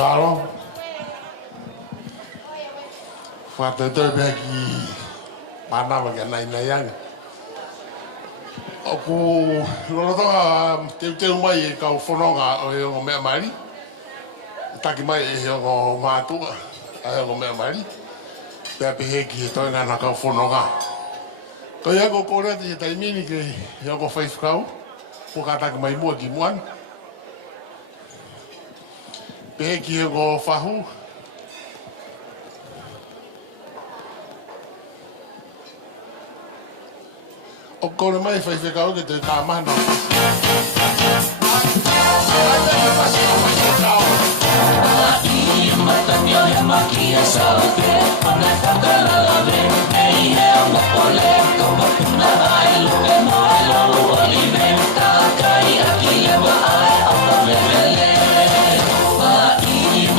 Faro. Whātautou pia ki Manawa kia nai nai ang. Oku lorotonga teu mai e kau whanonga o e o mea maari. Taki mai e o mātua a o mea maari. Pea pehe ki he toi ngana kau whanonga. Ko ia ko kōrea te taimini ke ia ko whaifukau. Ko kātaki mai mua ki muan. Pehe ki he ko whahu. O kore mai whaifukau ke te tāmana. Matanyo he makia saute, ona whakalalawe, ei hea mopole, toma puna ai lume moe lau olime, tākai aki lewa ai apa vevele.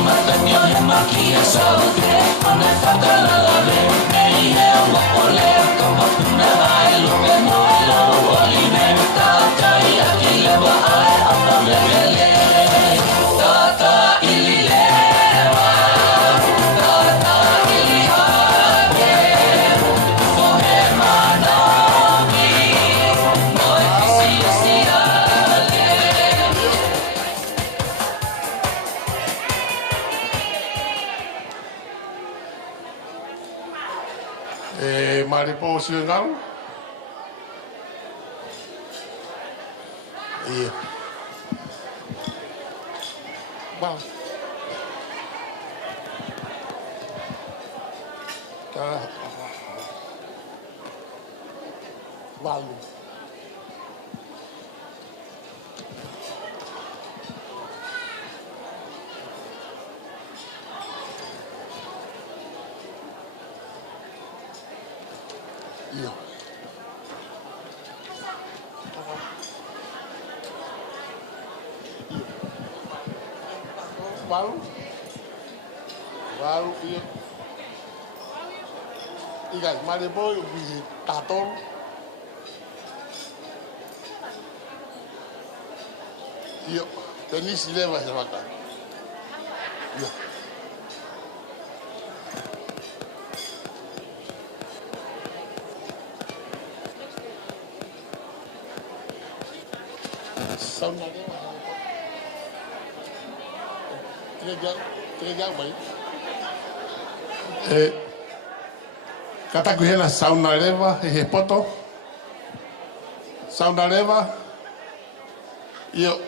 Matanyo he makia saute, ona whakalalawe, ei hea mopole, toma puna ai lume moe lau olime, tākai aki lewa ai apa vevele. Maripo Singaro. Iya. Bang. Balu. Iya. Balu. Balu iya. Ikan maripo di tato. Iya. Tenis leva se makan. Iya. Sauna leva. Tiga baik. Kata kuhena sauna leva he poto. Sauna leva. Iyo.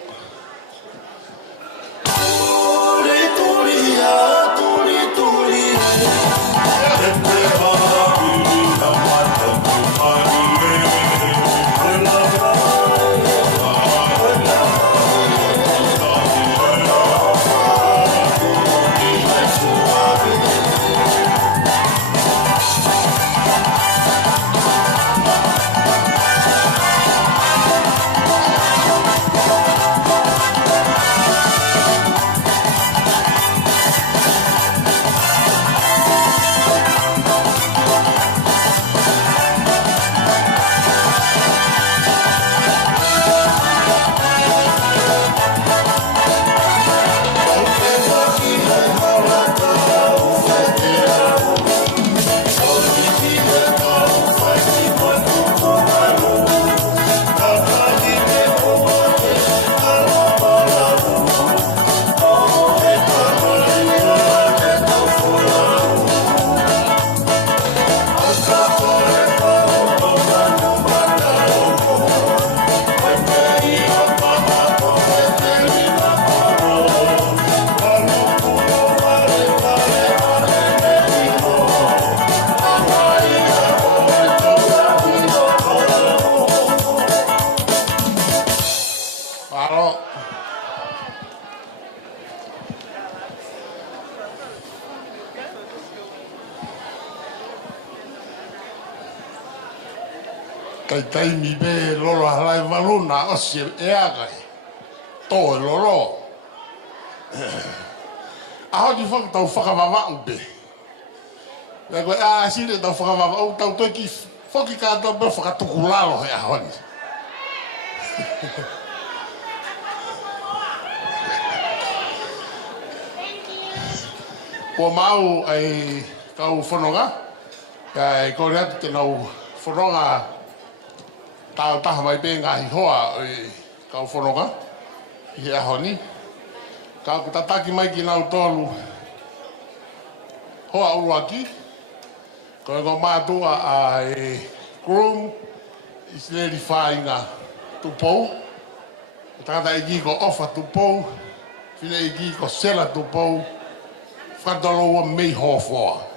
Tai mi be lolo halai valuna osi e agai. To lolo. Aho di fak tau whakawawau be. Lego a sire tau whakawawau tau toki foki ka tau be whakatukulalo he ahoni. Ko mau ai kau whanonga. Ai ko rea te nau whanonga tau taha mai pe ngahi hoa kau whanonga. I ahoni. Kau tataki mai ki nau tolu. Hoa uruaki. Ko ko mātua ai groom is really whainga tupou. Tata i ko ofa tupou. Whine i ko sela tupou. Whakatalo wa mei hofoa.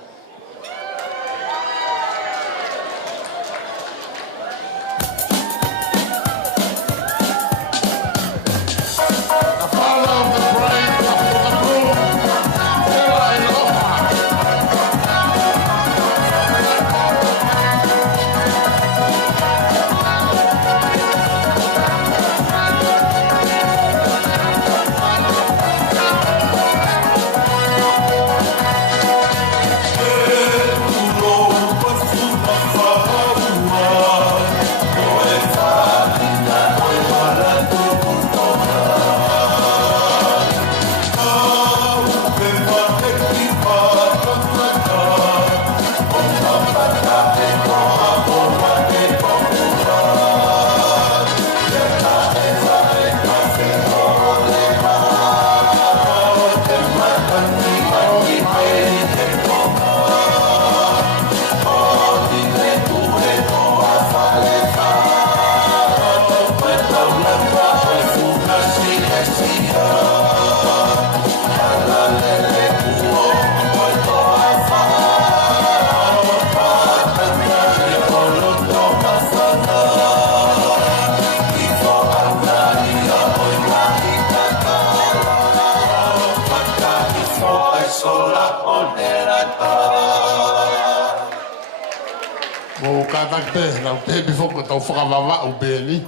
Nau te bifo ko tau whakawawa o bēni.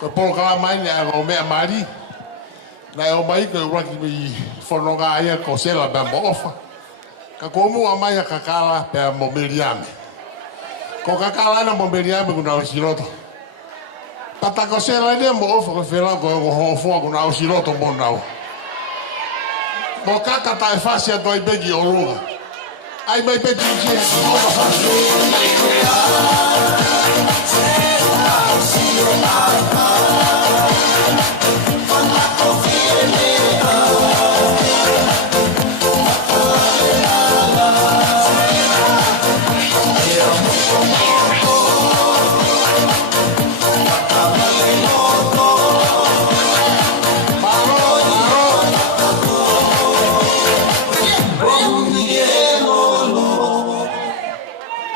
Ko polo kala mai ni a o mea mari. Nai o mai ko uraki mi whanonga aia ko sela bea mo ofa. Ka komu a mai a kakala pea mo meriame. Ko kakala na mo meriame kuna o siroto. Pata ko sela ni mo ofa ko whela ko o hofua kuna o siroto mo nau. Mo kaka tae whasia toi begi o runga. Ai mai peti ki e ki o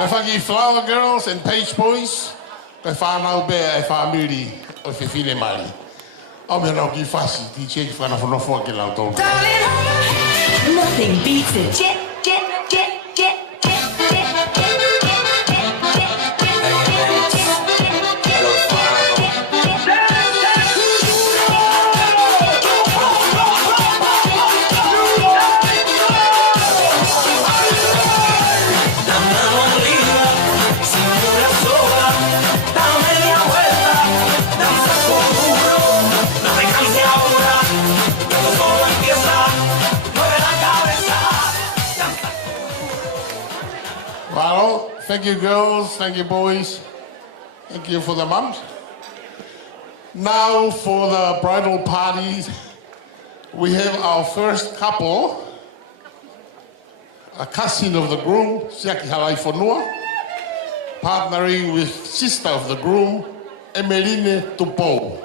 Whaki Flower Girls and Page Boys, kai whanau bea e whamiri o whiwhine mari. O mea nau ki whasi, ti cheki whanawhanawha ki lau tō. Nothing beats a jet. Thank you girls, thank you boys, thank you for the mums. Now for the bridal parties, we have our first couple, a cousin of the groom, Siaki Harai Whanua, partnering with sister of the groom, Emeline Tupou.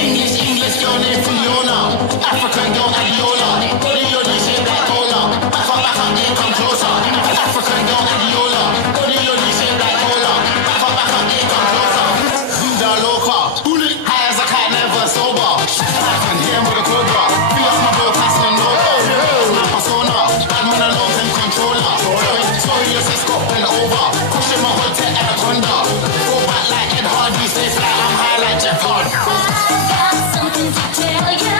English, your name Fiona. African girl Abiola. Body your DJ Black Cola. Back up, they come closer. African girl Abiola. Body your DJ Black Cola. Back up, they come closer. Vida loca. High as a cat, never sober. I can hear with a cobra. Feel like my bro passing over. My persona. Bad man alone and controller. Sorry, your sis got bent over. Pushing my hood to Anaconda. Go back like Ed Hardy. Stay fly, I'm high like Jeff Hardy. Something to tell you.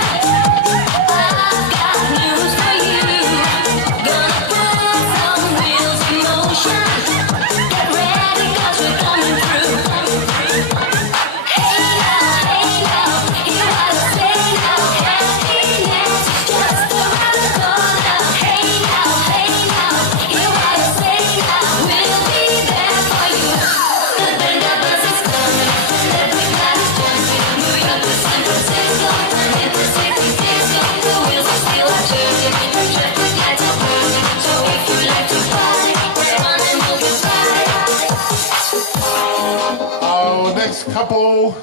couple,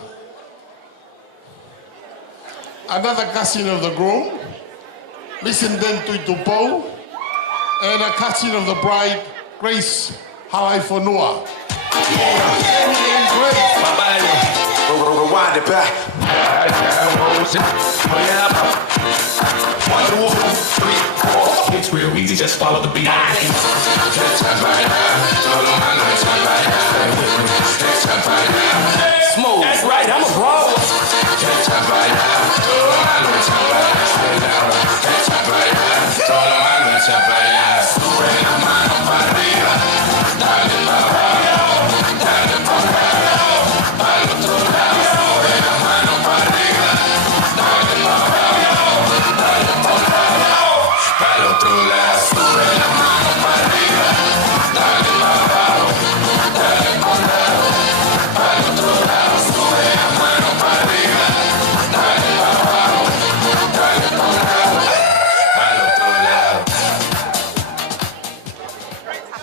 another cousin of the groom, Listen Den Tuitupo, and a cousin of the bride, Grace Halaifonua. Rewind it back. 1, 2, 3, 4. It's real easy, just follow the beat. Smooth. That's right, I'm a bro.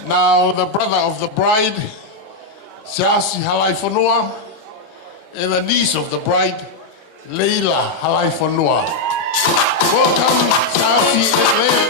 Now, the brother of the bride, Siasi Halaifonua, and the niece of the bride, Leila Halaifonua. Welcome, Siasi and Leila.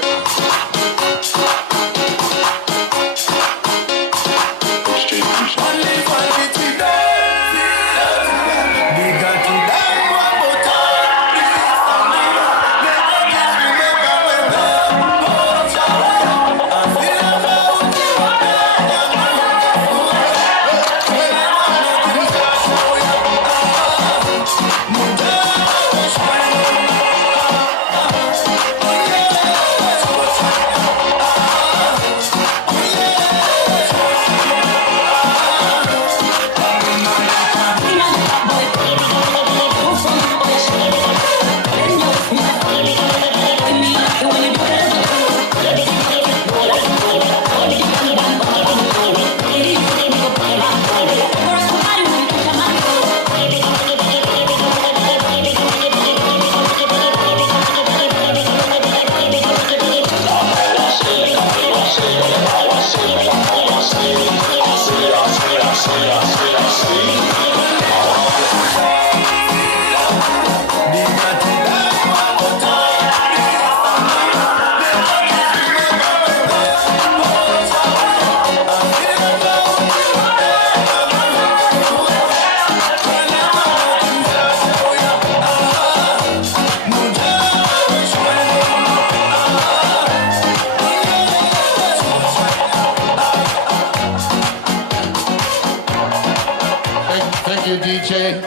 Thank you, DJ.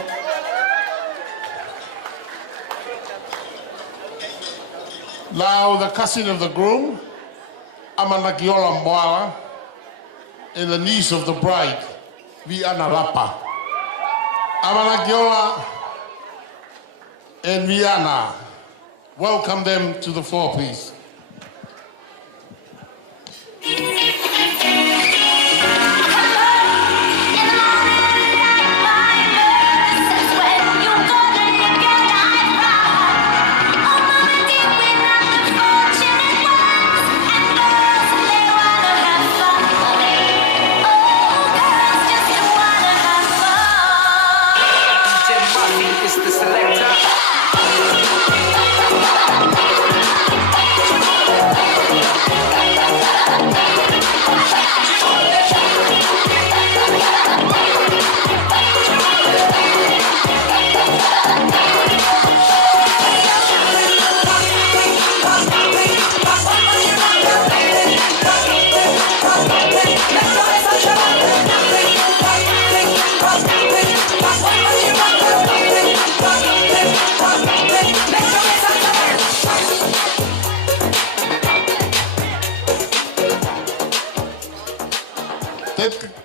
Now, the cousin of the groom, Amanakiola Moala, and the niece of the bride, Viana Lapa. Amanakiola and Viana, welcome them to the floor, please.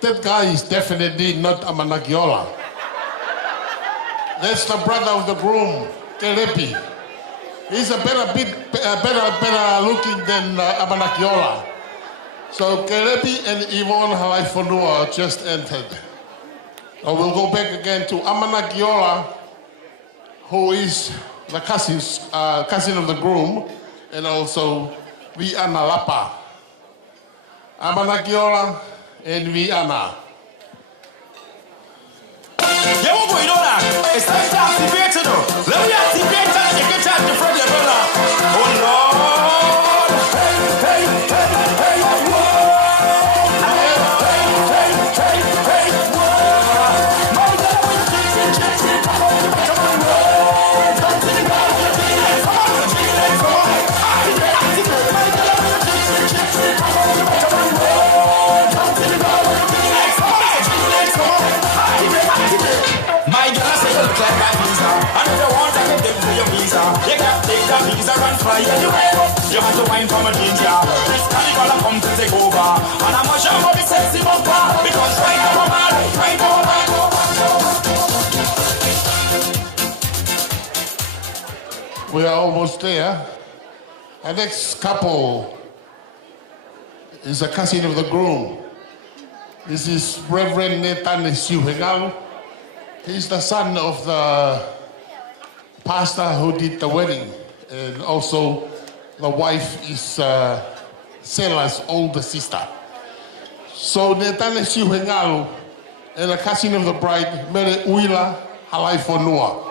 That guy is definitely not Amanakiola. That's the brother of the groom, Kelepi. He's a better looking than Amanakiola. So Kelepi and Yvonne Halaifonua just entered. Now we'll go back again to Amanakiola, who is the cousin of the groom, and also Viana Lapa. Amanakiola and Viana. Yeah, we're going on. It's time to activate it. Let me activate and take a chance to front your brother. Oh Lord. Hey, hey, hey, hey, whoa. Hey, hey, hey, hey, hey, whoa. My God, we're chasing, come on, come on, whoa. Come to the ground, come on, activate, my God, we're chasing, come on, whoa. Come to the ground, come on, activate. My girl, I say you look like my visa. And if you want, I can take for your visa. You can't take that visa and fly anywhere. You have to wine from a danger. This carnival I come to take over. And I'm a show for the sexy bumper. Because right now I'm mad, right now I'm mad. We are almost there. Our next couple is a cousin of the groom. This is Reverend Nathan Siuhengalu. He's the son of the pastor who did the wedding. And also the wife is Sela's older sister. So Nathan Siuhengalu and the cousin of the bride, Mere Uila Halaifonua.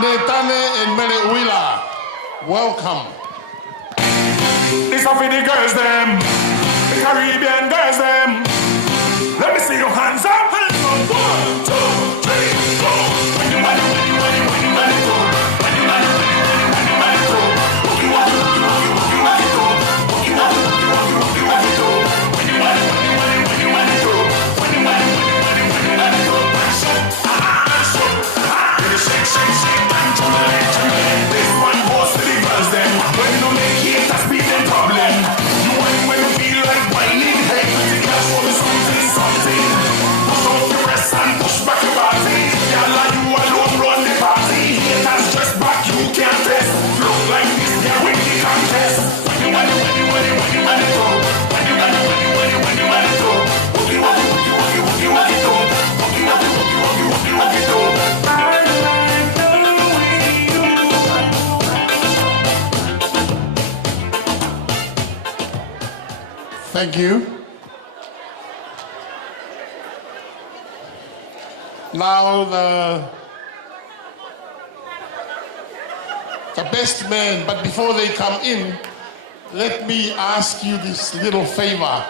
Netane and Mere Uila, welcome. This are for the girls them, the Caribbean girls them. Let me see your hands up. Hands up. 1, 2, 3, go. When you want it, when you want it, when you want it, go. When you want it, when you want it, when you want it, go. What you want it, what you want it, what you want it, go. What you want it, what you want it, what you want it, go. When you want it, when you want it, when you want it, go. When you want it, when you want it, when you want it, go. Shake, shake, shake, and jumble it, jumble it. This one goes to the girls then. When you make it, that's been the problem. You want it when you feel like whining. Hey, the girls show me something, something. Push off your rest and push back your body. Y'all like you alone run the party. Haters just back, you can't test. Look like this, yeah, win the contest. When you want it, when you want it, when you want it, go. When you want it, when you want it, when you want it, go. What you want it, what you want it, what you want it, go. What you want it, what you want it, what you want it, go. Thank you. Now the best man, but before they come in, let me ask you this little favor.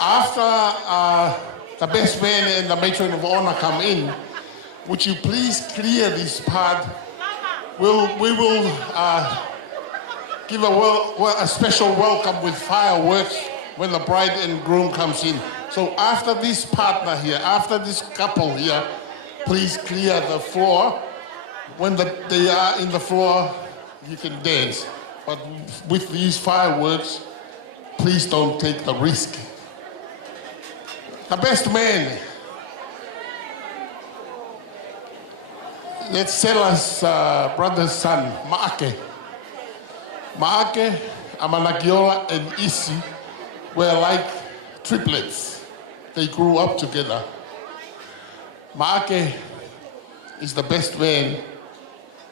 After the best man and the matron of honor come in, would you please clear this part? We will give a special welcome with fireworks when the bride and groom comes in. So after this partner here, after this couple here, please clear the floor. When they are in the floor, you can dance. But with these fireworks, please don't take the risk. The best man. Let's sell us brother's son, Maake. Maake, Amanakiola, and Isi were like triplets. They grew up together. Maake is the best man,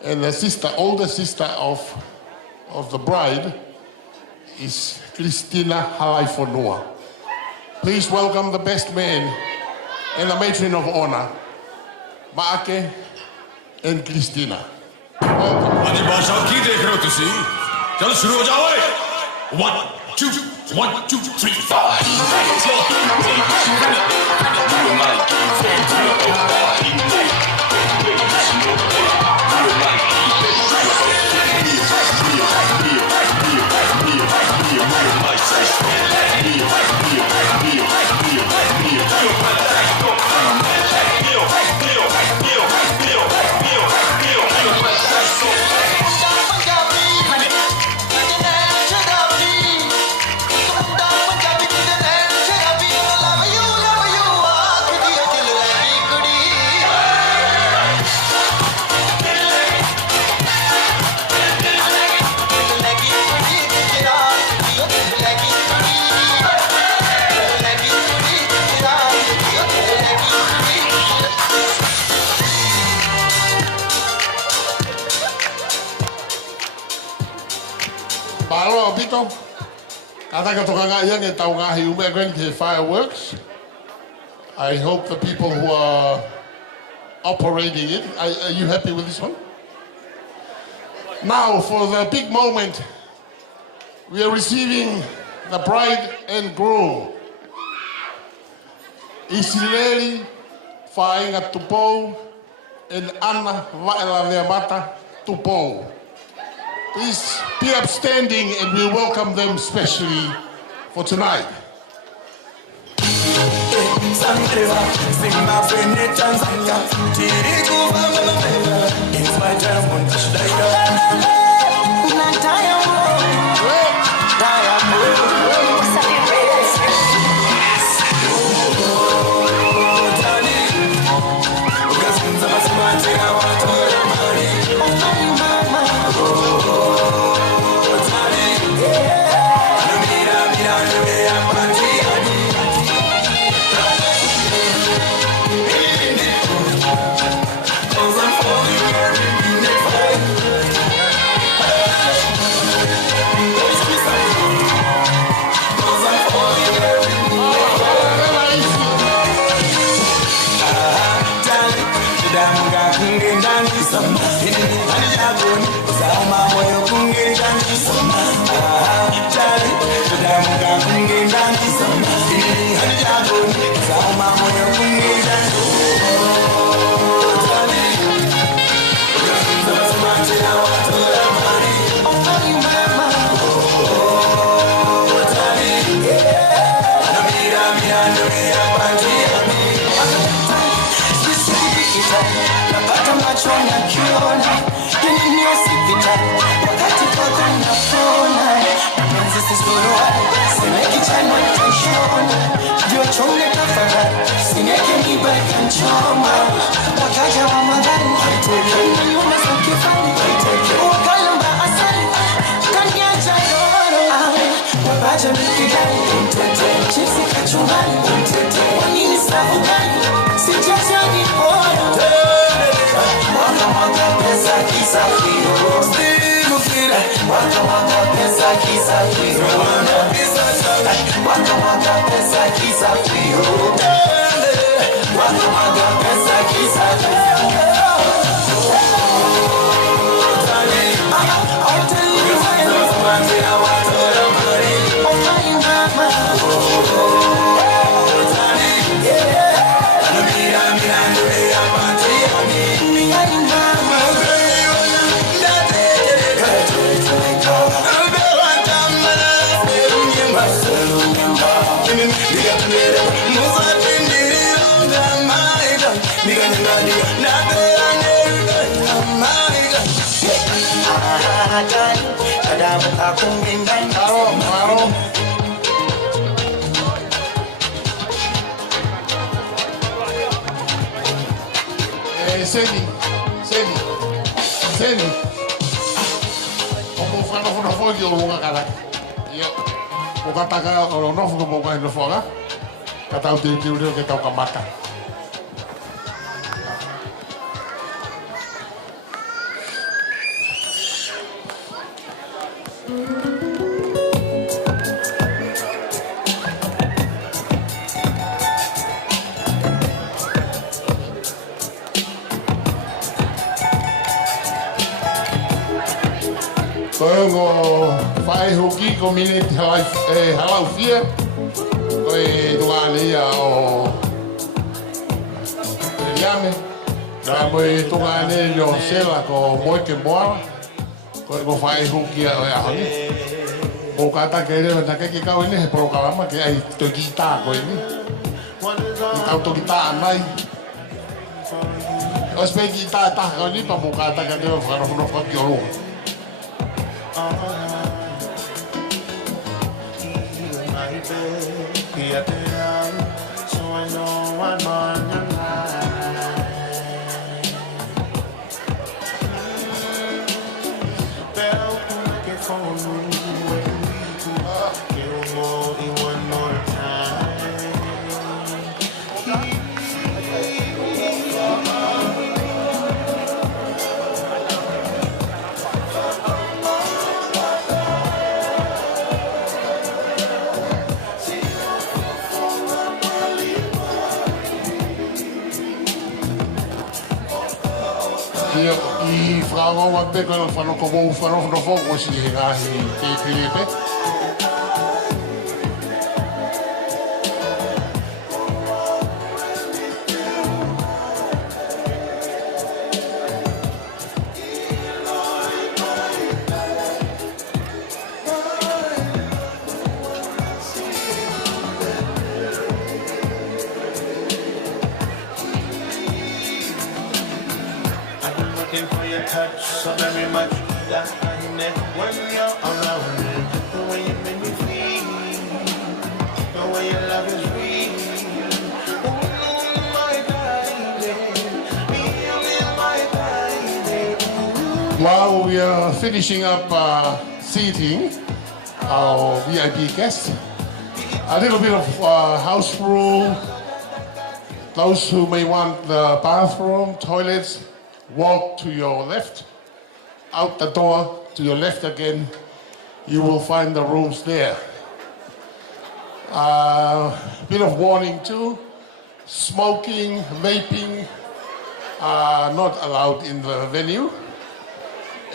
and the older sister of the bride is Christina Halaifonua. Please welcome the best man and the matron of honor, Maake and Christina. Welcome. 1, 2, 1, 2, 3, 4. Palo, Pito. Kata katokanga yang e tau ngahi ume going to fireworks. I hope the people who are operating it. Are you happy with this one? Now, for the big moment, we are receiving the bride and groom. Isileli Whainga Tupou and Anna Vaelaveamata Tupou. Please be upstanding and we welcome them specially for tonight. Seni. Como fala fora fora que o lugar cara. O kataka o nofu como vai no fora. Kata o teu que tá o kamata. Ko fai hoki ko mine halau fia ko e tuane ia o Eliame ka mo e tuane yo sela ko moike moa ko fai hoki a honi o kata ke re na ke ka ine he programa ke ai to kita ko ini ka to kita mai o spe kita ta ko ni pa mo kata ka de faro no fa ki o so I know I'm on your Pero que phone one more time. I whakaonga pe koe whanoko mou whanoko no whoko si he ngahi te piripe. Looking for your touch so very much that I met when you're around me. The way you make me feel, the way your love is real. Only my baby, only my baby. While we are finishing up seating our VIP guests, a little bit of house rule. Those who may want the bathroom, toilets, walk to your left. Out the door to your left again, you will find the rooms there. Bit of warning too, smoking, vaping are not allowed in the venue.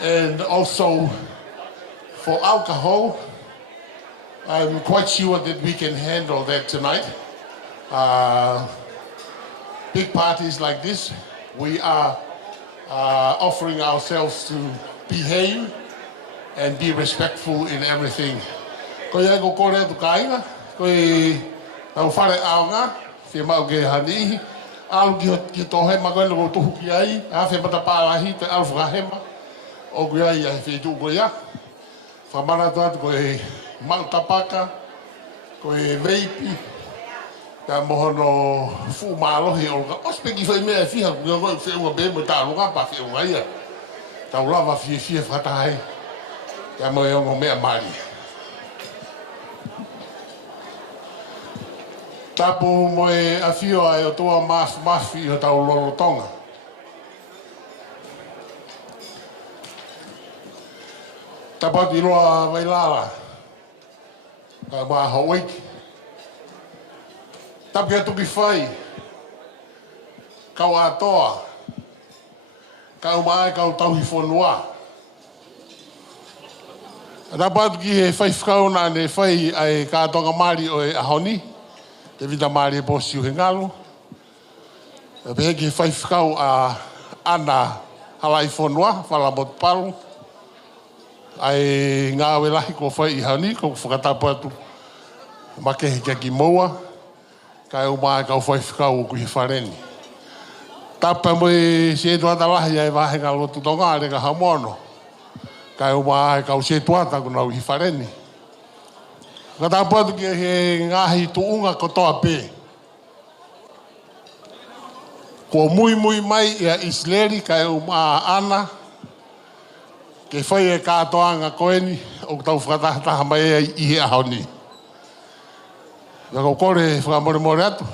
And also for alcohol, I'm quite sure that we can handle that tonight. Big parties like this, we are offering ourselves to behave and be respectful in everything. Ko ia ko kore tu kainga, ko i tau whare aonga, whia mau ke hani, alu ki tohema koe no tuhu ki ai, a whia mata pārahi te alu whakahema, o kui ai ai whitu ko ia. Whamana tu atu ko e mau tapaka, ko e veipi, ka mohono fu malohi o ka ospeki foi mea fiha ko ko fe o be mo ta luga pa fe o ia ta lava fi fatai ka mo e o mea mari tapo mo e afio ai o toa mafi o ta lolo tonga tapo di loa vai lala ka ba hoi tapi atu ki whai, kau atoa, kau mai kau tauhi whanua. Rapa atu ki he whai whakau nā ne whai ai kātonga mari o e ahoni, te vita mari e posi o he ngalu. Pehe ki he whai whakau a ana halai whanua, whala mot paru. Ai ngā welahi ko whai i ahoni, ko whakatapu atu makehe kia ki moua. Kai o mai kau whai whakau o kui whareni. Tapa mo e se tuata lahi ai wahenga lotu tonga re ka hamono. Kai o mai kau se tuata kuna o hi whareni. Ka tapa atu ki he ngahi tuunga ko toa pē. Ko mui mai ia isleri kai o maa ana. Ke whai e kātoanga koeni o tau whakataha mai ai i he ahoni. Ko kore whakamore atu.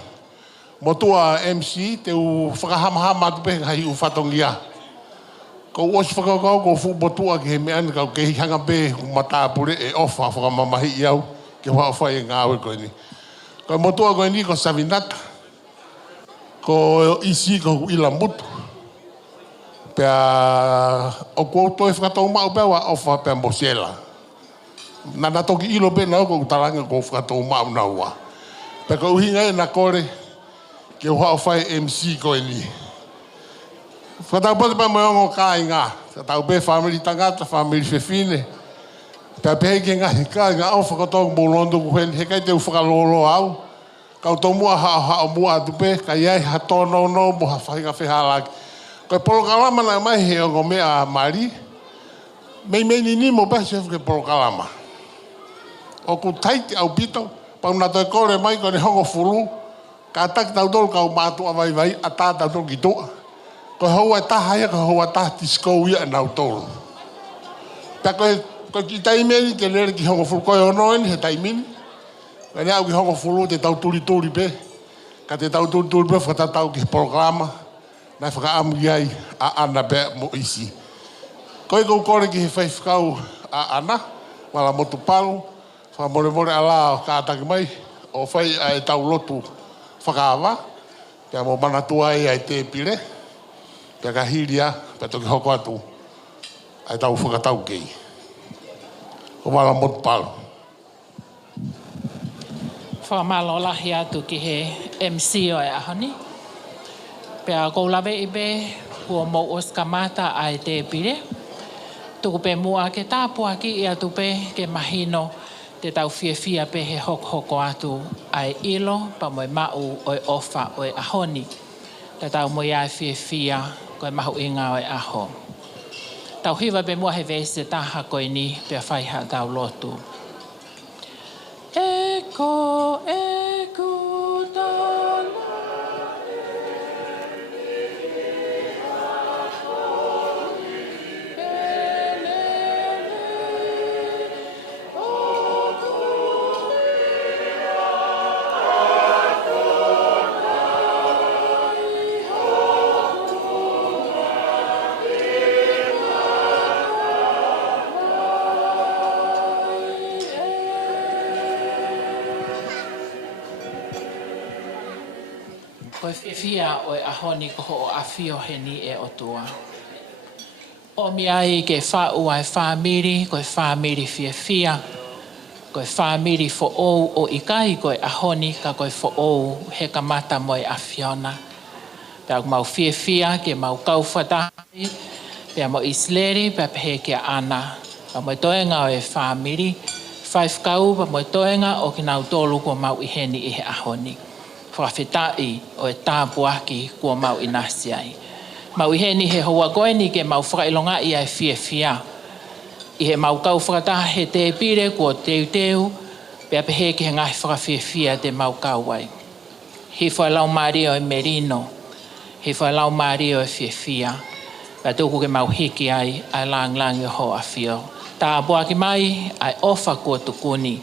Mo tua MC te u whakahamahama atu pe hai u whatongia. Ko osi whakakau ko fu mo tua ki he meani kau ke hanga pe u matāpure e ofa whakamamahi i au ke whawhai e ngāwe koe ni. Ko mo tua koe ni ko Savinata. Ko isi ko ila mutu. Pea o kouto e whakatau mau pea wa ofa pea Mosela. Nana toki ilo pe nao ko utaranga ko whakatau mau na ua. Pea ko uhinga e na kore ke whao whai MC koe ni. Whakatau pata pa moiongo ka i ngā. Whakatau pe family tangata, family whewhine. Pea pehe ke ngahi ka i ngā au whakatau mo londo kuhen. He kai te whakalolo au. Kau tau mua hao mua atu pe. Ka iai ha tono no mo ha whahinga whehalaki. Koe polo kalama na mai he ongo mea mari. Mei ni mo pa se ke polo kalama. O ku taiti au pito. Pau na toi kore mai ko ne hongo fulu. Ka taki tau tolu kau mātu a vai a tā tau tolu ki toa. Ko hau e taha ia, ko hau e taha tiskou ia nau tolu. Pea koe ki taimeni te lere ki hongo fulu. Koe onoeni he taimeni. Koe ne au ki hongo fulu te tau tuli pe. Ka te tau tuli pe whakatatau ki programa. Nai whakaamu iai a ana pe mo isi. Koe kou kore ki he whaifkau a ana. Wala motu palu. Whamore ala o kātaki mai. O whai ai tau lotu whakaawa. Pea mo manatua ai te pire. Pea ka hiria, pea toki hoko atu. Ai tau whakatau kei. Ko wala motu palo. Whamalo lahi atu ki he MC o e ahoni. Pea kou lawe i be, kua mo os kamata ai te pire. Tuku pe mua ke tāpua ki i atu pe ke mahino te tau fia pe he hoko atu ai ilo pa moe mau o e ofa o e ahoni. Te tau moe ai fia koe mahu inga o e aho. Tau hiwa pe mua he vese taha koe ni pe whaiha tau lotu. Eko, tala. Koe whiwhia o e ahoni ko ho o awhio he ni e o tua. O mi ai ke whau ai whamiri, koe whamiri whiwhia, koe whamiri fo ou o ikai koe ahoni ka koe fo ou he kamata mo e awhiona. Pea mau whiwhia ke mau kauwhatahi, pea mo isleri pea pehe ke ana. Pa mo toenga o e whamiri, whaifkau pa mo toenga o ki nau tolu ko mau iheni i he ahoni. Whawhitai o e tāpuaki kua mau inasi ai. Mau iheni he hoa goeni ke mau whakailonga i ai whiwhia. I he mau kau whakataha he te pire kua teu, pea pehe ki he ngai whakawhiwhia te mau kau ai. He whailau maari o e merino, he whailau maari o e whiwhia. Pea tuku ke mau hiki ai lang o ho a whio. Tāpuaki mai ai ofa kua tukuni.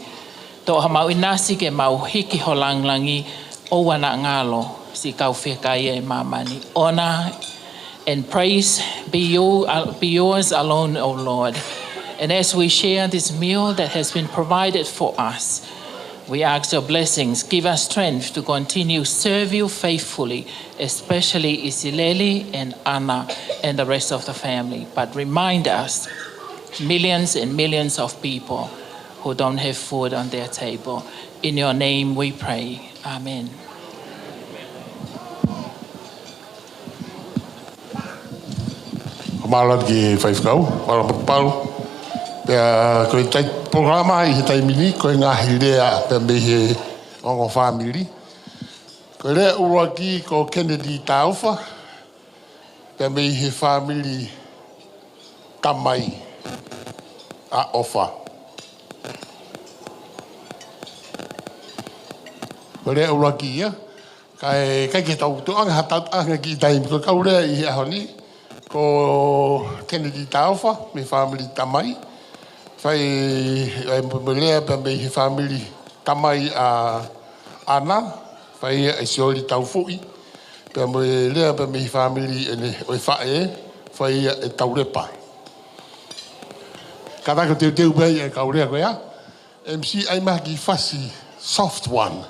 Tō ha mau inasi ke mau hiki ho langlangi o wana ngalo si kau whikai e mamani. Honor and praise be yours alone, O Lord. And as we share this meal that has been provided for us, we ask your blessings. Give us strength to continue serve you faithfully, especially Isileli and Anna and the rest of the family. But remind us, millions and millions of people who don't have food on their table. In your name we pray. Amen. Malat ki whaifkau, wala matapalo. Pea koe tai programa i he taimini, koe ngā hirea pea me he ongo whamiri. Koe rea urua ki ko Kennedy Taufa, pea me he whamiri tamai a ofa. Koe rea urua ki ia, kai ke tau tu anga hatat anga ki taimi, koe kau rea i he ahoni, ko Kennedy Taufa, me family tamai. Whai lea pa me he family tamai a Ana, whai e sioli taufui. Pea me lea pa me he family ene oi whae, whai e taurepa. Katako teu pei e kaurea koea. MC ai maha ki whasi soft one.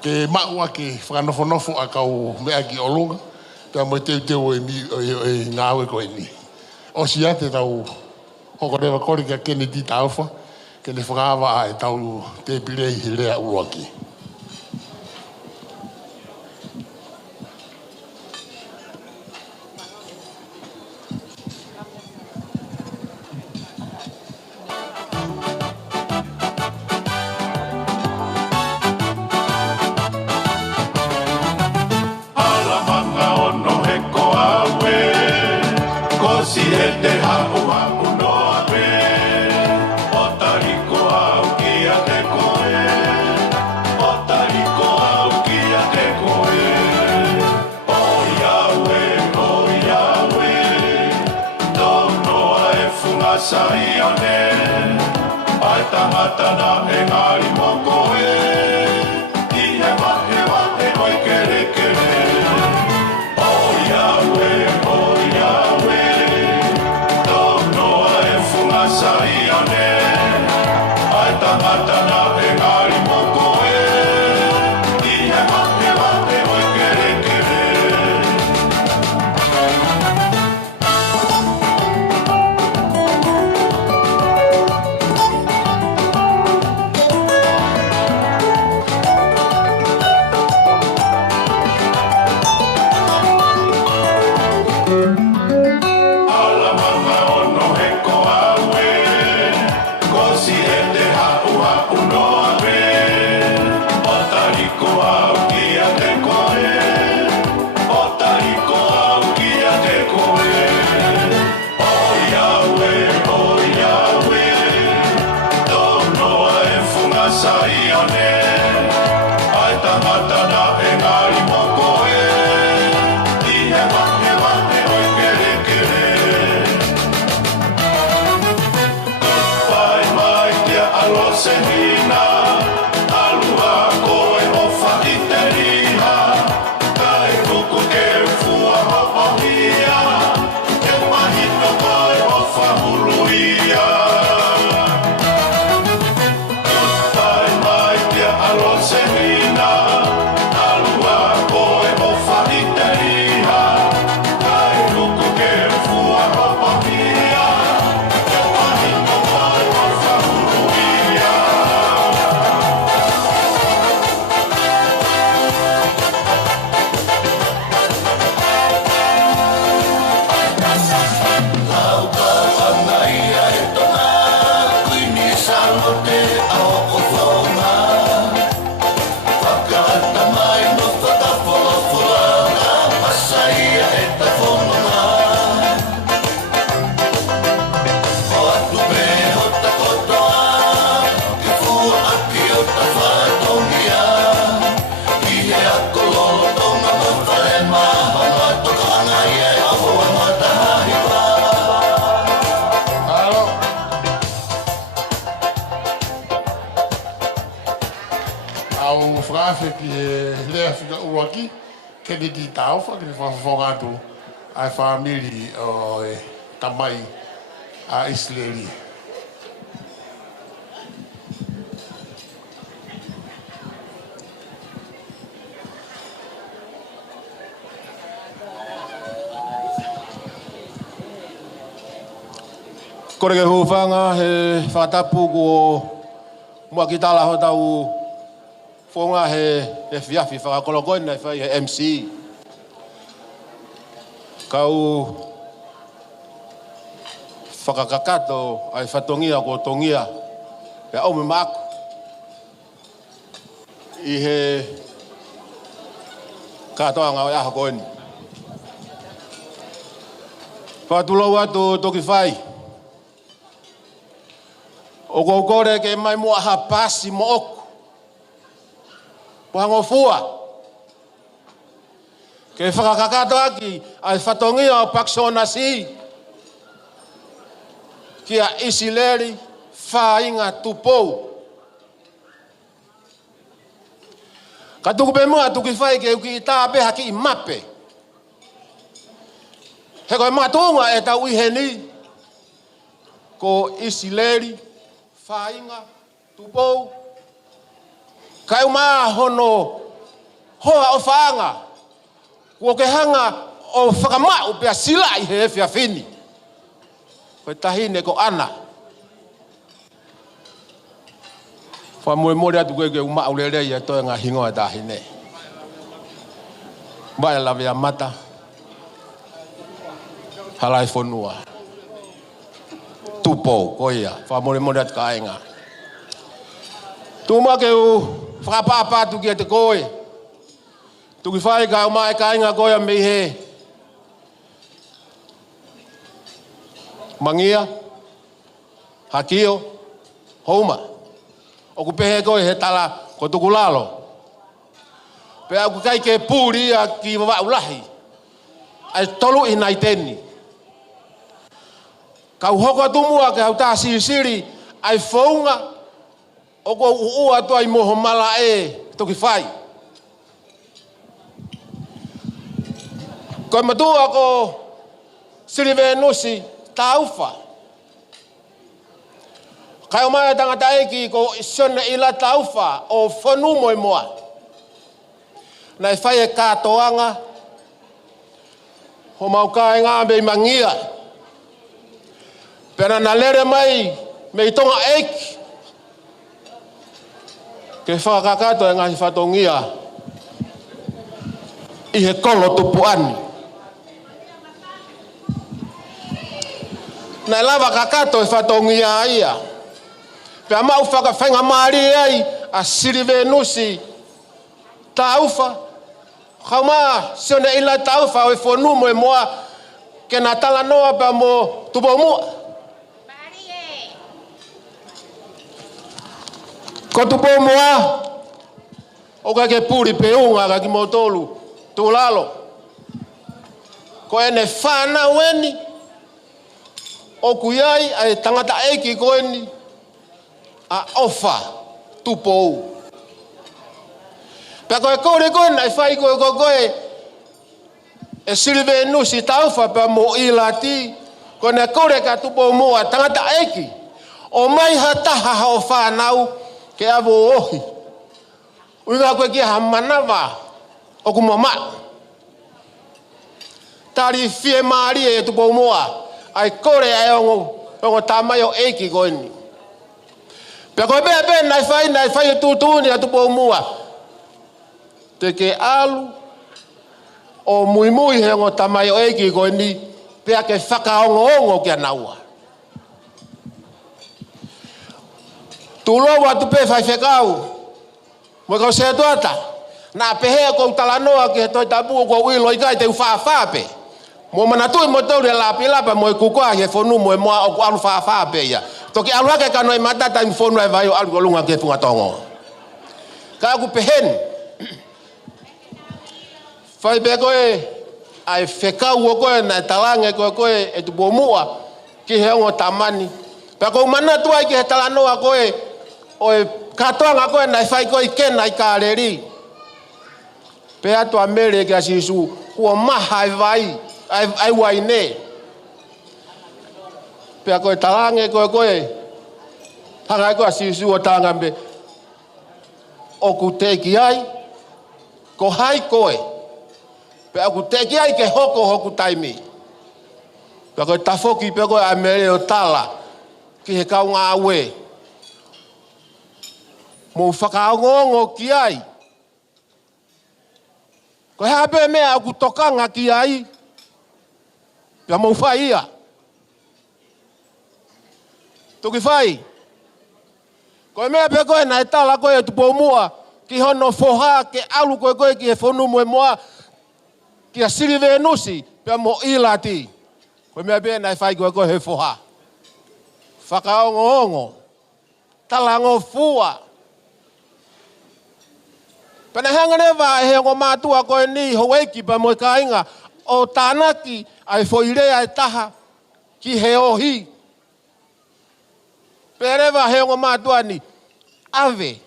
Ke maua ke whakanofo a kau mea ki olonga. Pea mo teu e ngāwe koe ni. O si ate tau hoko rewa kore ka Kennedy Taufa, ke ne whakawa a e tau te pirei he rea uruaki. Masaione, ai tangata na engari moko e, I he wahe oi kere kere. Pai mai tia alo se hina, alua koe o whaite riha, kai kuku ke fua hopo hia, ke mahino koe o whahuruia. Lea fica uaki, que de digital, que ele faz fogado a família também a Israeli. Kore ke hufanga he whatapu ko mua ki tala ho tau whonga he whiawhi whakakolokoi nei whai he MC. Kau whakakakato ai whatongia ko tongia he au me mako. I he katoa ngau aha koeni. Whatulau atu toki whai. O kore ke mai mua ha pasi mo oku. Puhango fua. Ke whakakakato aki ai whatongia o paksona si. Kia isileri whainga tupou. Ka tuku pe mua tuki whai ke uki i tā peha ki i mape. He koe matunga e tau iheni. Ko isileri whainga tupou. Kai uma hono hoa o whaanga. Kua ke hanga o whakamau pia sila i he whia whini. Koe tahine ko ana. Wha mure atu koe ke uma aurere i atoe ngā hingoa tahine. Mai lawe a mata. Halai whonua. Tupo koia. Wha mure atu ka ainga. Tuma ke u whakapapa tu ki te koe. Tuki whai ka o mai ka inga koe me he. Mangia, hakio, houma. O ku pehe koe he tala ko tuku lalo. Pea ku kai ke pūri a ki wawa ulahi. Ai tolu i nai teni. Kau hoko tumua ke hau tā siri ai whaunga. O ko ua to ai moho mala e toki whai. Koe matua ko sirive nusi tauwha. Kai o mai tangata eki ko isione ila tauwha o whanu moe moa. Nai whai e kātoanga. Ho mau kai ngāmbe i mangia. Pena na lere mai me i tonga eki. Ke whakakato e ngahi whatongia i he kolo tupu ani. Nai lava kakato e whatongia ia. Pea mau whakawhenga maari ai a sirive nusi tauwha. Kauma sione ila tauwha o e whonu mo e moa ke na tala noa pa mo tupo mua. Ko tu po moa. O ka ke puri pe unga ka ki motolu. Tu lalo. Ko ene whana weni. O kuyai ai tangata eki ko eni. A ofa tu po. Pe koe kore koe nai whai koe koe koe. E sirive nusi taufa pe mo ilati. Ko ne kore ka tu po moa tangata eki. O mai hataha hao whanau ke avo ohi. Uinga koe kia hamanawa o kumama. Tari fie maari e tu po moa. Ai kore ai ongo tamai o eki koe ni. Pe koe bea bea nai whai tu ni a tu po moa. Te ke alu o mui he ongo tamai o eki koe ni. Pea ke whakaongo kia naua. Tulo watu pe fai whekau. Mo kau se tuata. Na pehe ko talanoa ke toi tabu ko wilo ikai te ufa pe. Mo manatui mo tau le lapi lapa mo kukua he fonu mo mo o alu fa pe ya. Toki alu hake kanoi matata im fonu e vai o alu kolunga ke funga tongo. Ka ku pehen. Fai pe koe ai whekau o koe na talange koe e tu bomua ki he ongo tamani. Pe ko manatua ki he talanoa koe o e katoanga koe nai whai koe kena i kāreri. Pe atu a mere kia sisu, kua maha ai vai, ai wai ne. Pe a koe talange koe, hangai koe sisu o tangambe. O ku teki ai, ko hai koe. Pe a ku teki ai ke hoku taimi. Pe a koe tafoki pe koe a mere o tala, ki he kaunga awe. Mo whakaongongo ki ai. Ko hea pe mea aku tokanga ki ai. Pia mo whai ia. Tuki whai. Ko mea pe koe na e tala koe e tupo mua. Ki hono foha ke alu koe ki he whonu moe moa. Ki a sirive nusi. Pia mo ilati. Ko mea pe na e whai koe he foha. Whakaongo. Talango fua. Pena hangane wa he ngo matua koe ni hoeki pa moe kainga o tanaki ai foirea e taha ki he ohi. Perewa he ngo matua ni ave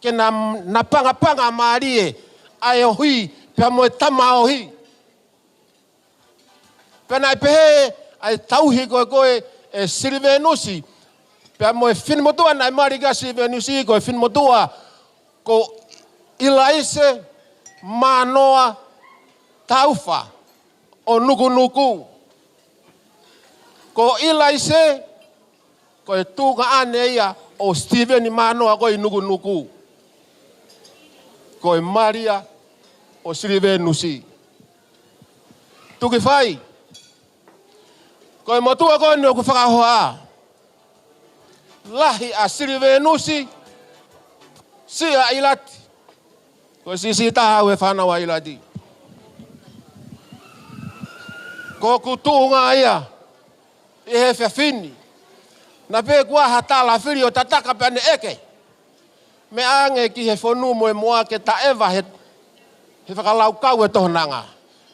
ke na panga marie ai ohi pa moe tama ohi. Pena ai pehe ai tauhi koe e sirive nusi pa moe finmotua nai mariga sirive nusi koe finmotua ko ilaise manoa taufa o nuku. Ko ilaise ko e tuka ane ia o Steven manoa ko i nuku. Ko e Maria o Silivenusi. Tuki whai. Ko e motua ko ni o ku whakahoa. Lahi a Silivenusi sia ilati. Ko sisi taha we whanawa ilati. Ko kutunga ia. I he whiawhini. Na pe kua hatala whiri o tataka pane eke. Me ange ki he whonu moe moa ke ta ewa he whakalau kau e tohonanga.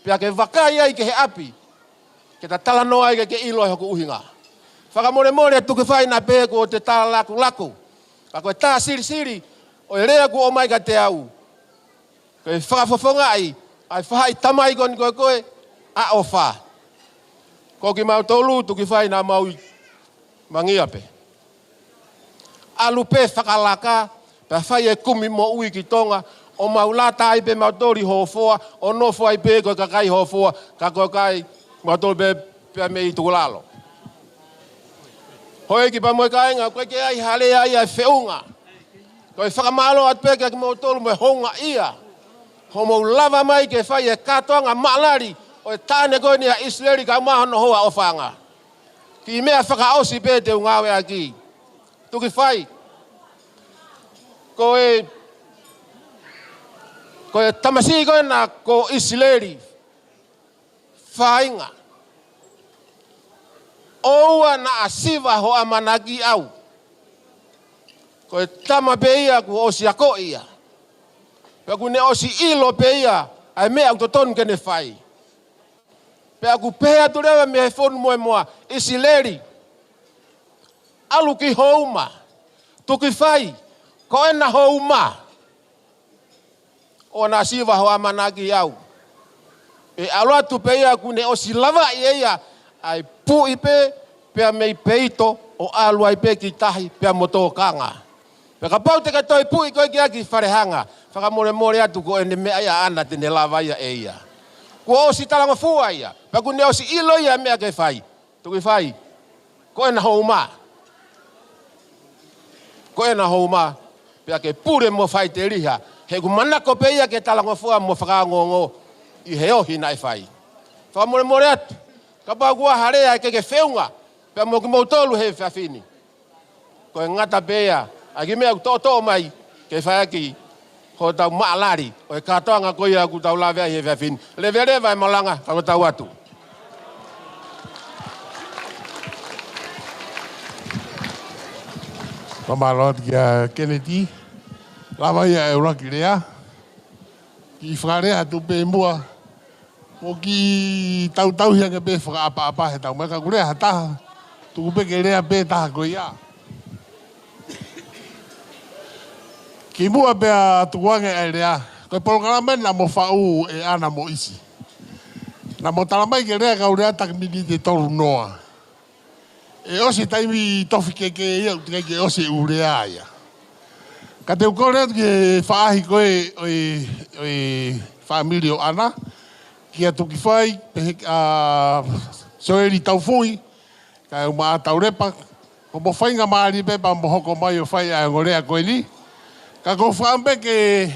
Pia ke wakai ai ke he api. Ke ta tala noa ai ke ilo e hoku uhinga. Whakamore tuki whai na pe ko te tala laku. Ka koe tā siri. O e rea ku o mai ka te au. Koe whakafofonga ai whahai tamai koni koe a ofa. Ko ki mau tolu tuki whai na mau mangia pe. Alu pe whakalaka, pe whai e kumi mo ui ki tonga, o mau lata ai pe mau tori hofoa, o nofo ai pe koe kakai hofoa, ka koe kai mau tolu pe me i tukulalo. Hoi ki pa moe kainga, koe ke ai hale ai whiunga. Koe whakamalo at pe ki mau tolu me honga ia. Ho mau lava mai ke whai e katoanga maalari o e tāne koe ni a Israeli ka mahono hoa o whanga. Ki mea whakaosi pe te ungawe aki. Tuki whai. Koe tamasi koe na ko Israeli. Whainga. Oua na asiva ho amanaki au. Ko e tama pe ia ku osi ako ia. Pe ku ne osi ilo pe ia, ai mea ku tonu kene fai. Pe aku pea tu rewa me he fonu moe moa, isi leri. Alu ki houma, tuki fai, ko ena houma. O na siwa ho amanaki iau. E alo atu pe ia ku ne osi lava ia, ai pu ipe, pea mei peito, o alu ai pe ki tahi, pea moto kanga. Pe ka pau te katoi pu i koe ki aki wharehanga, whakamore more atu ko ene mea ia ana tene lava ia e ia. Ko osi talanga fua ia, pe ku ne osi ilo ia mea ke fai, tuki fai, ko ena houma. Ko ena houma, pea ke pure mo fai te riha, he ku manako pe ia ke talanga fua mo whakangongo, i he ohi nai fai. Whakamore more atu, ka pau kua harea ke whiunga, pea mo ki mautolu he whiawhini. Ko e ngata pe ia, a ki mea ku tō mai, ke whai aki, ko tau maalari, o e katoanga ko ia ku tau lawea he whiawhini. Lewe rewa e malanga, kako tau atu. Pamalot kia Kennedy, lava ia e uraki rea, ki whakarea tu pe mua, o ki tau hia ke pe whakaapa he tau meka kurea hataha, tuku pe ke rea pe taha ko ia. Ki mua pe a tukuange e rea, koe polokaramen na mo whau e ana mo isi. Na mo talamai ke rea kau rea takmini te toru noa. E osi taimi tofi keke ia utika ke osi urea ia. Ka te ukore ke whaahi koe oi whaamiri o ana, ki a tuki whai, soeri tau fui, ka e maa tau repa, ko mo whainga maari pepa mo hoko mai o whai a ngorea koe ni, ka ko whaambe ke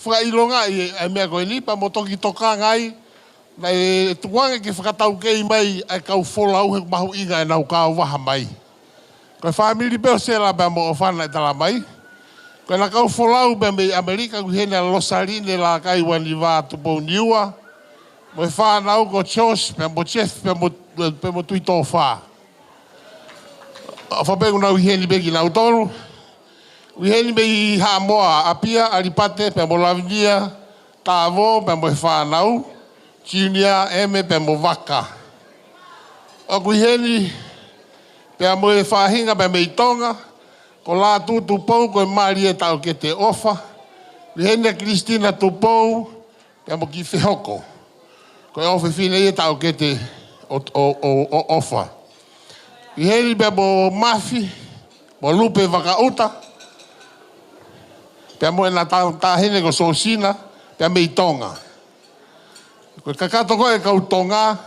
whakailonga i a mea koe ni, pa mo toki toka ngai, na e tukuange ke whakatau kei mai ai kau wholau he mahu inga e nau kau waha mai. Koe whaamiri peo sela pia mo o whana e tala mai. Koe na kau wholau pia mei Amerika ku hene losarine la kai wani wā tupo niua. Mo e whanau ko Chos pia mo chef pia mo tui tō whā. Whapengu nau hene beki nau toru. Hene mei ha moa apia aripate pia mo lavinia tāvo pia mo e whanau. Junior eme pe mo waka. O kui heni, pe mo e whahinga pe me i tonga, ko la tu pou ko e maari e tau ke te ofa, ni heni a Kristina tu pou, pe mo ki whihoko, ko e ofe whine e tau ke te ofa. Ni heni pe mo mafi, mo lupe wakauta, pe mo e na tahine ko sosina, pe me i tonga. Koe kakato koe kau tonga,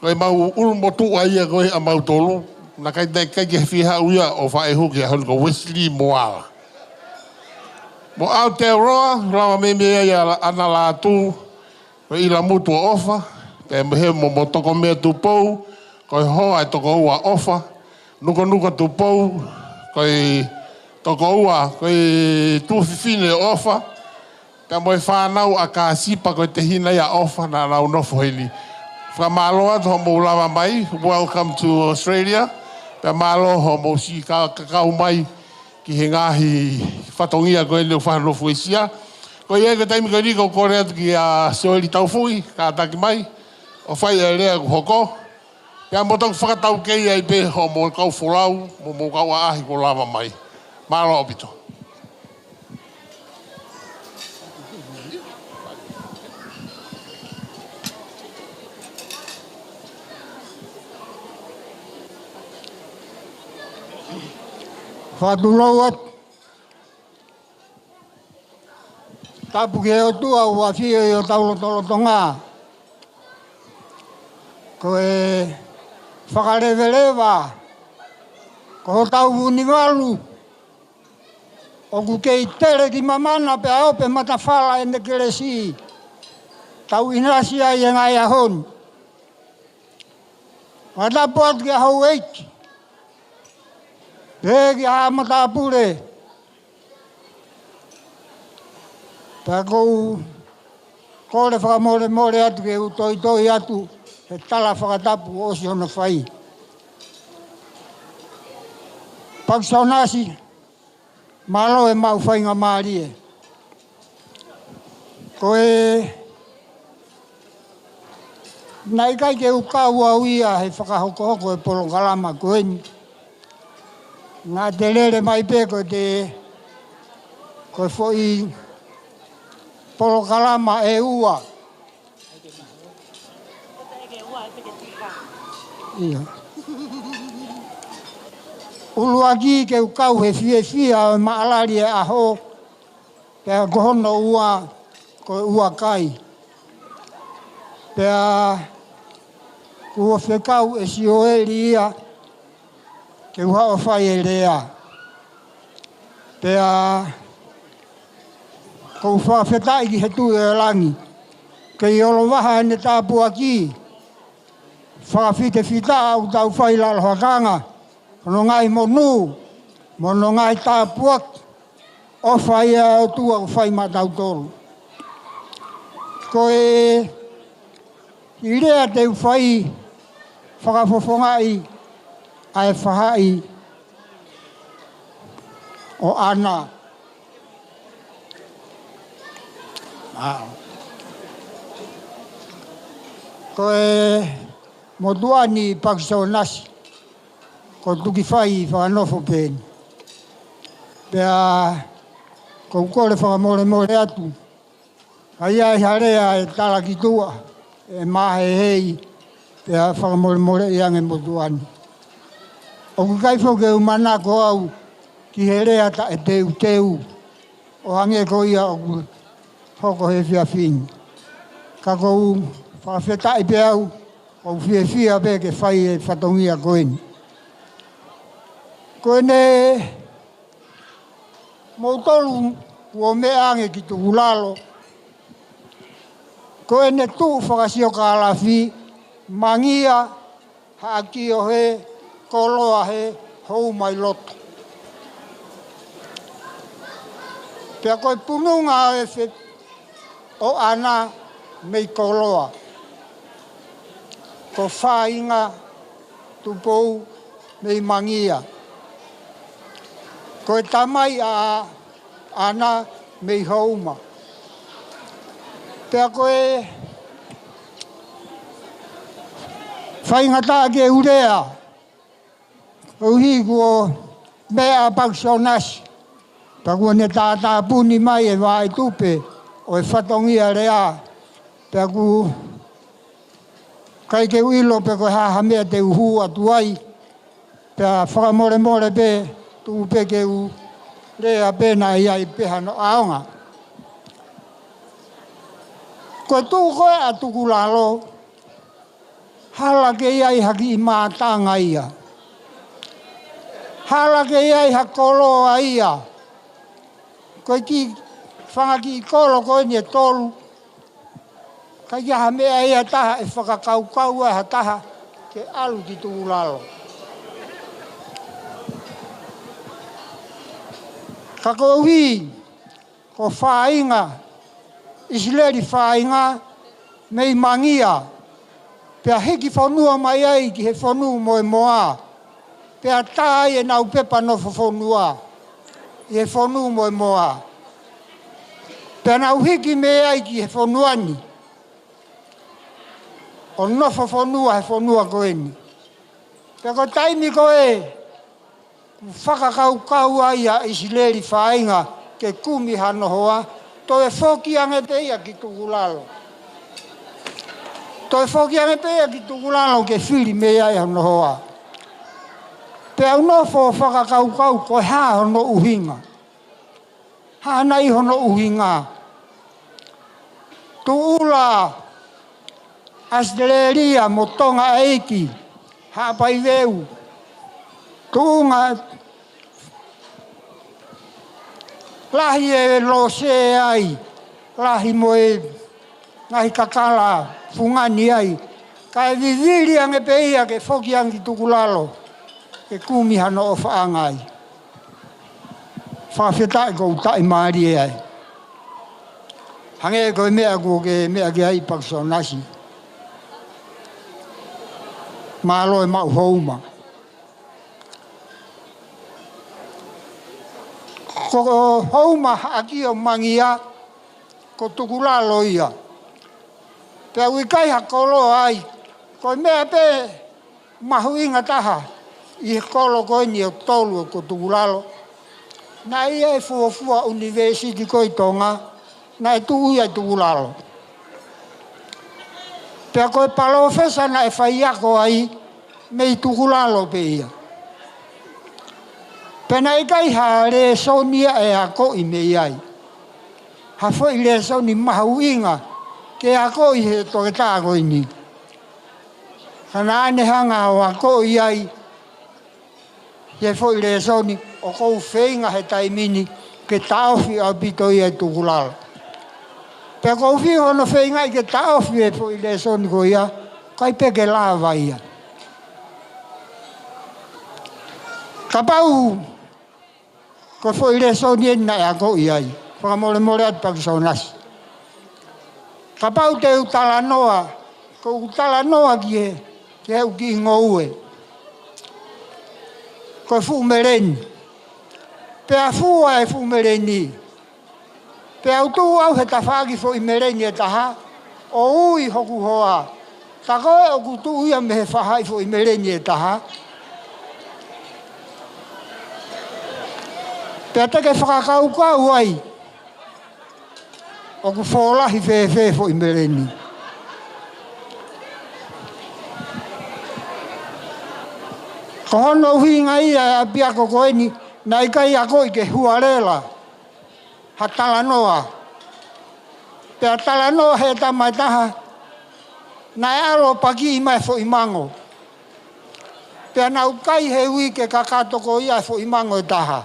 koe mau ulumotu aia koe a mau tolu, na kai ke whiha uia o whae huki a hon ko Wesley Moala. Mo Aotearoa, rawa me mea ia ana la tu, koe ila mutu o ofa, pe he mo toko mea tu pou, koe hoa e toko ua ofa, nuka tu pou, koe toko ua, koe tu whiwhine ofa, ka moe whanau a ka sipa koe te hina ia ofa na nau nofo heli. Whamaloa to mo lava mai, welcome to Australia. Pea malo ho mo si kakau mai ki he ngahi whatongia koe leo whanofo isia. Koe e ka taimi koe niko kore atu ki a soeli taufui, ka ataki mai, o whai e rea ku hoko. Pea mo toku whakatau kei ai pe ho mo kau wholau, mo kau a ahi ko lava mai. Malo opito. Whatulau tapu ke o tua ua fio i o taulotolotonga. Ko e whakarewelewa, ko ho tau uniwalu. O ku kei tere ki mamana pe a ope matawhala e nekelesi. Tau inasia i ngai ahon. Watapuat ke hau eiki. Peki haa matapure. Pea kou kore whakamore atu ke utoi atu he tala whakatapu o si hona whai. Paksaunasi Malo e mau whainga maari e. Koe nai kai ke ukau au ia he whakahoko e polo kalama koe ni. Nā te lere mai pe ko te koe fwoi polo kalama e ua. Ia. Uluaki ke ukau he fia maalari e aho. Pea kohono ua koe ua kai. Pea kua whekau e si oeri ia. Ke uha o whai e rea. Pea kou whawhetai ki he tu e langi. Ke i olo waha ene tāpua ki. Whawhite whita au tau whai laloha kanga. Mono ngai monu. Mono ngai tāpua. O whai o tua o whai matau tolu. Koe i rea te whai whakafofongai ai whahai o ana. Koe motuani Pakisau nasi. Ko tuki whai whanofo pēni. Pea ko kore whakamore atu. Ai ai harea e tala ki tua. E mahe hei. Pea whakamore i ange motuani. O ku kai whoke umana ko au ki he rea ta e teu. O hange ko ia o ku hoko he fia whini. Ka kou whawhetai pe au o fia pe ke whai e whatongia koeni. Koene motolu ua mea ange ki tu ulalo. Koene tu whakasio ka alafi mangia haaki o he koloa he hou mai loto. Pea koe pununga e whet o ana mei koloa. Ko whainga tupou mei mangia. Koe tamai a ana mei houma. Pea koe whainga taa ke urea. Uhi kuo mea Pakisau nasi. Pea kua ne tātā puni mai e vai tupe o e whatongia rea. Pea ku kai ke uilo pe koe haha mea te uhu atu ai. Pea whakamore pe tu pe ke u rea pena i ai peha no aonga. Koe tu koe a tuku lalo. Hala ke iai haki i mātanga ia. Hala ke iai ha koloa ia. Koe ki whanga ki kolo koe ni e tolu. Kai ki ha mea ia taha e whakakaukau ha taha ke alu ki tuku lalo. Ka ko hui, ko whainga, isileri whainga, mei mangia. Pea heki whanua mai ai ki he whanu moe moa. Pea tāi e nau pepa no whanua. I he whanu moe moa. Pea nau heki me ai ki he whanuani. O nofo whanua he whanua koeni. Pea ko taimi koe, whakakaukau ai a isileri whainga ke kumi hano hoa, to e whoki ange te ia ki tukulalo. To e whoki ange te ia ki tukulalo ke whiri me ai hano hoa. Pea unofo whakakaukau koe haa hono uhinga. Haa nei hono uhinga. Tu ula Australia mo tonga eiki, haa pai veu. Tuunga lahi e lo se ai, lahi mo e ngahi kakala, fungani ai. Ka e viviri ange peia ke whoki angi tukulalo, ke kumi hano o whaangai. Whawhetai kou tai maari e ai. Hange koe mea ko ke mea ke ai Pakisau nasi. Malo e mau houma. Ko houma aki o mangia ko tukulalo ia. Pea wikai hakolo ai. Ko mea pe mahuinga taha. I kolo ko ni o tolu ko tukulalo. Na ia e fuafua university ko i tonga. Na e tuu ia tukulalo. Pea ko e palofesa na e whaiako ai. Me i tukulalo pe ia. Pena i kai ha re sonia e ako i me iai. Ha foi le soni mahuinga ke ako i he toke tāko ini. Kana ane hanga o ako i ai. He foi le soni o kou whenga he taimini ke taofi au pito i ai tukulala. Pea kou whi hono whenga i ke taofi e foi le soni ko ia. Kai peke lava ia. Kapau ko foi le soni e na ako i ai. Whakamore atu Pakisau nasi. Kapau te utala noa, ko utala noa ki he, ke heu ki ngoue. Ko fumereni. Pea fua e fumereni. Pea utu au he tawhaki fo i mereni e taha, o ui hoku hoa. Ta koe o kutu ia me he whahai fo i mereni e taha. Pea teke whakakaukau ai. O ku wholahi whewhe fo i mereni. Ko hono uhinga ia a piako koeni, na ikai ako i ke huarela. Ha talanoa. Pea talanoa he tamaitaha, na e aro paki i mai fo i mango. Pea na ukai he ui ke kakatoko ia fo i mango e taha.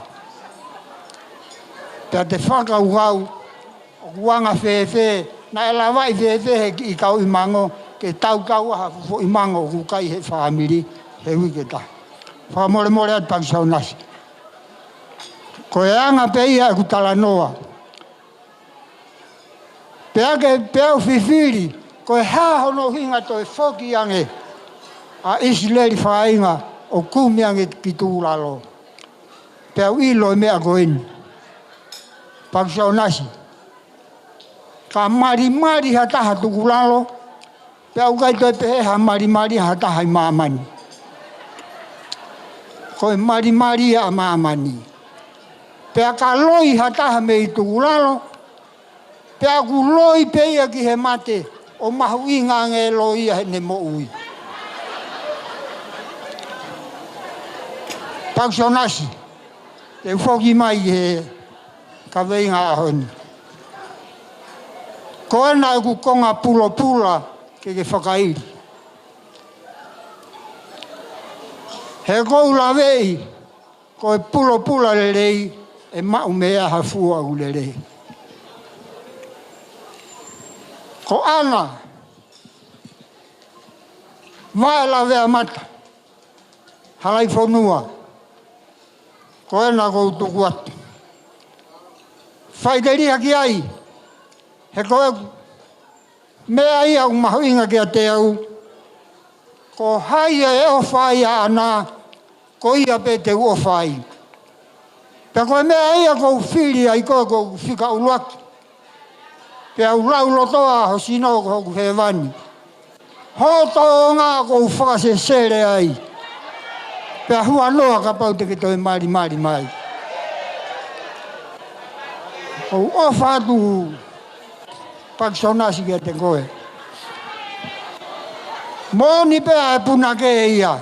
Pea te whakauhau, Wanga whewhe, na e lawai whewhe he i kau i mango, ke tau kau aha fo i mango, ku kai he whaamiri, he wike ta. Whamore more atu Pakisau nasi. Ko e anga pe ia ku tala noa. Pea ke pea whiwhiri, ko e hahono hinga to e whoki ange, a Isileri whainga, o kumi ange ki tūlalo. Pea uilo e mea koeni. Pakisau nasi. Ka mari hataha tukulalo, pea ukai toi pehe ha mari hataha i maamani. Ko e mari a maamani. Pea ka loi hataha me i tukulalo, pea ku loi peia ki he mate, o mahu inga nge loi he ne mo ui. Pakisau nasi, te ufoki mai he ka veinga ahoni. Ko ena e ku konga pula ke whakairi. He kou la vei, ko e pula le rei, e mau mea ha fua u le rei. Ko ana, vai la vea mata, halai whanua, ko ena kou tuku atu. Whaideria ki ai, he koe mea ia u mahuinga ki a te au, ko haia e o whai a ana, ko ia pe te ua whai. Pea koe mea ia kou whiri ai koe kou whika uluaki. Pea ulau lotoa ho sino ko hoku hewani. Hoto o ngā kou whakasesere ai. Pea hua noa ka pau te ke toi mari mai. Kou ofa atu Pakisau nasi kia te koe. Mōni pea e puna ke ia.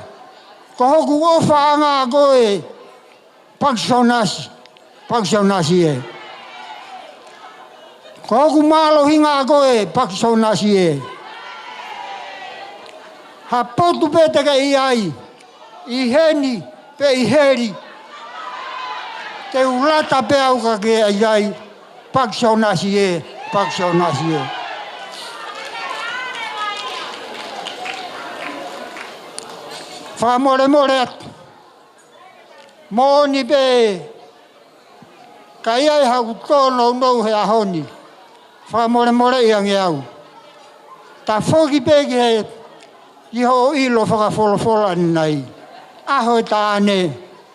Ko hoku ofa anga koe Pakisau nasi e. Ko hoku malo hinga koe Pakisau nasi e. Ha potu pe te ke iai. I heni pe i heri. Te ulata pe auka ke iai. Pakisau nasi e. Pakisau nasi e. Whamore atu. Mōni pe. Ka iai hau tōnou nou he ahoni. Whamore i ange au. Ta whoki pe ki he. Iho ilo whakawholofola ni nei. Aho e tāne.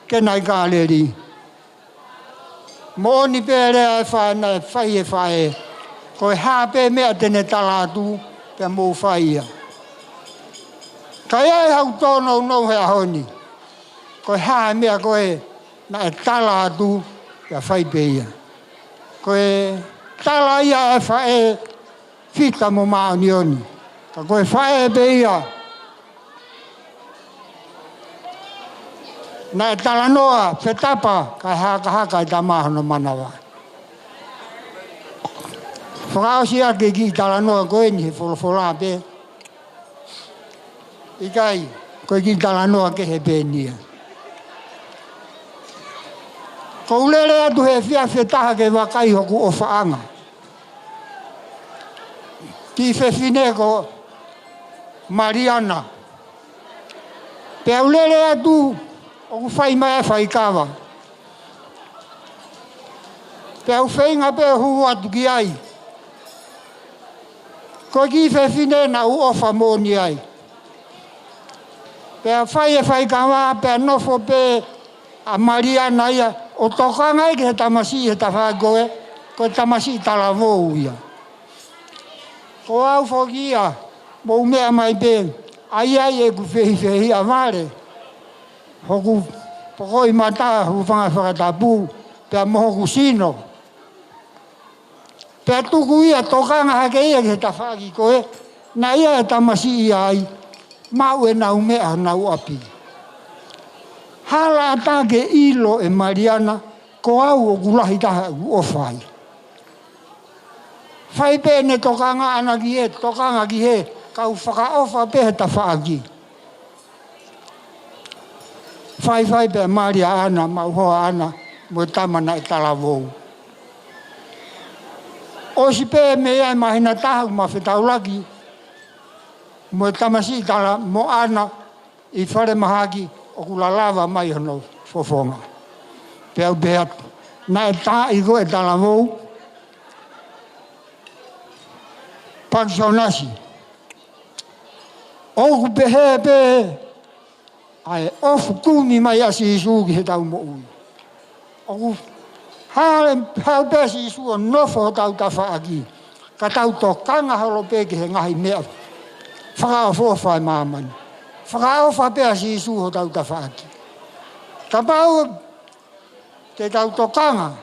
Kenai kāleri. Mo ni pere e whae na whai e whae. Ko e hape mea tene talatu pe mō whaia. Kai ai hau tōnou nou he ahoni. Ko e hae mea koe na e talatu pe whai peia. Ko e tala ia e whae fita mo maoni oni. Ka koe whae peia. Na e tala noa pe tapa kai haka i ta mahono manawa. Whakaosi ake ki tala noa koe ni he wholofola pe. Ikai, koe ki tala noa ke he pēnia. Ko ulere atu he fia whetaha ke wakai hoku o whaanga. Ki whewhine ko Mariana. Pe ulere atu o ku whai mai e whai kawa. Pe au whainga pe hu atu ki ai. Ko ki whewhine na u ofa mōni ai. Pe a whai e whai kawa, pe a nofo pe a Mariana ia. O tokanga i ke he tamasi he tawhai koe, ko tamasi tala vōu ia. Ko au whoki ia, mō mea mai pe, ai e ku whehi a vare. Hoku pokoi mata hu whanga whakatapu, pe a mohoku sino. Pe a tuku ia tokanga hake ia ke he tawhai koe, na ia e tamasi ia ai, mau e nau mea nau api. Hala atake ilo e Mariana, ko au o kulahi taha o whai. Whai pēne tokanga ana ki he, tokanga ki he, kau whakaofa pehe ta whaaki. Whai pe Maria ana, mauhoa ana, mo tamana e tala vou. Osi pe me ai mahina taha ma whetaulaki, mo tamasi tala mo ana, i whare mahaki, o kula lava mai hono fofonga. Pe au beat, na e tā i koe tala mou, Paksonasi. Oku pehe pehe, ai ofu kumi mai asi isu ki he tau mo ui. Oku hau pesi isu o nofo tau ta whaaki, ka tau to kanga halo pe ki he ngahi mea, whakao fōwhai māmani. Whakao whapea si isu ho tau ta whaaki. Ka pau te tau tokanga.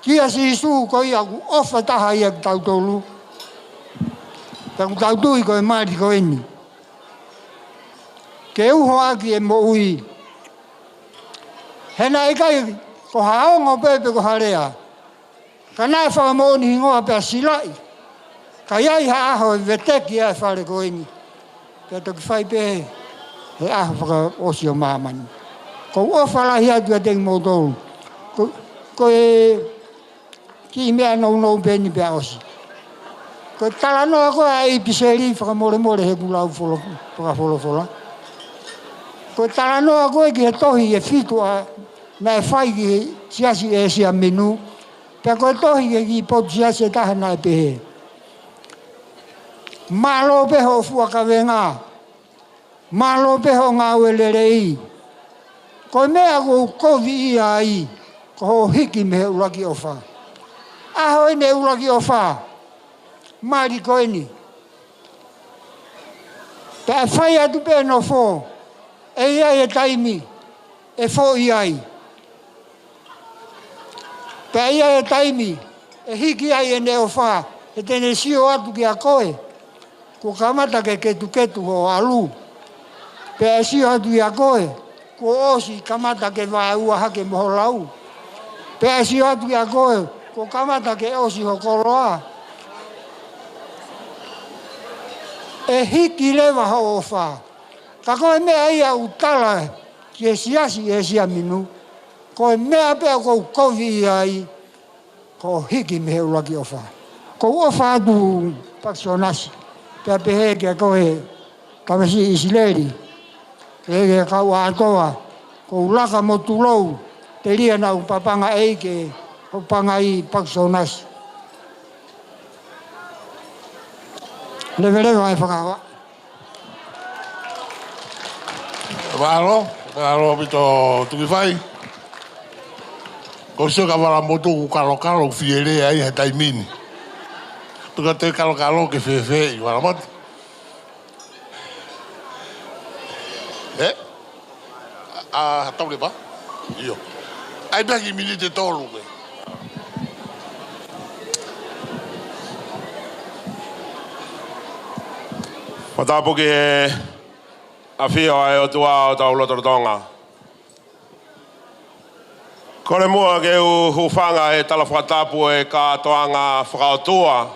Kia si isu ko ia ku ofa taha ia ki tau tolu. Ka ku tau tui ko e maari ko eni. Ke uho aki e mo ui. Hena ikai ko haongo pepe ko harea. Ka nai whakamoni hingoa pea silai. Ka iai haaho e veteki e whare ko eni. Pea toki whai pehe, he aho whaka osi o māmani. Ko ofa lahi atu a tengi mōtolu. Ko e ki mea nou peni pea osi. Ko tala noa koe a episeri whakamore he kulau whakawholofola. Ko tala noa koe ki he tohi e whitua na e whai ki he siasi e sia menu. Pea koe tohi ke ki potu siasi e taha na e pehe. Malo peho fuakawe ngā. Malo peho ngā uelere i. Ko mea ko kovi i ai. Ko ho hiki me uraki o wha. Aho ene uraki o wha. Mari ko eni. Pe a whai atu pe no fō. E iai e taimi. E fō i ai. Pe a iai e taimi. E hiki ai ene o wha. E tene sio atu ki a koe. Ko kamata ke ketu ho alu. Pe si atu ia koe. Ko osi kamata ke vai ua hake moho lau. Pe si atu ia koe. Ko kamata ke osi ho koroa. E hiki lewa ho o wha. Ka koe mea ia utala ki e siasi e sia minu. Koe mea pea kou kovi ai. Ko hiki me uraki o wha. Ko o wha atu Paksonasi. Pea pehe ke koe kamasi isileri. Pehe ke kau atoa. Ko ulaka mo tulou. Te lia na upapanga eike. Upanga i Paksonasi. Lewe ai whakawa. Walo bito tuki whai. Ko se ka wala moto ku kalo fiere ai he taimini. Tuka te kalo ke fe i wala mati. Tau le ba? Io. Ai bagi mili te tolu me. Matapu ki he awhio ai o tua o tau Lotorotonga. Kore mua ke hufanga e tala whakatapu e katoanga whakaotua.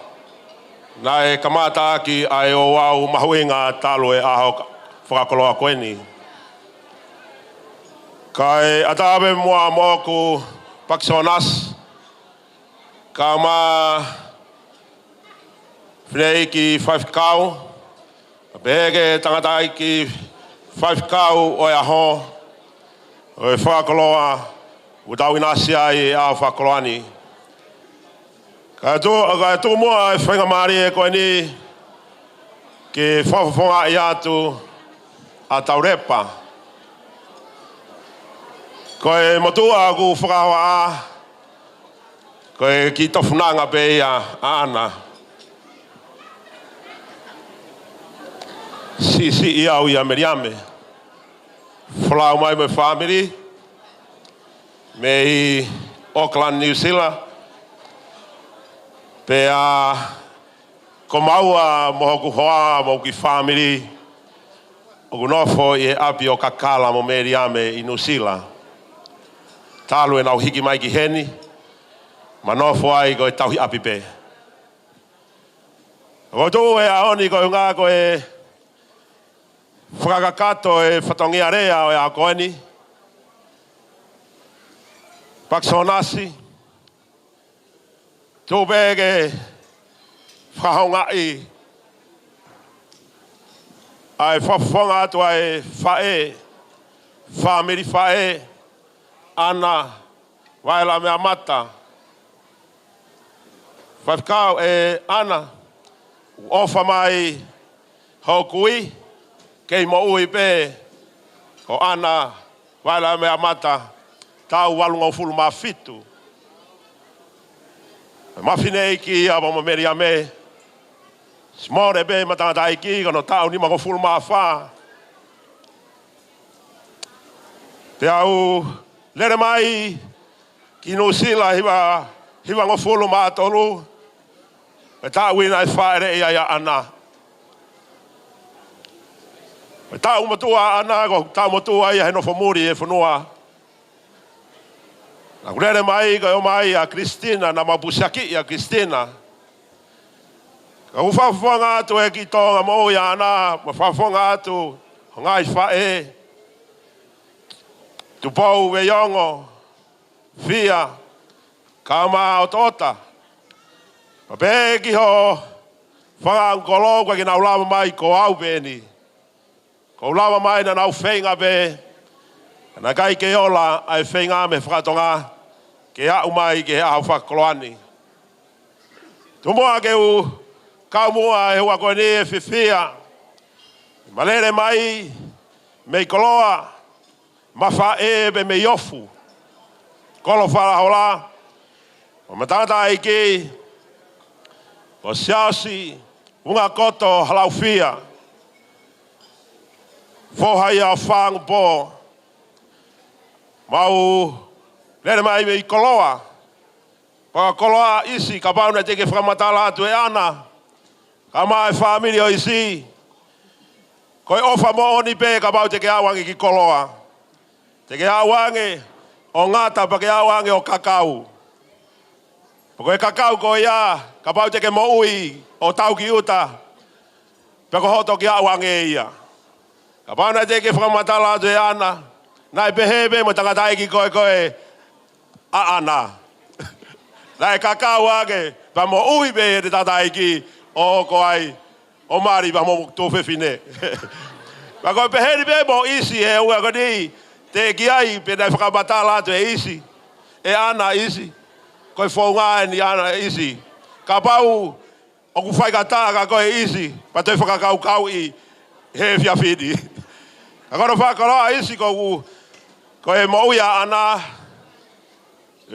Na e kamata aki ai o wau mahuinga talu e aho whakakoloa koeni. Kai atabe mua moku Paksonas. Ka ma whinei ki 5 kau. Bege tangata ki 5 kau o aho. O e whakakoloa. Utau inasia i a whakoloani. Ka tū mua e whainga maari e koe ni ke whawhawhonga i atu a taurepa. Koe motua ku whakahawa a koe ki tofunanga pe ia a ana. Si i au i a meriame. Whalau mai me whamiri. Me i Auckland, New Zealand. Pe a ko maua mohoku hoa mo ki family. O kunofo i api o kakala mo meriame i New Zealand. Talu e nau hiki mai ki heni. Manofo ai ko e tauhi api pe. Ko tō e aoni ko ngā ko e whakakato e whatongia rea o e a koeni. Paksonasi. Tō bege whahonga i. Ai whawhonga atu ai whae. Whamiri whae. Ana. Waila mea mata. Whawhikau e ana. Ofa mai hokui. Kei mo ui pe. Ko ana. Waila mea mata. Tau walunga o fulu mafitu. Mafine iki a mo meria me. Smore be matanga iki kono tau ni mo fulu mafa. Te au lere mai ki no sila hiwa ngo fulu ma tolu. E tau ina faere ia ana. E tau motua ana ko tau motua ia no fomuri e fonua. Na kulere mai ka o mai a Christina na mabusaki a Christina. Ka ufafonga atu e ki tonga mo ia ana, mafafonga atu ngai fae. Tu pau we yongo. Fia kama otota. Pabegi ho fanga ngolo kwa kina ulama mai ko au beni. Ko ulama mai na au fenga be. Na kai ke ola ai fenga me fratonga ke a umai ke a whakoloani. Tumoa ke u kaumua e hua koe ni e whiwhia. Malere mai me koloa mawha e be me iofu. Kolo whara hola. O matata i ki o siasi unga koto halau whia. Fohai a whangu po. Mau lere mai me i koloa. Paka koloa isi ka pauna teke whakamatala atu e ana. Ka mai whamiri o isi. Koe ofa mo oni pe ka pau teke awangi ki koloa. Teke awangi o ngata pake awangi o kakau. Koe kakau ko ia ka pau teke mo ui o tau ki uta. Peko hoto ki awangi e ia. Ka pauna teke whakamatala atu e ana. Nai pehebe mo tangatai ki koe a ana. Nai kakau ake pa mo ui pe te tatai ki o koai o mari pa mo tofe fine. Pa koe peheri pe mo isi e ua koni te ki ai pe nai whakamatala atu e isi. E ana isi. Koe whaunga ni ana isi. Ka pau o ku whaikata ka koe isi. Pa te whakakau kau i he whiawhidi. Ka kono whakaloa isi ko ku. Ko e mauia ana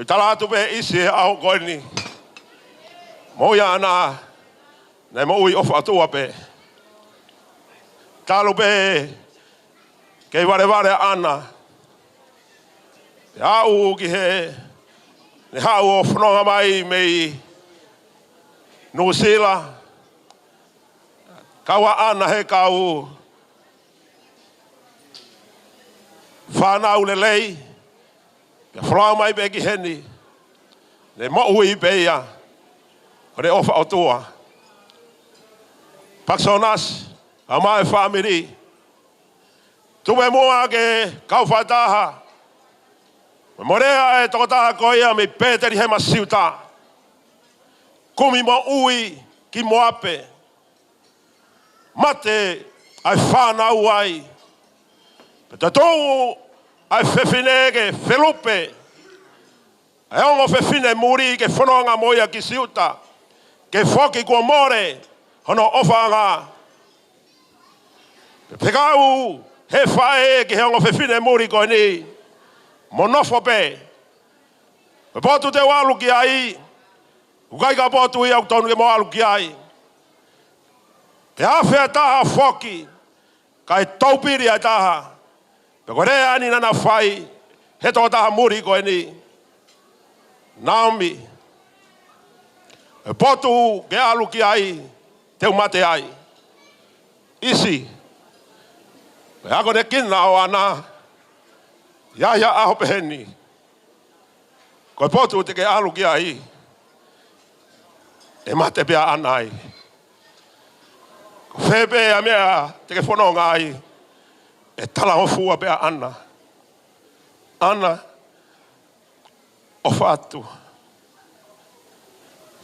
tala atu pe isi au koe ni. Moia ana, nei mo ui ofa atua pe. Talo pe, kei ware ana. Au ki he, ne hau o whanonga mai mei Nusila. Kawa ana he kau whanau le lei. Whanau mai pe ki heni. Ne mo ui pe ia. O re ofa o tua. Paksonas, a mai whamiri. Tuwe mua ke kau whataha. Morea e tokotaha koia me Peteri he masiuta. Kumi mo ui ki moape. Mate ai whanau ai. Peta tou ai whewhine ke Felupe. Ai ongo whewhine muri ke whanonga moia ki siuta. Ke whoki kua more hono ofanga. Pekau he whae ke he ongo whewhine muri koe ni. Monofo pe. Pe potu te walu ki ai. Ukai ka potu i au tonu ke mo walu ki ai. Pe hawhea taha whoki. Kai taupiri ai taha. Pe kore ani nana whai. He tō taha muri koe ni. Naomi. Pe potu ke alu ki ai. Te umate ai. Isi. Pe ako ne kina o ana. Ia aho peheni. Koe potu te ke alu ki ai. E mate pia anai. Ko whepe a mea te ke whanonga ai. E tala hofua pia ana. Ana. O whatu.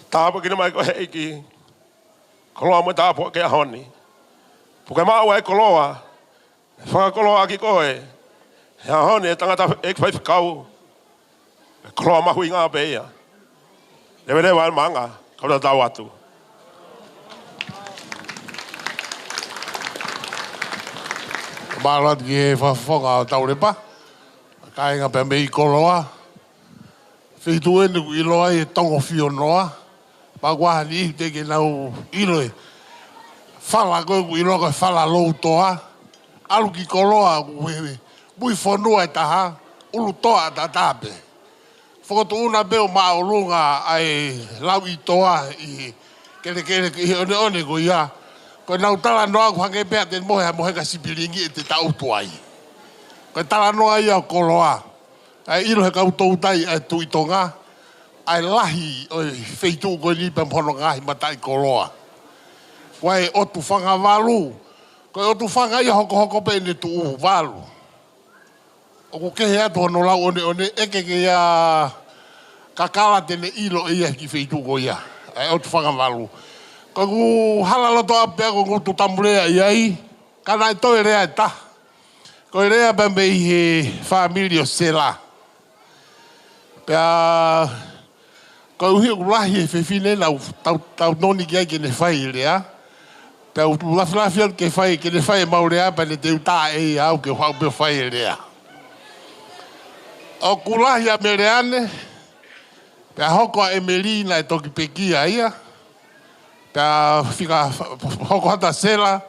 Tāpa kina mai ko heiki. Koloa mo tāpua ke ahoni. Puke maua e koloa. E whakakoloa ki koe. He ahoni e tangata e kwhai whikau. E koloa mahui ngā peia. Rewe rewa manga. Kauna tau atu. Mārat ki he whawhonga o taurepa. Kāinga pe me i koloa. Whitu ene ku iloa e tongo whionoa. Pagwaha ni ihu te ke nau iloe. Whala koe ku iloa koe whala loutoa. Alu ki koloa ku hewe. Mui whanua e taha. Ulu toa ta tāpe. Whakotu una beo maa o lunga ai lau i toa i kere i one ko ia. Koe nau tala noa ku hange pea te mohe ka sipiringi e te tautu ai. Koe tala noa ia o koloa. Ai ilo he kautou tai ai tuitonga. Ai lahi o feitu koe ni pe mpono ngahi matai koloa. Koe otu whanga walu. Koe otu whanga ia hoko pe ne tu walu. O ko kehe atu hono lau one eke ke ia kakala tene ilo ia ki wheitu ko ia. Ai otu whangamalu. Ko ku halaloto apea ko kutu tamurea iai. Kana e toi rea e ta. Ko e rea pe mei he familio sela. Pea ko uhi o lahi e whewhine na tau noni ki ai ke ne whai rea. Pea u lafilafian ke ne whai maurea pa ne te uta e au ke whau pe whai rea. O kulahi a mereane, pea hoko a Emelina e toki pekia ia, pea whika hoko hata sela,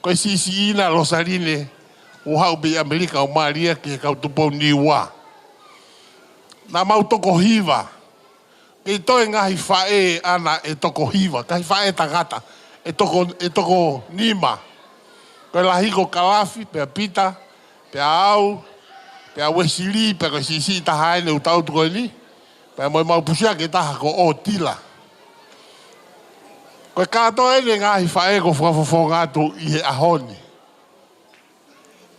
koe sisi ina losarine, uhau be Amerika o Maria ki kau tupou niwa. Nā mau toko hiva, kei toi ngahi whae ana e toko hiva, kahi whae tangata, e toko nima. Koe lahiko kalafi, pea pita, pea au, pea wesili, pea koe sisi taha ene utau tuko ni. Pea moi mau pusia ke taha ko o tila. Koe kato ene ngahi whae ko whakafofo ngātu i he ahoni.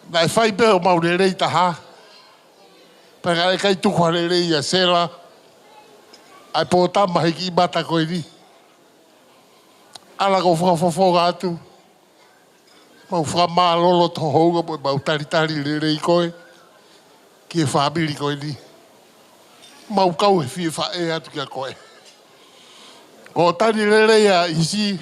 Nai whai peho mau rerei taha. Pea kare kai tukua rerei a sela. Ai po tama heki i mata koe ni. Ala ko whakafofo ngātu. Mau whakamālolo tohouga mo mau taritari rerei koe. Ki e whaabiri koe ni. Mau kau he whie whae atu kia koe. Ko tani rere ia isi.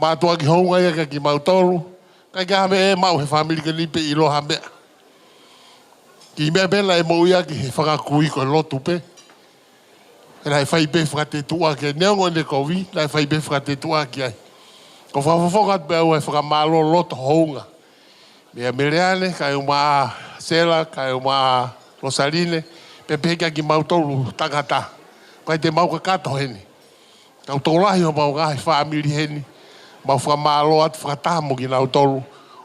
Mātua ki hounga ia ki mau tolu. Kai kia hame e mau he whaamiri ke nipe i loha mea. Ki mea bela e mau ia ki he whakakui koe lotu pe. Lai fai be frate tua ke neongo ne kovi, lai fai be frate tua ki ai. Ko whafofonga te au e whakamalo loto hounga. Mea mereane, kai uma Sela, kai uma Rosaline, pe peka ki mautolu tangata. Kai te mau kakato heni. Kau tolahi o mau ngahi whaamiri heni. Mau whakamalo atu whakatamo ki nau tolu.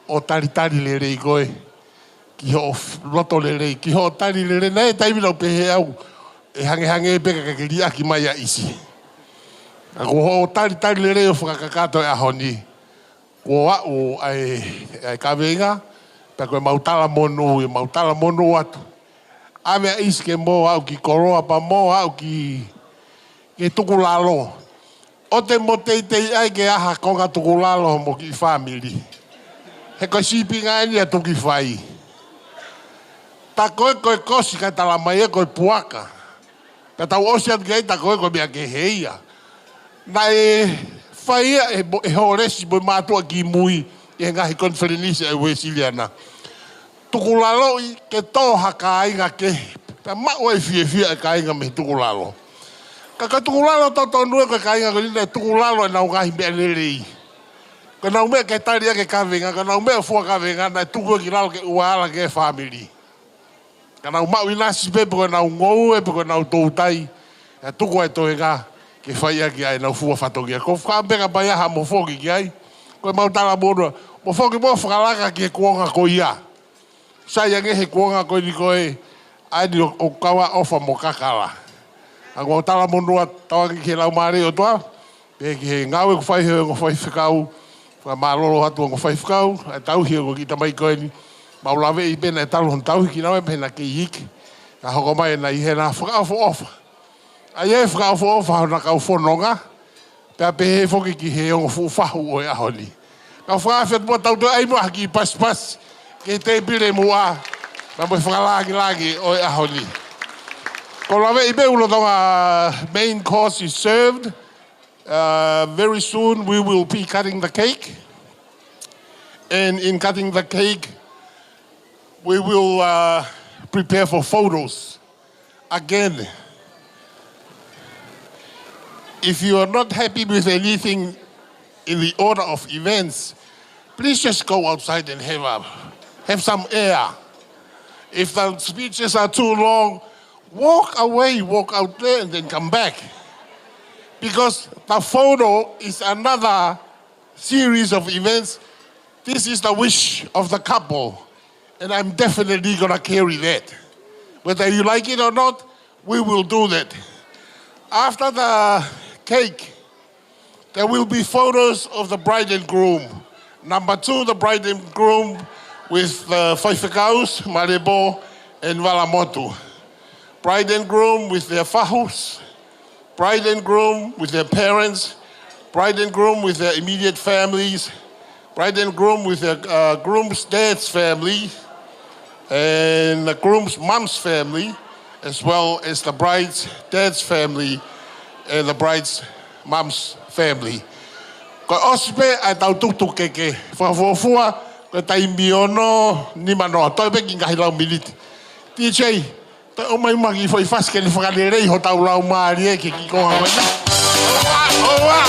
O tari le rei koe. Ki ho loto le rei, ki ho tari le rei. Nei taimi lau pehe au. E hange peka kakiri aki mai a isi. Ako ho tari le rei o whakakakato e ahoni. Ko au ai kawenga. Pea koe mautala monu atu. Ame a isi ke mo au ki koroa pa mo au ki tukulalo. O te mo teitei ai ke aha konga tukulalo mo ki family. He koe sipinga eni a tuki whai. Ta koe kosi kai tala mai e koe puaka. Ka tau osiat kei ta koe mea ke heia. Na e whaia e horesi boi mātua ki mui e ngahi konferenisi e Wesiliana. Tukulalo i ke toha ka inga ke. Pea mao e fie ka inga me tukulalo. Ka tukulalo tau nue ka inga ko nina tukulalo e nau ngahi mea lerei. Ka nau mea ke taria ke kawenga, ka nau mea fua kawenga na tuku ki lalo ke uahala ke family. Ka nau mau inasi pepe ko nau ngou e pe ko nau toutai. E tuku e tohenga ke whaia ki ai nau fua whatokia. Ko whaambenga pai aha mo foki ki ai. Ko mau tala mōrua. Mo foki mo whakalaka ki e kuonga ko ia. Sai ange he kuonga ko ni koe ai o kawa ofa mo kakala. Ako tala mōrua tawaki ki lau maare o toa. Pe ki he ngau e ku whai heo ngau whai whikau. Wha mārolo hatu ngau whai whikau. E tau hio ko ki tamai koe ni. Maulawe i pena e talo hon tau ki nau e pena ke hiki. Ka hoko mai na i he na whakawho ofa. A ie whakawho ofa hau na kau whanonga. Pea pe he whoki ki he ongo whahu o e ahoni. Ka whakawhet mua tau ai mua ki pas. Ke te pire mua. Ma mo whakalagi o e ahoni. Ko lawe i beulo tonga main course is served. Very soon we will be cutting the cake. And in cutting the cake, we will prepare for photos. Again, if you are not happy with anything in the order of events, please just go outside and have some air. If the speeches are too long, walk away, walk out there and then come back. Because the photo is another series of events. This is the wish of the couple. And I'm definitely going to carry that. Whether you like it or not, we will do that. After the cake, there will be photos of the bride and groom. Number 2, the bride and groom with the Whaifekaus, Marebo, and Valamotu. Bride and groom with their whahus. Bride and groom with their parents. Bride and groom with their immediate families. Bride and groom with their groom's dad's family. And the groom's mom's family, as well as the bride's dad's family and the bride's mom's family. Ko ospe ai tau tutu keke. Whafofua, ko tai miono ni mano. Toi peki ngahi lau miniti. DJ, toi o mai magi foi faske ni whakarerei ho tau lau maari e ke ki konga wena. Owa!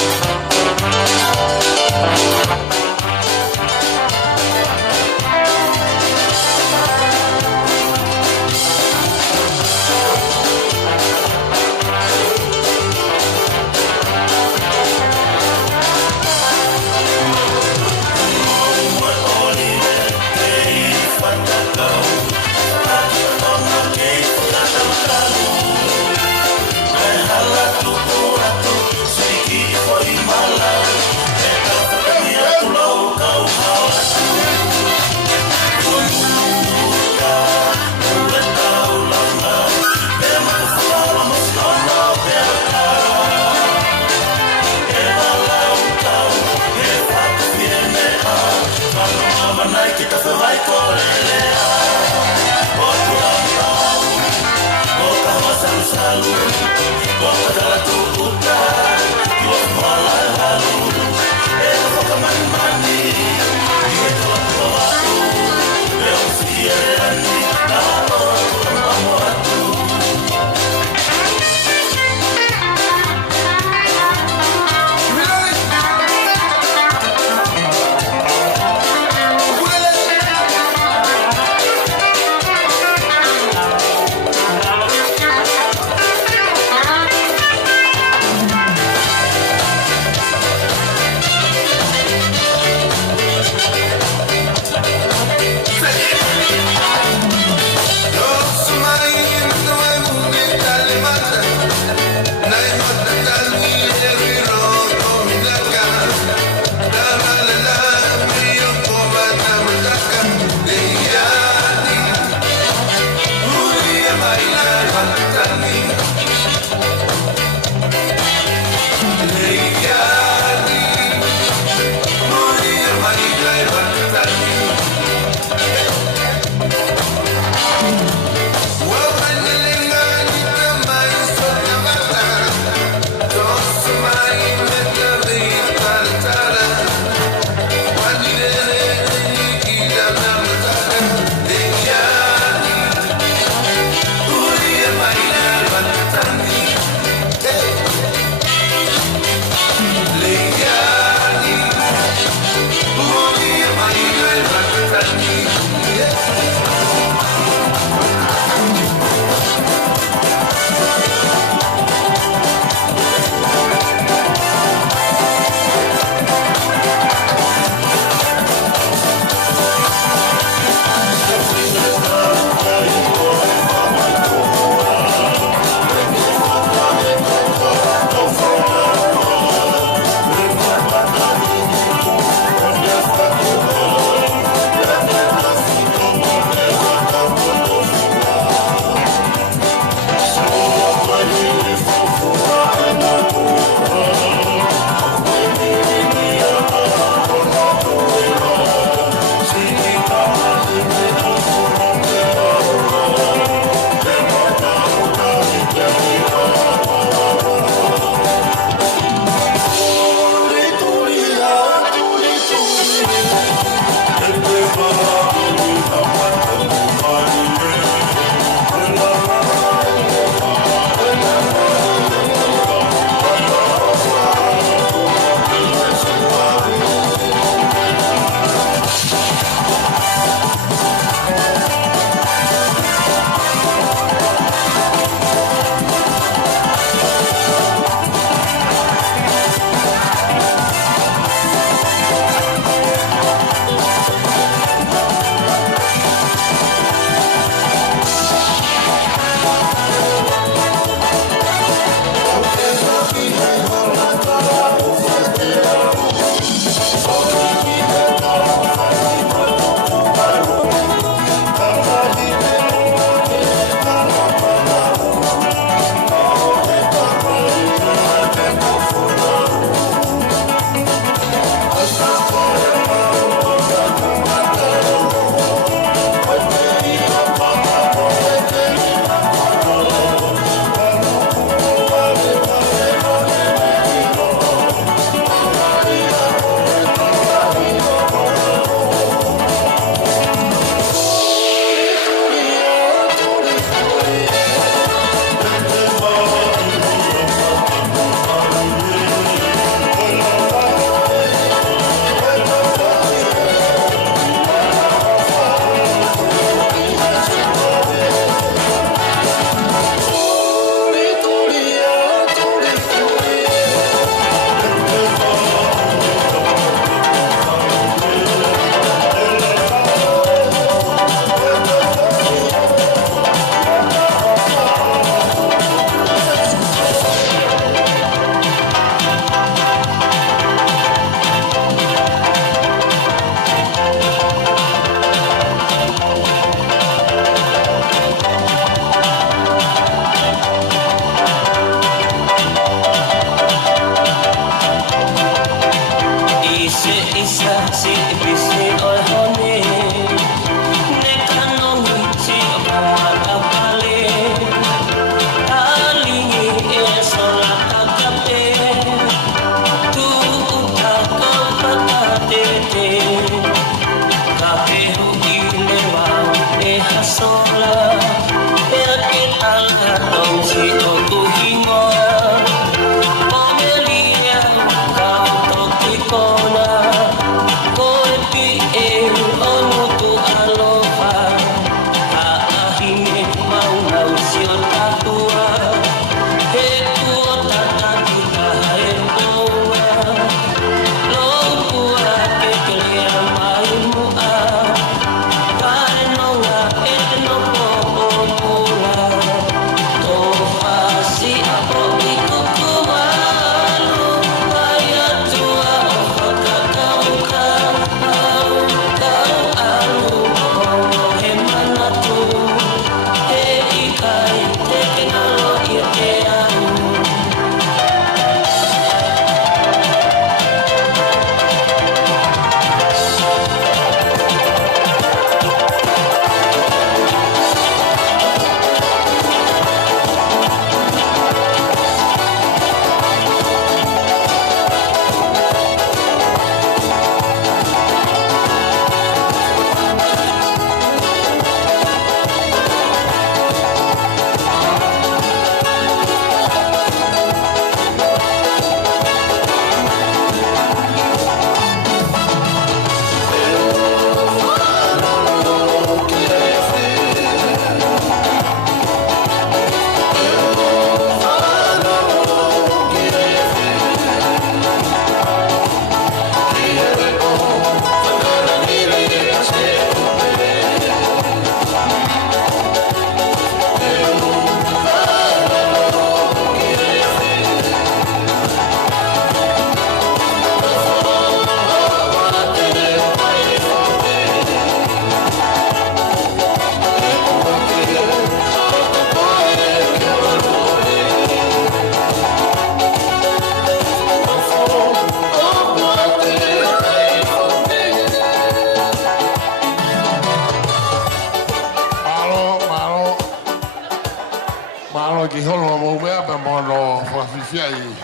Malo ki holo mo mea pe mo no fafifia I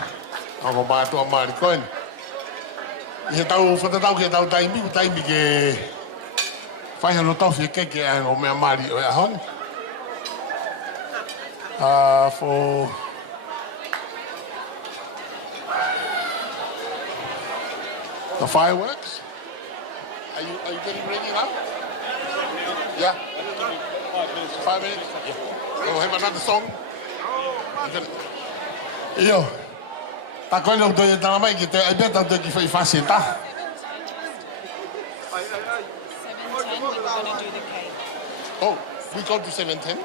ako matua marikoin. I tau whatatau ki tau taimi ke whaiha no tau whia keke a o mea mari o ea hon. For the fireworks. Are you getting ready now? Yeah? 5 minutes? Yeah. We'll have another song. Iyo. Ta koe no toi tana mai ki te ai beta toi ki whai whaseta. 7:10, we're going to do the cake. Oh, we go to 7:10?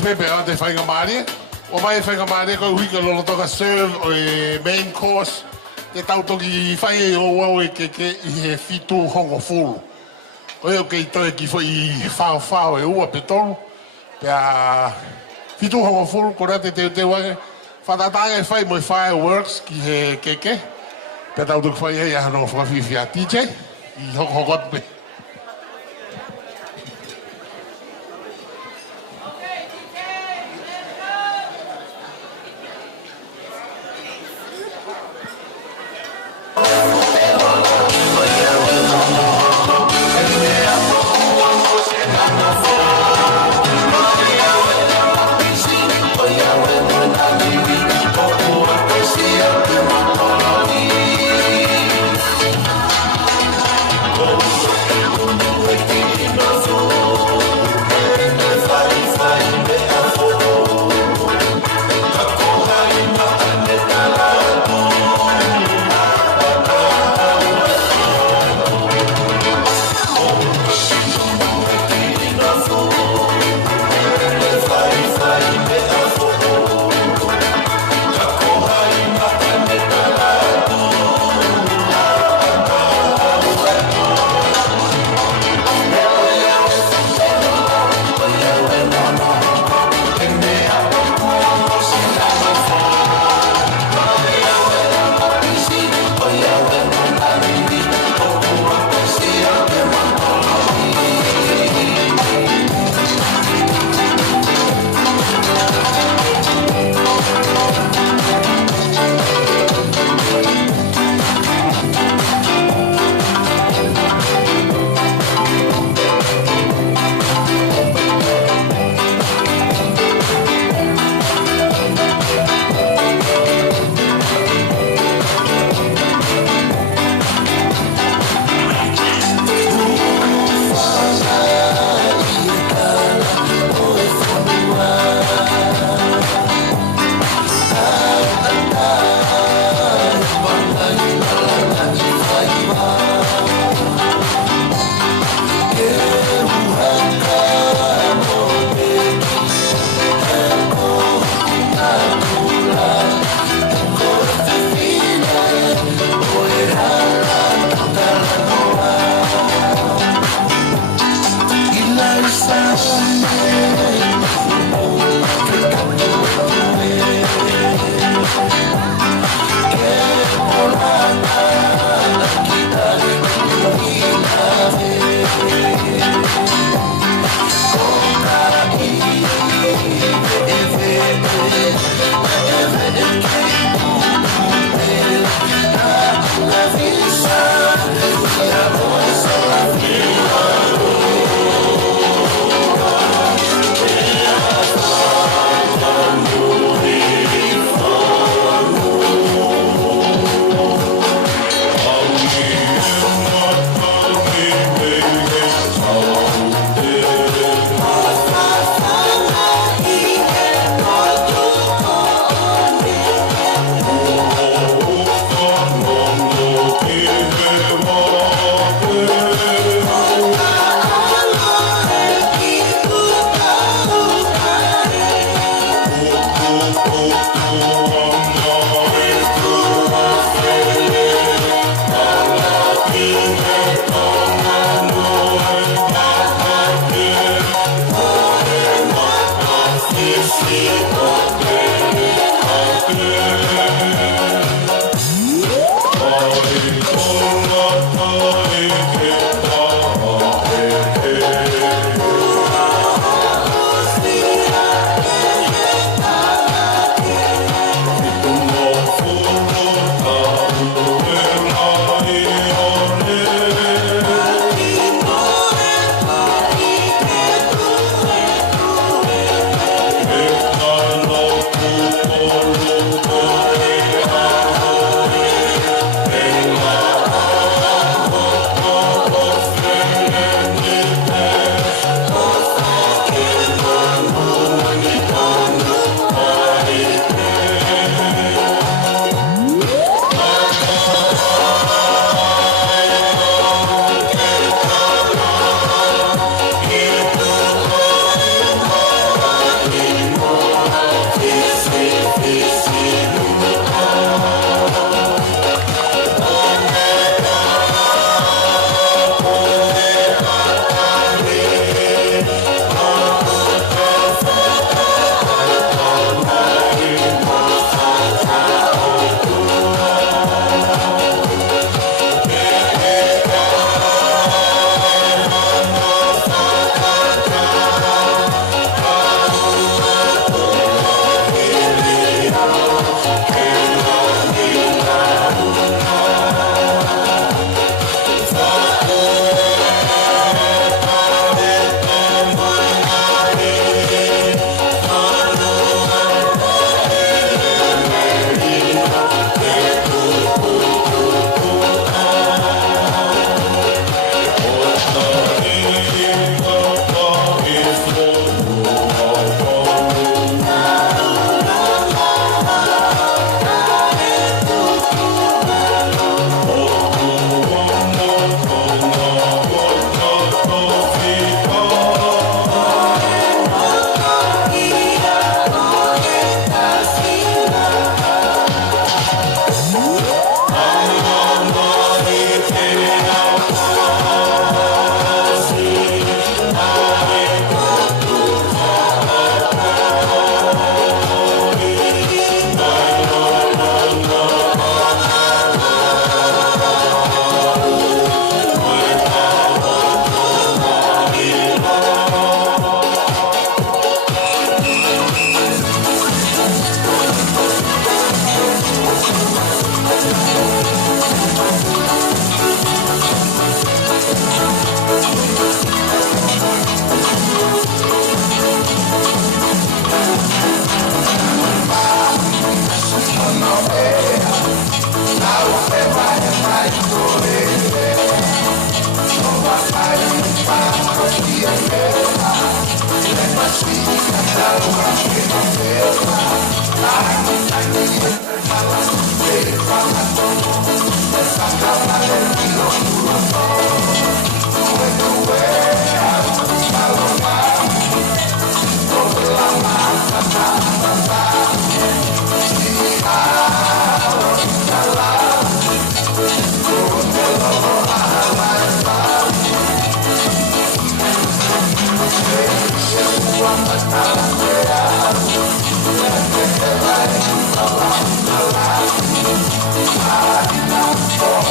Pepe o te whainga maare. O mai whainga maare koe hui ka lolo toka serve o main course. Te tautoki whai o wau keke I he fitu hongo fulu. Koe o kei toi ki whai whao e ua pe tolu. Pea fitu hongo fulu kore te wange. Whatatanga e whai moi fireworks ki he keke. Pea tautoki whai hei ahano whawhiwhia DJ. I hoko pe.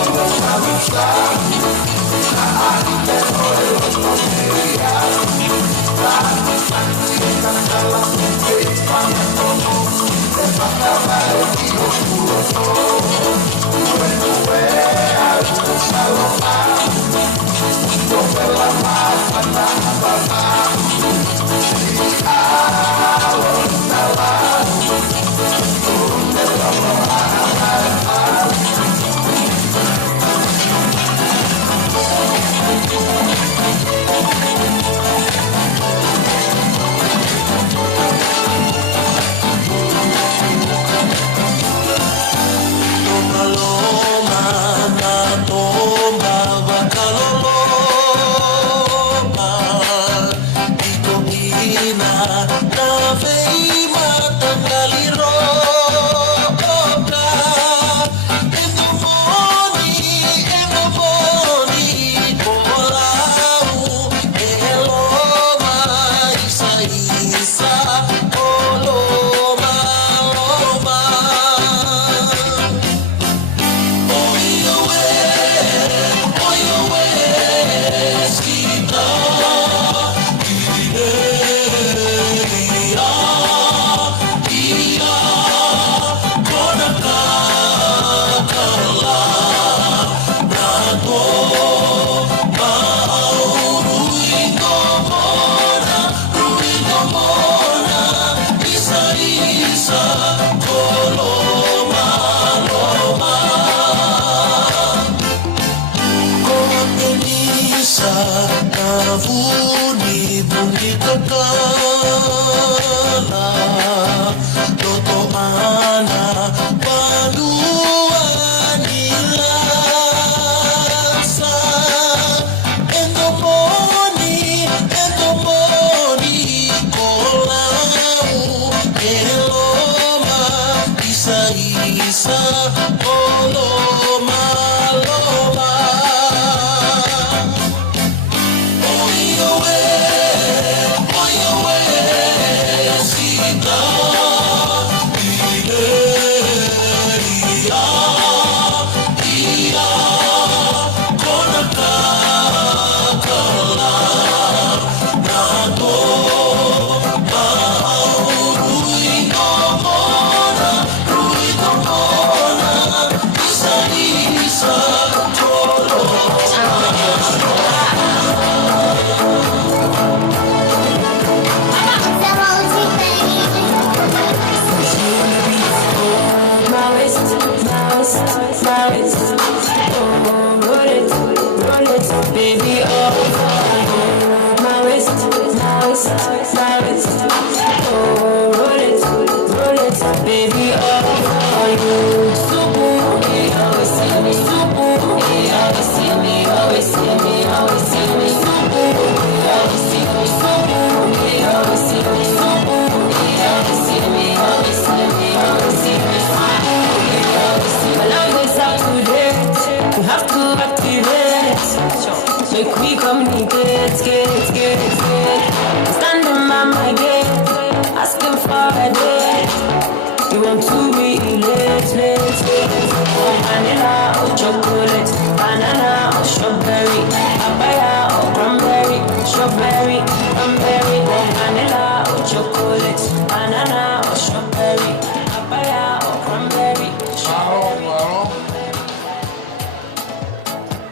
I'm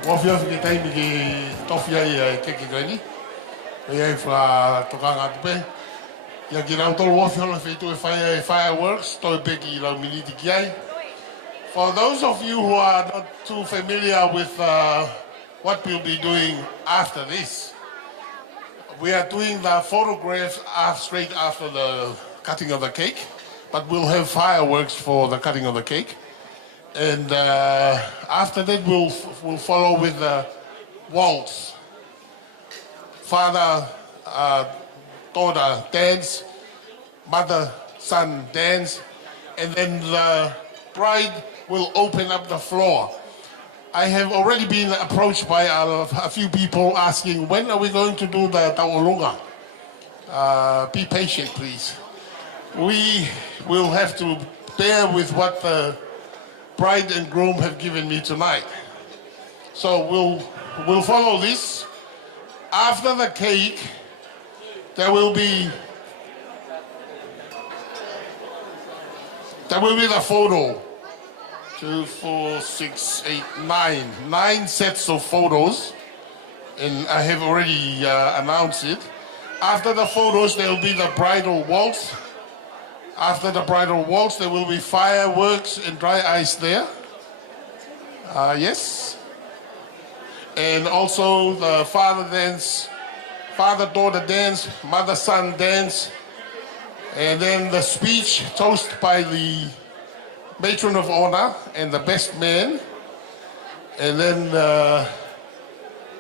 Wafia ki taimi ki tofia i keki greni. E ai fra tokanga tupe. Ia ki rau tolu wafia la feitu e fireworks, toi peki i rau miniti ki ai. For those of you who are not too familiar with what we'll be doing after this, we are doing the photographs straight after the cutting of the cake, but we'll have fireworks for the cutting of the cake. And after that, we'll follow with the waltz. Father, daughter dance, mother, son dance, and then the bride will open up the floor. I have already been approached by a few people asking, when are we going to do the Taolunga? Be patient, please. We will have to bear with what the bride and groom have given me tonight. So we'll follow this. After the cake, there will be That will be the photo. 2, 4, 6, 8, 9. 9 sets of photos. And I have already announced it. After the photos, there will be the bridal waltz. After the bridal waltz, there will be fireworks and dry ice there. Yes. And also the father dance, father-daughter dance, mother-son dance. And then the speech, toast by the matron of honor and the best man. And then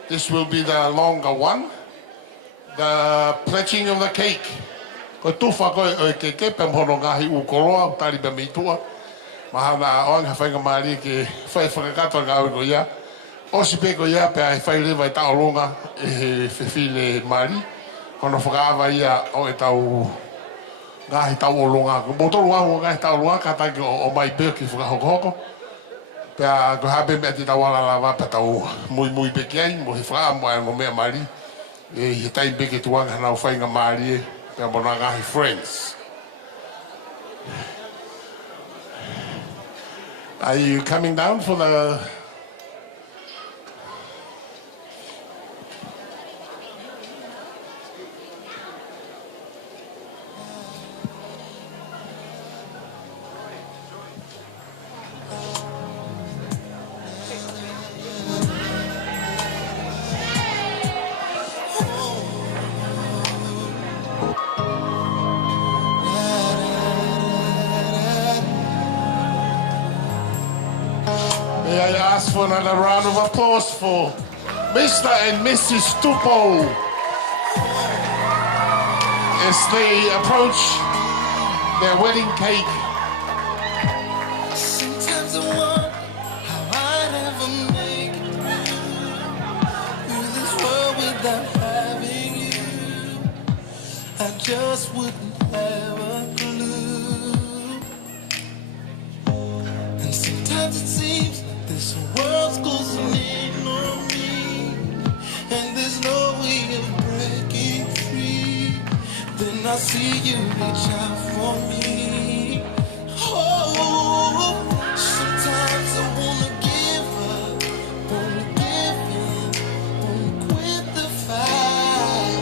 this will be the longer one. The pledging of the cake. Ko tufa koe o ke kepe mhono ngahi u koroa, tari pe mitua. Mahana oanga whainga maari ke whai whakakato ngā ui ko ia. Osi pe ko ia pe ai whai lewa i tau ronga e whiwhile maari. Kono whakaawa ia o e tau ngahi tau o ronga. Ko motoru ahu o ngahi tau ronga ka tangi o mai pe ki whakahoko. Pea ko habe mea ti tau ala lawa pe tau mui peke ai, mo he whakaamoa mo mea maari. E he tai peke tuanga hanau whainga maari e. Pea mona ngahi friends. Are you coming down for the... May I ask for another round of applause for Mr. and Mrs. Tupo as they approach their wedding cake. Sometimes I wonder how I'd ever make it through this world without having you. I just wouldn't have a clue. And sometimes it seems this world's closing in on me, and there's no way of breaking free. Then I see you reach out for me. Oh, sometimes I wanna give up, wanna give in, wanna quit the fight.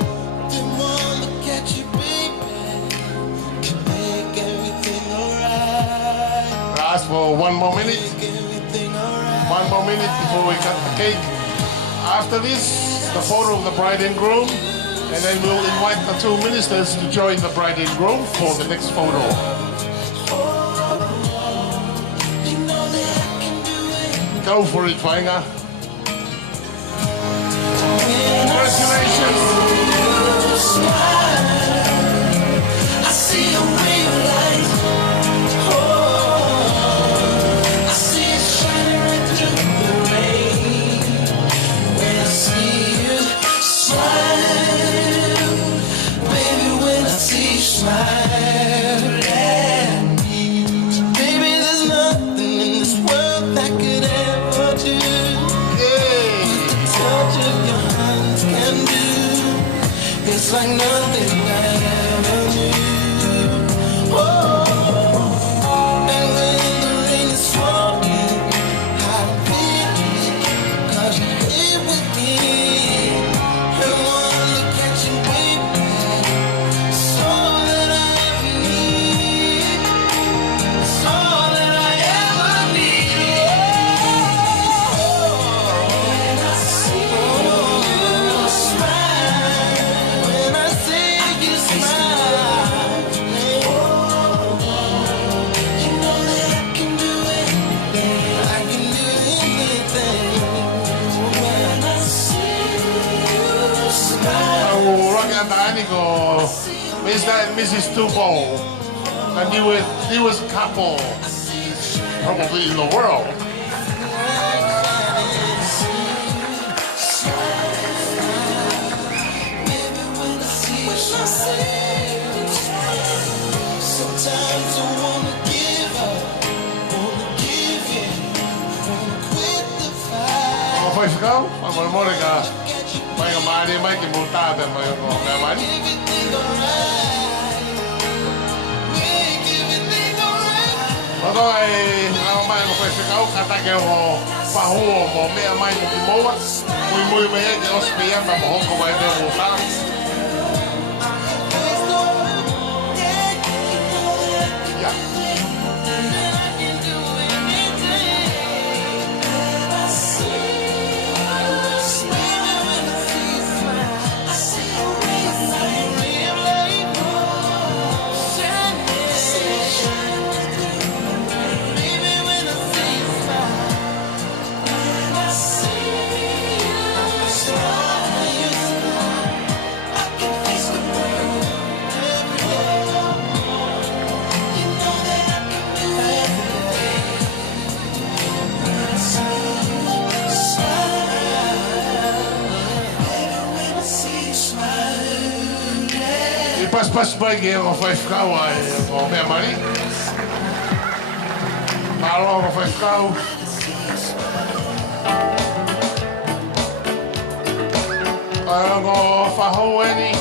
Then one look at you, baby, can make everything alright. Ask for one more minute. One more minute before we cut the cake. After this, the photo of the bride and groom, and then we'll invite the two ministers to join the bride and groom for the next photo. Go for it, Whainga. Congratulations. I see a ray of light. I see it shining right through the rain. When I see you smile, baby, when I see you smile at me, baby, there's nothing in this world that could ever do what the touch of your hands can do. It's like nothing I ever knew. And when the rain is falling, I'm feeling 'cause you're here with me. And one look at you, baby, it's all that I ever need. It's all that I ever need. When I see you smile, when I see you smile, you know that I can do anything. I can do anything. When I see you smile. Mr. and Mrs. Tupo, the newest couple probably in the world. Sometimes I wanna give up, wanna give in, wanna quit the fight. Ko whai whakau, whai mora ka whainga maari mai ki mūtāpe mai o mea mai. Everything alright, make everything alright. Rongotonga e ngā mai mo koe whikau, katake o whahua mo mea mai mo ki moa. Mui mei e ke ospe iamba mo hoko mai mea mo tāra. Pas mai ke o whai whakau o mea mari. Malo o whai whakau. Ngo whahau eni.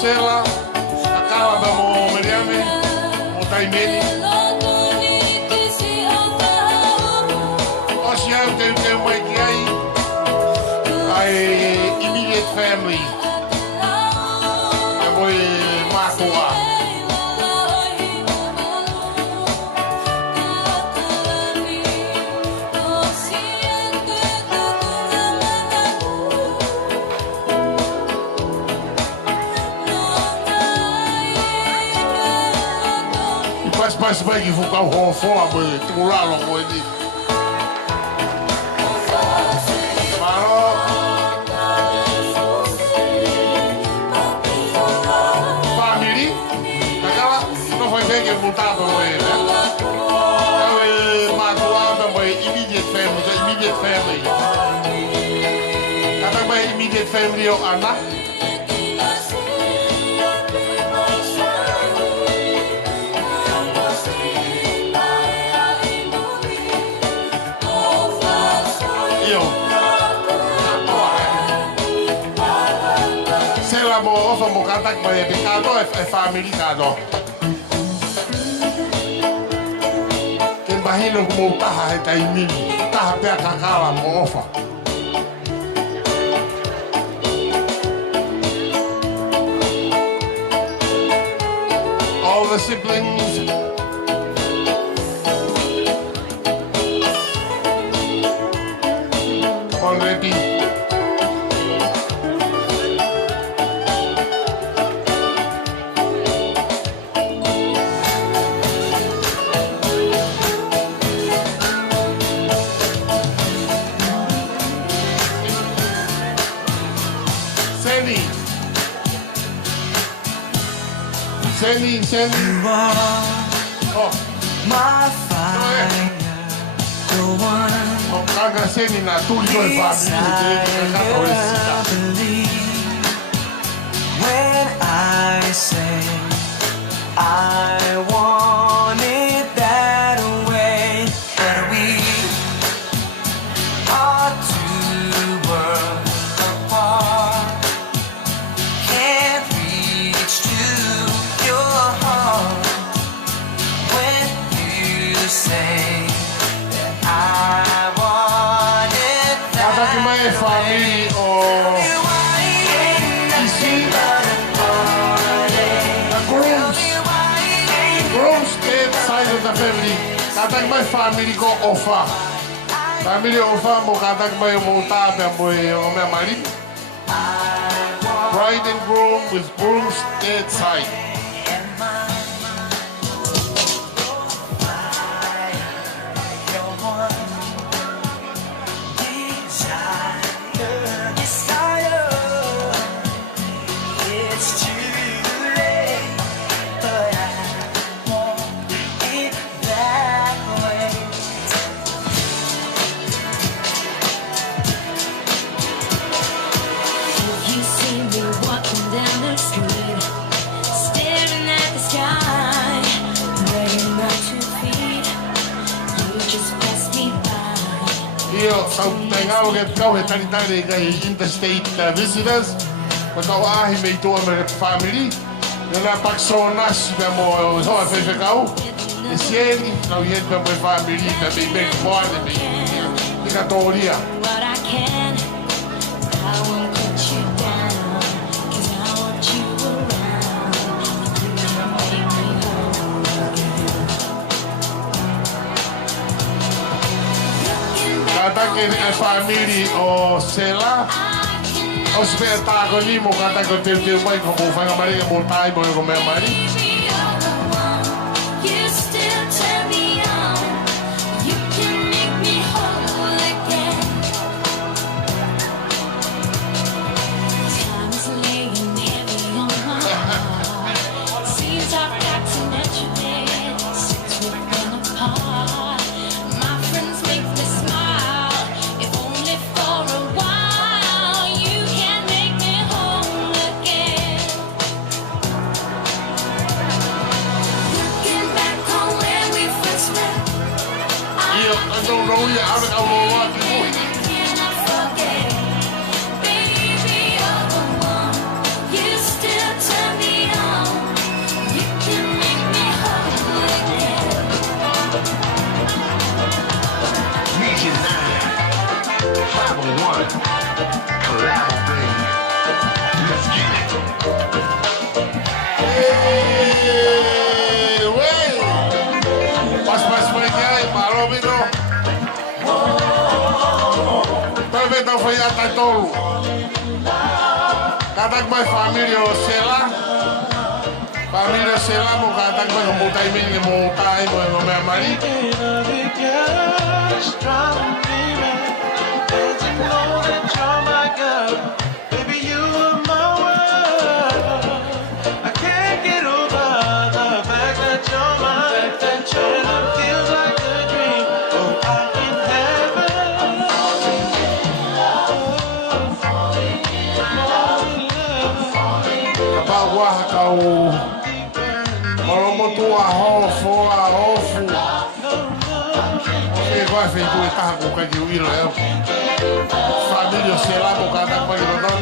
Sela, akala ba mo Meriame, mo Taimeni. O siya te mai ki ai immediate family. E moi mākoa. Pas mai ki fukau ho foa mo tu lalo mo ni. Maro. Family. Akala no foi bem que mutado no é, né? Eu magoava mo immediate family. Kata mai immediate family o ana. Sela mo ofa mo katak mo e picado e family kado. Ken bahino mo taha e taimini, taha pea kakala mo ofa. All the siblings. Come on, Repi. Seni. Oh. My fire, the one. Oh, kaga seni na tuli ko fa when I say I want it that way, that we are two worlds apart, can't reach to your heart when you say that I want it that way. Family or ici the groom's dead side of the family. Katak my family ko ofa. Family ofa mo katak may mo tabi mo o me mari. Bride and groom with groom's dead side. tau tai ngau ke kau he tari tari kai interstate visitors. Ko kau ahi mei toa me family. Nana pakso nas me mo hoa fefe kau. E sieni, kau yen me mo family me me me moane me. Ika tōria. What I can, I won't put you down, 'cause I want you around. You can make me whole again. Kata ke e family o Sela. O spea tako ni mo kata ko te mai ko mo whanga mari mo tai mo ko mea mari. You still turn me on. You can make me whole again. Time's laying heavy on my heart. Seems I've got to let you in since we've been apart. My friends make me smile, if only for a while. You can make me whole again. Looking back on when we first met, I don't know you out of our lot. cannot forget. Baby, you're the one. You still turn me on. You can make me whole again. Region 9, 501, collabo, baby. Let's get it. Hey, wey. Pas mai malo mino. Talvez não foi até tolo. Kata mai família o Sela. Família Sela mo kata mai mo tai mini mo tai mo me mari. Wah kau Moromo tua hofo a hofu E vai feito e taha ko kai ki uiro eu Família Sela mo kata mai ronon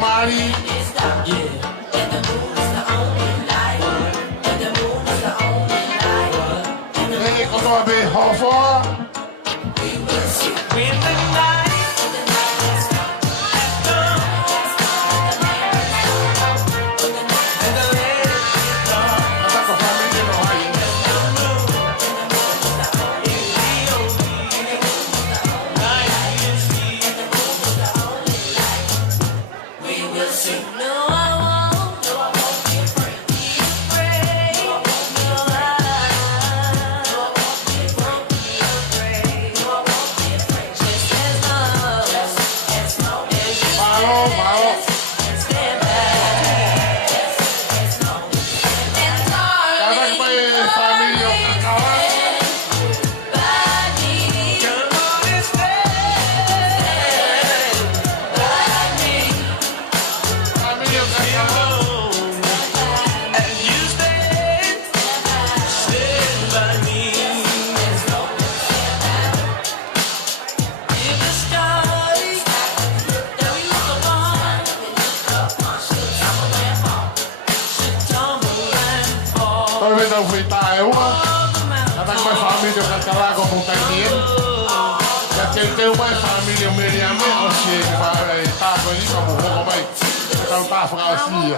Mari. Hey, come on, baby, how far? Não foi tá eu até mais família que tá lá com o dinheiro já tem uma família Miriam ou se vai tá com ele como vou vai então tá assim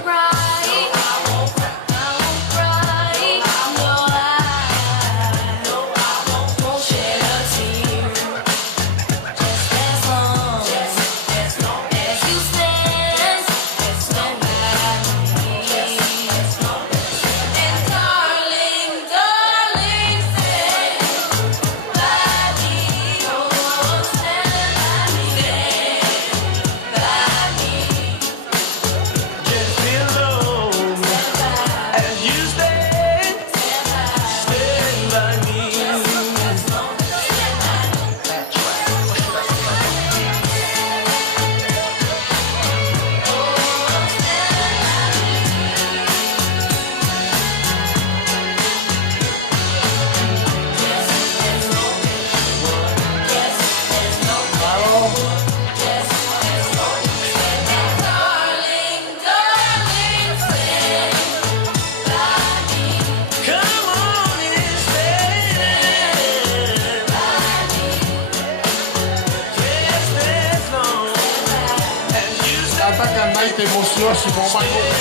Ataka nai te mosiosi mo mai o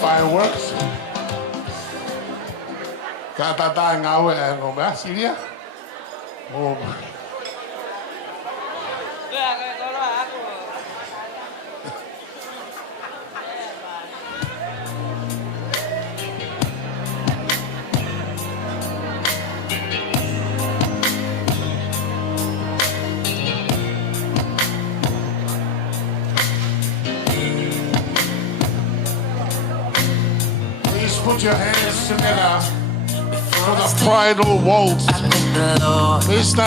fireworks. Tata ngawe ngombe Syria. Oh. Put your hands together for the bridal waltz, Mr.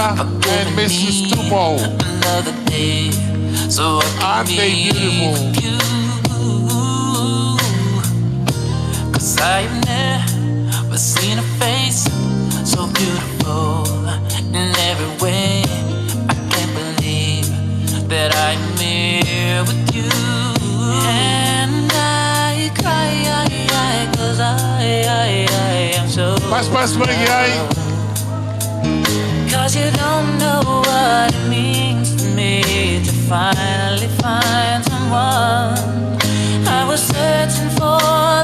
and Mrs. Tupo. Aren't they beautiful? Cause I've never seen a face so beautiful in every way. pas bagi ai. Cause you don't know what it means to me to finally find someone. I was searching for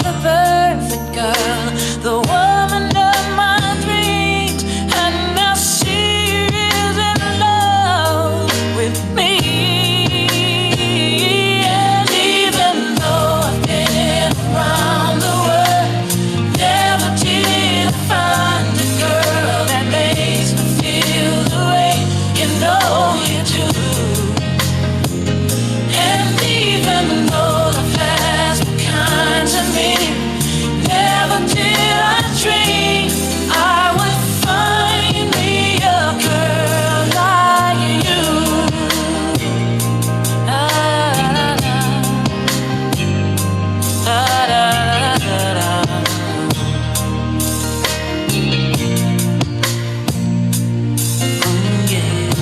the perfect girl, the woman of my dreams, and now she is in love with me. And even though I've been around the world, never did I find a girl that makes me feel the way you know you do. And even though the past were kind to me, never did I dream I would find me a girl like you. Da, da, da. Da, da, da, da. Yeah.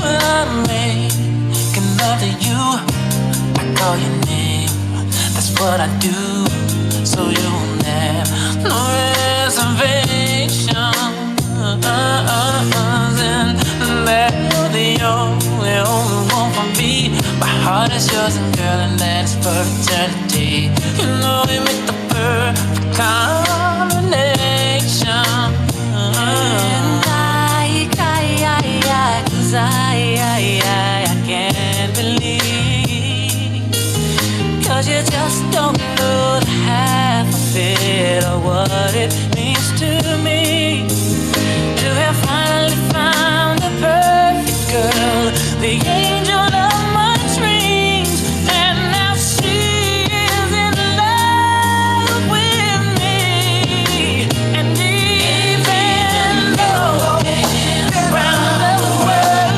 When I'm making love to you, I call your name. That's what I do. So you'll never no reservations. And that you're the only one for me. My heart is yours, and girl, and that is for eternity. You know we make the perfect combination. And cause I can't believe, cause you just don't know the half of it or what it means to me to have finally found the perfect girl, the angel of my dreams, and now she is in love with me. And even though I've been around the world,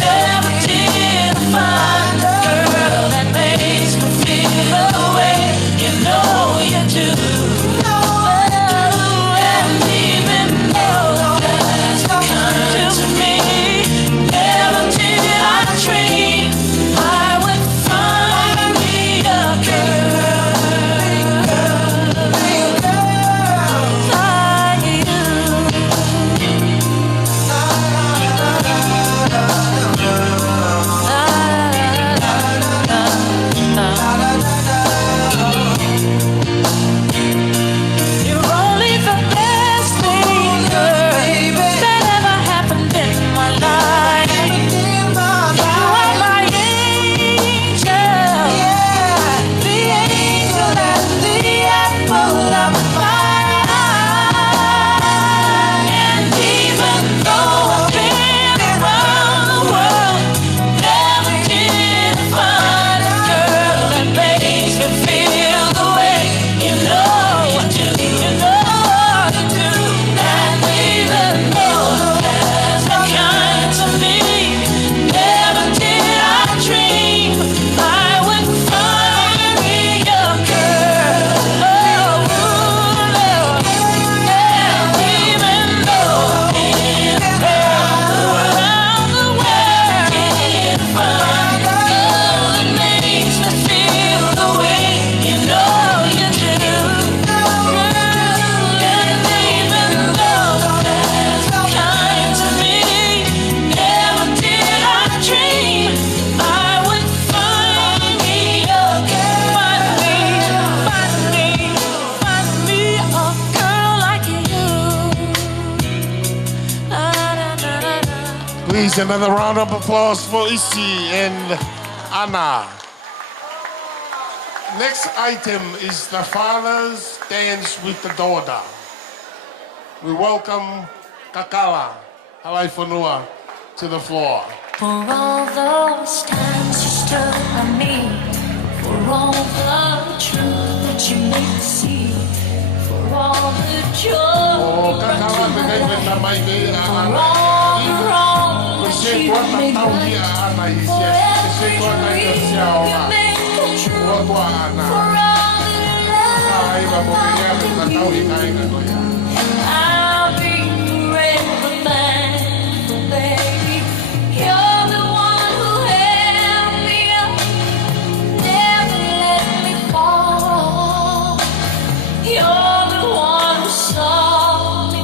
never did I find a girl that makes me feel the way you know you do. And even though the past was kind to me, never did I dream I would find me a girl like you. You're only the best thing, girl, that ever happened in my life. You are my angel, the angel and the apple of my eye. And even though I've been around the world, never did I find a girl that makes me feel the way you know you do. You know you do. And even though the past was kind to me, never did I dream I would find me a girl. Oh, Lord. And even though I've been around the world, did I find a girl that makes me feel the way you know you do. And even though the past was kind to me, never did I dream I would find me a girl. Find me a girl like you. Da, da, da, da, da. Please, another round of applause for Isi and Anna. Next item is the father's dance with the daughter. We welcome Kakala Halaifonua to the floor. For all those times you stood by me, for all the truth that you made me see, for all the joy Oh, you Kakala, brought to my bigay life, na may may for Anna. all the wrong that Kasi you kuwan na made tao right, niya Anna for isya. Kasi every kuwan na dream siya you nga. made come true, Kuwan ko Anna. for all the love Ay, mabukanya you na tao ikay nga to yan. I'll be forever thankful, baby. You're the one who held me up, never let me fall. You're the one who saw me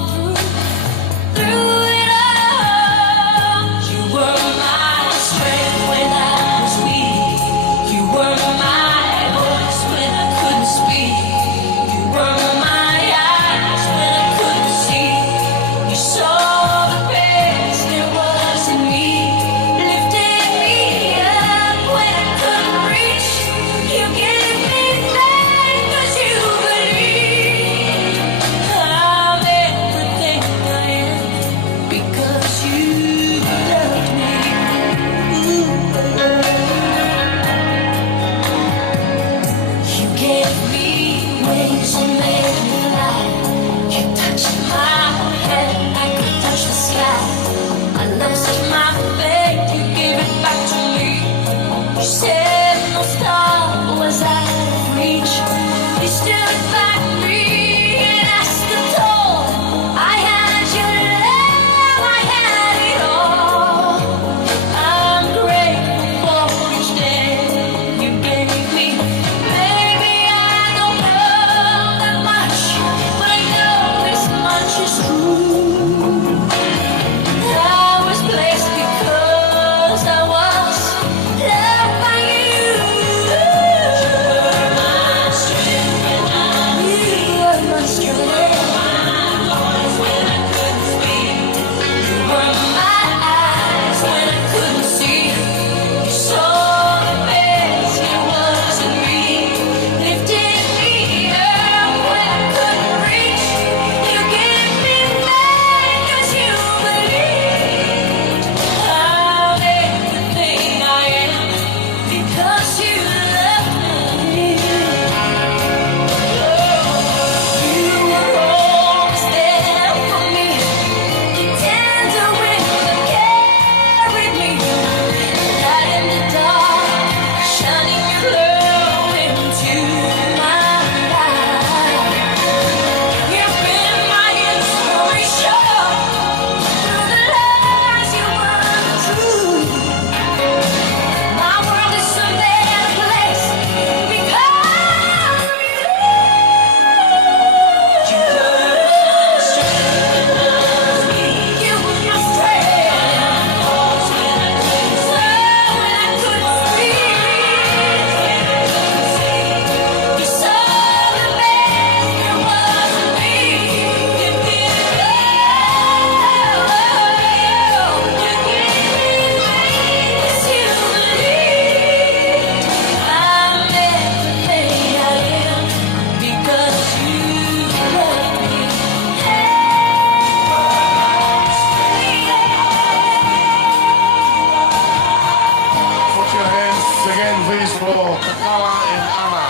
for Kakala and Anna.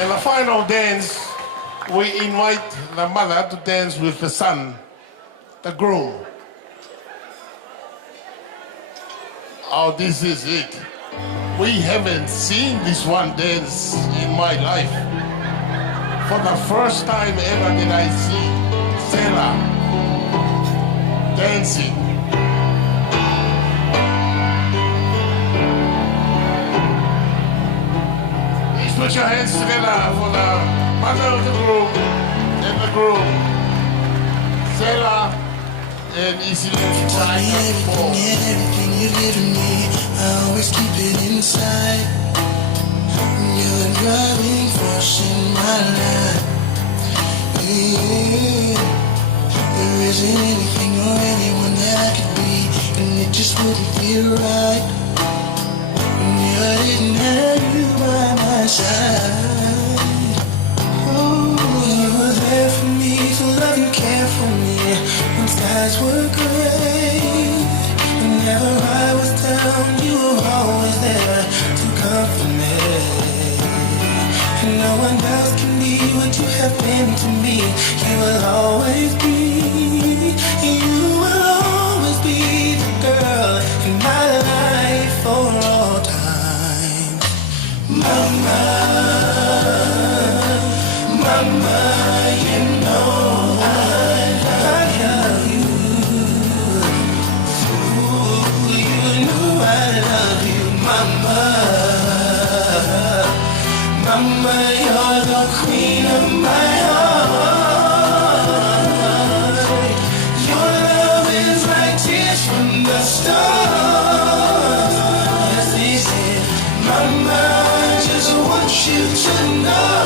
And the final dance, we invite the mother to dance with the son, the groom. Oh, this is it. We haven't seen this one dance in my life. For the first time ever did I see Sarah dancing. Please put your hands together for the mother of the groom and the groom. Sarah and Isilem. Everything you've given me, I always keep it inside. You're the driving force in my life. Yeah. There isn't anything or anyone that I could be, and it just wouldn't feel right. Yeah, I didn't have you by my side. Oh, you were there for me, to love and care for me when skies were gray. Whenever I was down, you were always there to comfort me. And no one else can be what you have been to me. You will always be, you will always be the girl in my life for all time. Mama, mama, you know I love you. Ooh, you know I love you, mama. Mama, you're the queen of my heart. Your love is like tears from the stars. Yes, they said, Mama, I just want you to know,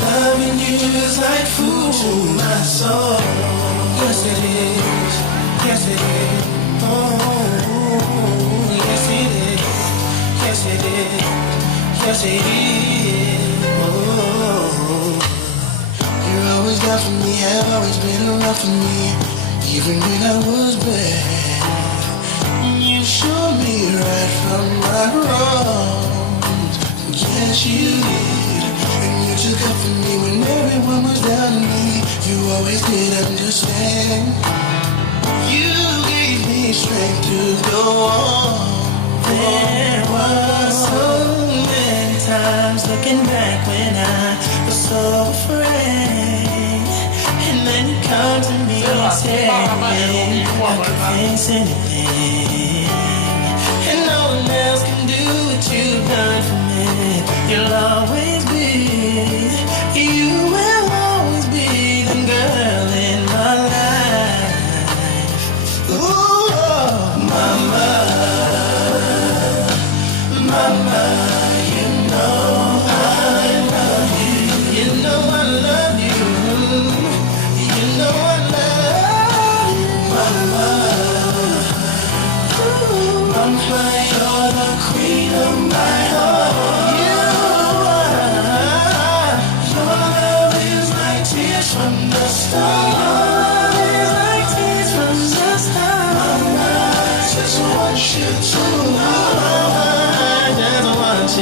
loving you is like food to my soul. Yes, it is. Yes, it is. Oh, yes, it is. Yes, it is. Yes, it is. Oh, you're always there for me, have always been around for me, even when I was bad. You showed me right from my wrongs. Yes, you did. And you took up for me when everyone was down on me. You always did understand. You gave me strength to go on. There was so many times looking back when I was so afraid. And then you come to me and say, I can face anything. And no one else can do what you've done for me. You'll always be, you will always be the girl in my life. Ooh, mama. Mama, you know I love you. You know I love you. You know I love you, Mama. Mama, you're the queen of my heart. Your love is like tears from the stars. Like tears from the stars. Mama, I just want you to know. To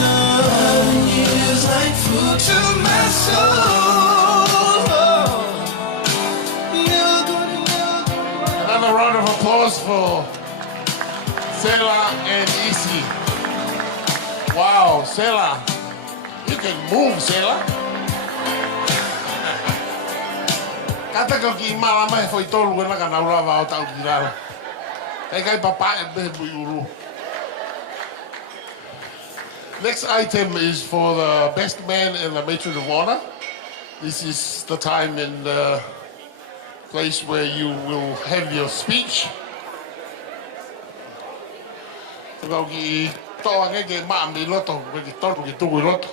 know you is like food to my soul. Another round of applause for Sela and Isi. Wow, Sela, you can move, Sela. Kata kau ki malama e foi tolu na kana ura va o tau kirara. Kai kai papa e be buiuru. Next item is for the best man and the matron of honor. This is the time and the place where you will have your speech. Kau ki toa ngeke maambi loto, ki tolu ki tuku loto.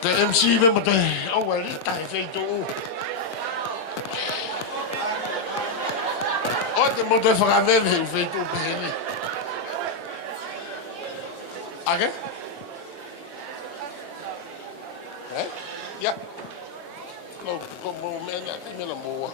The MC me mate, oh well, tai feito. O te mo te whakawhewe feito peheni. Ake? Eh? Yeah. Ko mo mena tingena mo.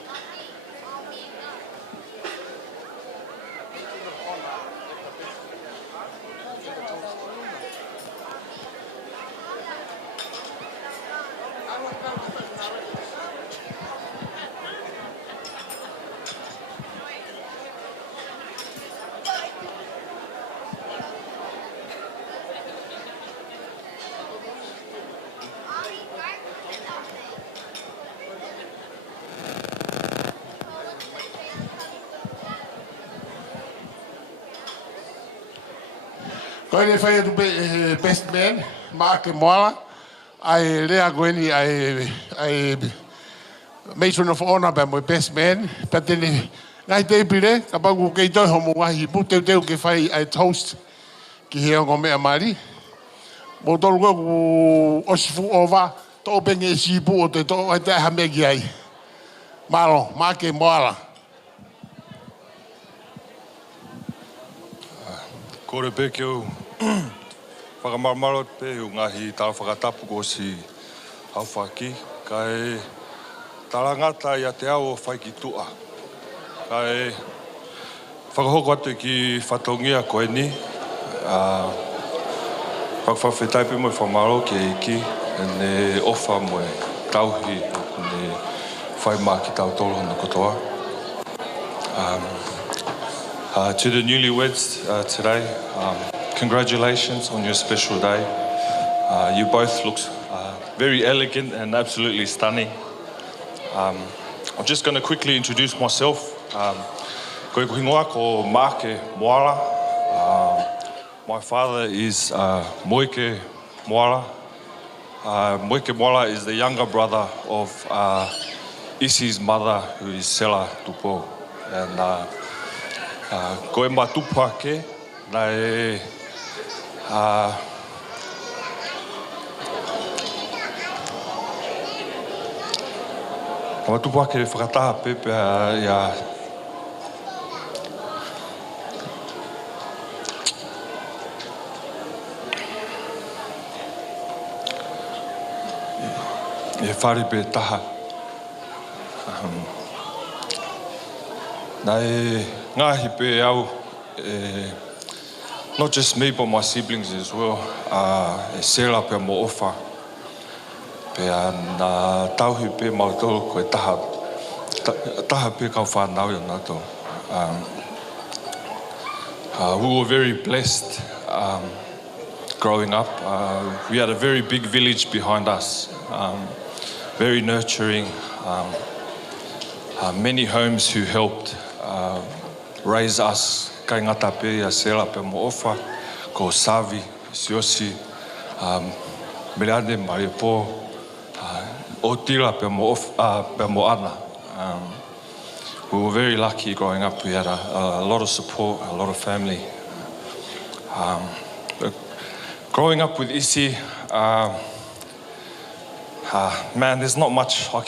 Ko le fai tu best man, ma ke moala. Ai lea goeni ai Mason of Honor ba mo best man, pa tene ngai te pire ka pa ku ke to ho mo wahi pu te ke fai ai toast ki he ngo me amari. Mo tolu ko osifu ova to penge si pu o te to ai te ha me ki ai. Malo, ma ke moala. Kore pe keu whakamarmaro pe o ngahi tāra whakatapu ko si hauwhaki. Kai tarangata ia te ao whai ki tua. Kai whakahoko atu ki whatongia koe ni. Whakawhawhetai pe mo whamaro ki eiki. Ne ofa mo e tauhi ne whai mā ki tau tolo hana kotoa. To the newlyweds today, congratulations on your special day. You both look very elegant and absolutely stunning. I'm just going to quickly introduce myself. Koe kuhingoa ko Make Moala. My father is Moike Moala. Moike Moala is the younger brother of Isi's mother, who is Sela Tupo. And koe matupake, nei matupake le whakataha pepe ia whare pe taha. Nei ngahi pe au, not just me but my siblings as well. E sera pe mo ofa. Pe na tauhi pe mautoro koe taha pe kau whanau i nato. We were very blessed growing up. We had a very big village behind us. Very nurturing. Many homes who helped raise us. Kai ngata pe a sera pe mo ofa, ko Savi, Siosi, Meleane Maripo, Otira pe mo ana. We were very lucky growing up. We had a lot of support, a lot of family. Growing up with Isi, man, there's not much I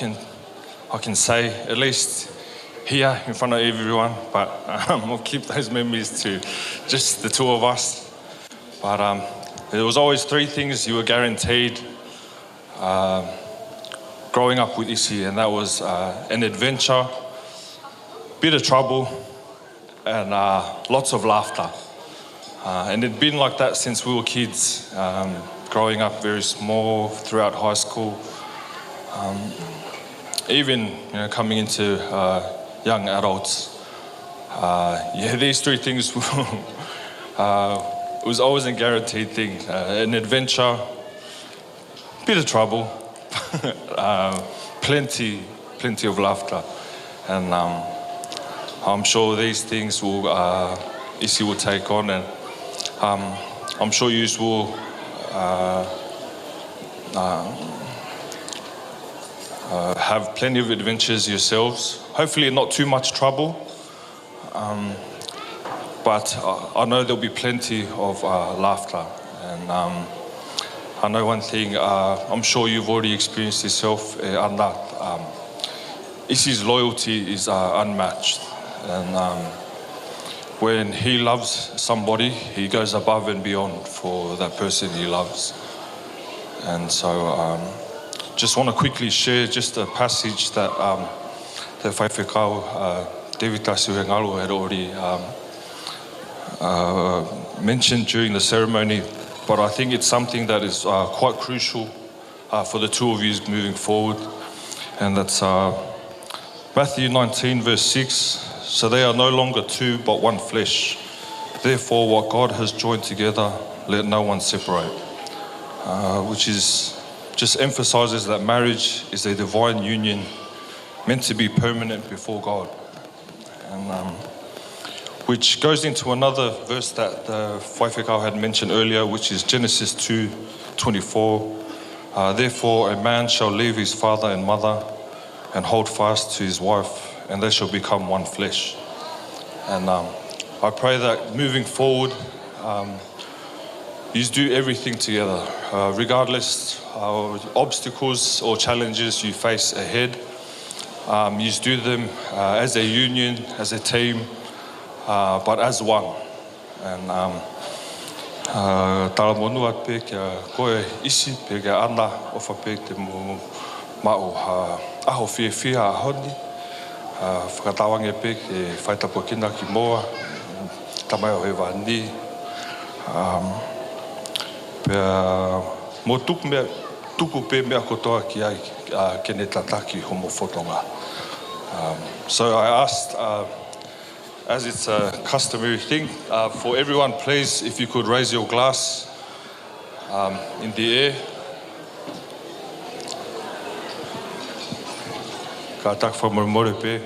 can say, at least here in front of everyone, but I'll keep those memories to just the two of us. But there was always three things you were guaranteed growing up with Isi, and that was an adventure, bit of trouble, and lots of laughter. And it'd been like that since we were kids, growing up very small throughout high school. Even coming into young adults, these three things was always a guaranteed thing: an adventure, bit of trouble, plenty of laughter, and I'm sure these things Isi will take on, and I'm sure you will. Have plenty of adventures yourselves. Hopefully not too much trouble. But I know there'll be plenty of laughter. And I know one thing, I'm sure you've already experienced yourself, Isi's loyalty is unmatched. And when he loves somebody, he goes above and beyond for that person he loves. And so just want to quickly share just a passage that the whaiwhekau David Tasuhengaru had already mentioned during the ceremony, but I think it's something that is quite crucial for the two of you moving forward, and that's Matthew 19 verse 6. So they are no longer two but one flesh. Therefore what God has joined together, let no one separate. Which is just emphasizes that marriage is a divine union meant to be permanent before God. And which goes into another verse that the whaiwhekau had mentioned earlier, which is Genesis 2:24. Therefore a man shall leave his father and mother and hold fast to his wife, and they shall become one flesh. And I pray that moving forward, you do everything together, regardless of obstacles or challenges you face ahead. You do them as a union, as a team, but as one. And tala monua pe kia koe isi pe kia ana ofa pe te mau aho whiawhia a honi. Whakatawange pe ke whaitapokina ki moa, tamai o he wani. Pea mo tuku pe mea kotoa ki ai kene tataki homo whotonga. So I asked, as it's a customary thing, for everyone, please, if you could raise your glass in the air. Ka tak whamoremore pe.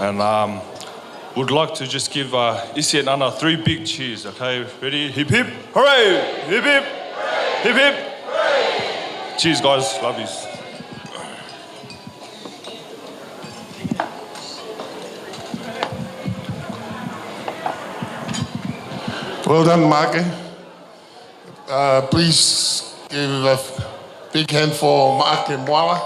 And would like to just give Isi and Anna 3 big cheers, okay? Ready? Hip hip, hooray! Hip hip, hip hip. Cheers, guys. Love yous. Well done, Marke. Please give a big hand for Marke Mwala.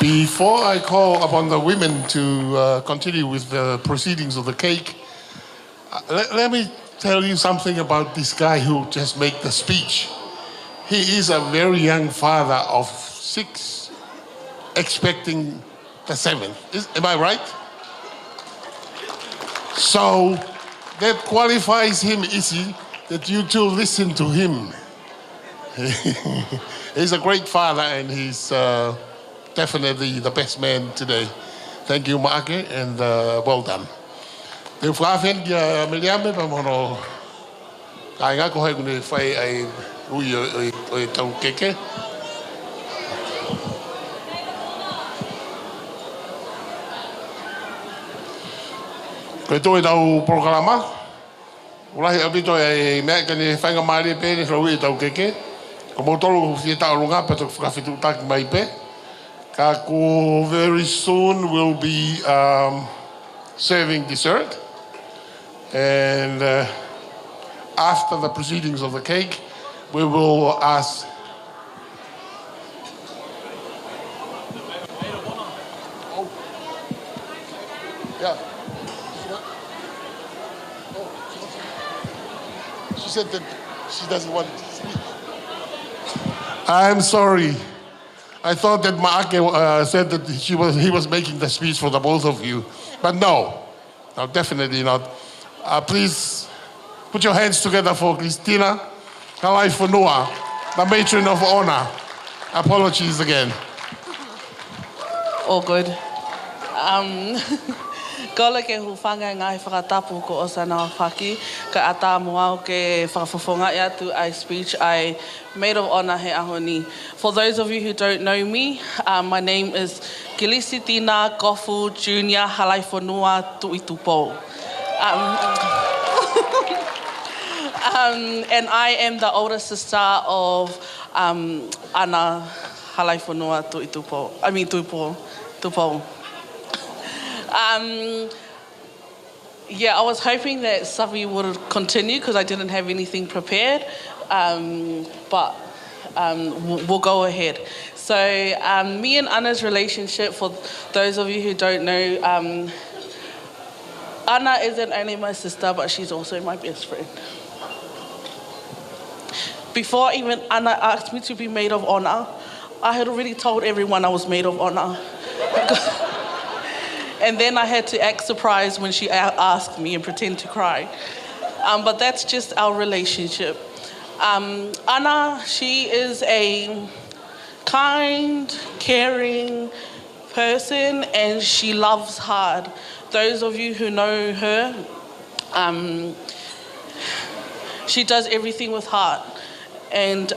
Before I call upon the women to continue with the proceedings of the cake, let me tell you something about this guy who just made the speech. He is a very young father of 6, expecting the 7th. Am I right? So that qualifies him, Isi, that you two listen to him. He's a great father, and he's definitely the best man today. Thank you, Marke, and well done. Te whawhen kia meliame pa mono kai ngā kohai kune whai ai ui o tau keke. Koe toi tau programa. Urahi au tito e mea kane whainga maari pe ne hui tau keke. Ko mo tolu si tau runga pa tu whakawhitu taki mai pe. Ka ko very soon we'll be serving dessert. And after the proceedings of the cake, we will ask. Oh. Yeah. She said that she doesn't want to speak. I'm sorry. I thought that Maake said that he was making the speech for the both of you. But no, definitely not. Please put your hands together for Christina Kalaifonua, the matron of honor. Apologies again. All good. Kola ke hufanga ngai whakatapu ko o sana whaki, ka ata mua o ke whakafofonga ia tu ai speech ai maid of honor he ahoni. For those of you who don't know me, my name is Kilisitina Gofu Junior Halaifonua Tuitupo. And I am the older sister of Ana Halaifonua Tuitupo. I mean Tuipo. Yeah, I was hoping that Safi would continue because I didn't have anything prepared, but we'll go ahead. So me and Anna's relationship, for those of you who don't know, Anna isn't only my sister, but she's also my best friend. Before even Anna asked me to be maid of honor, I had already told everyone I was maid of honor. And then I had to act surprised when she asked me and pretend to cry. But that's just our relationship. Anna, she is a kind, caring person, and she loves hard. Those of you who know her, she does everything with heart. And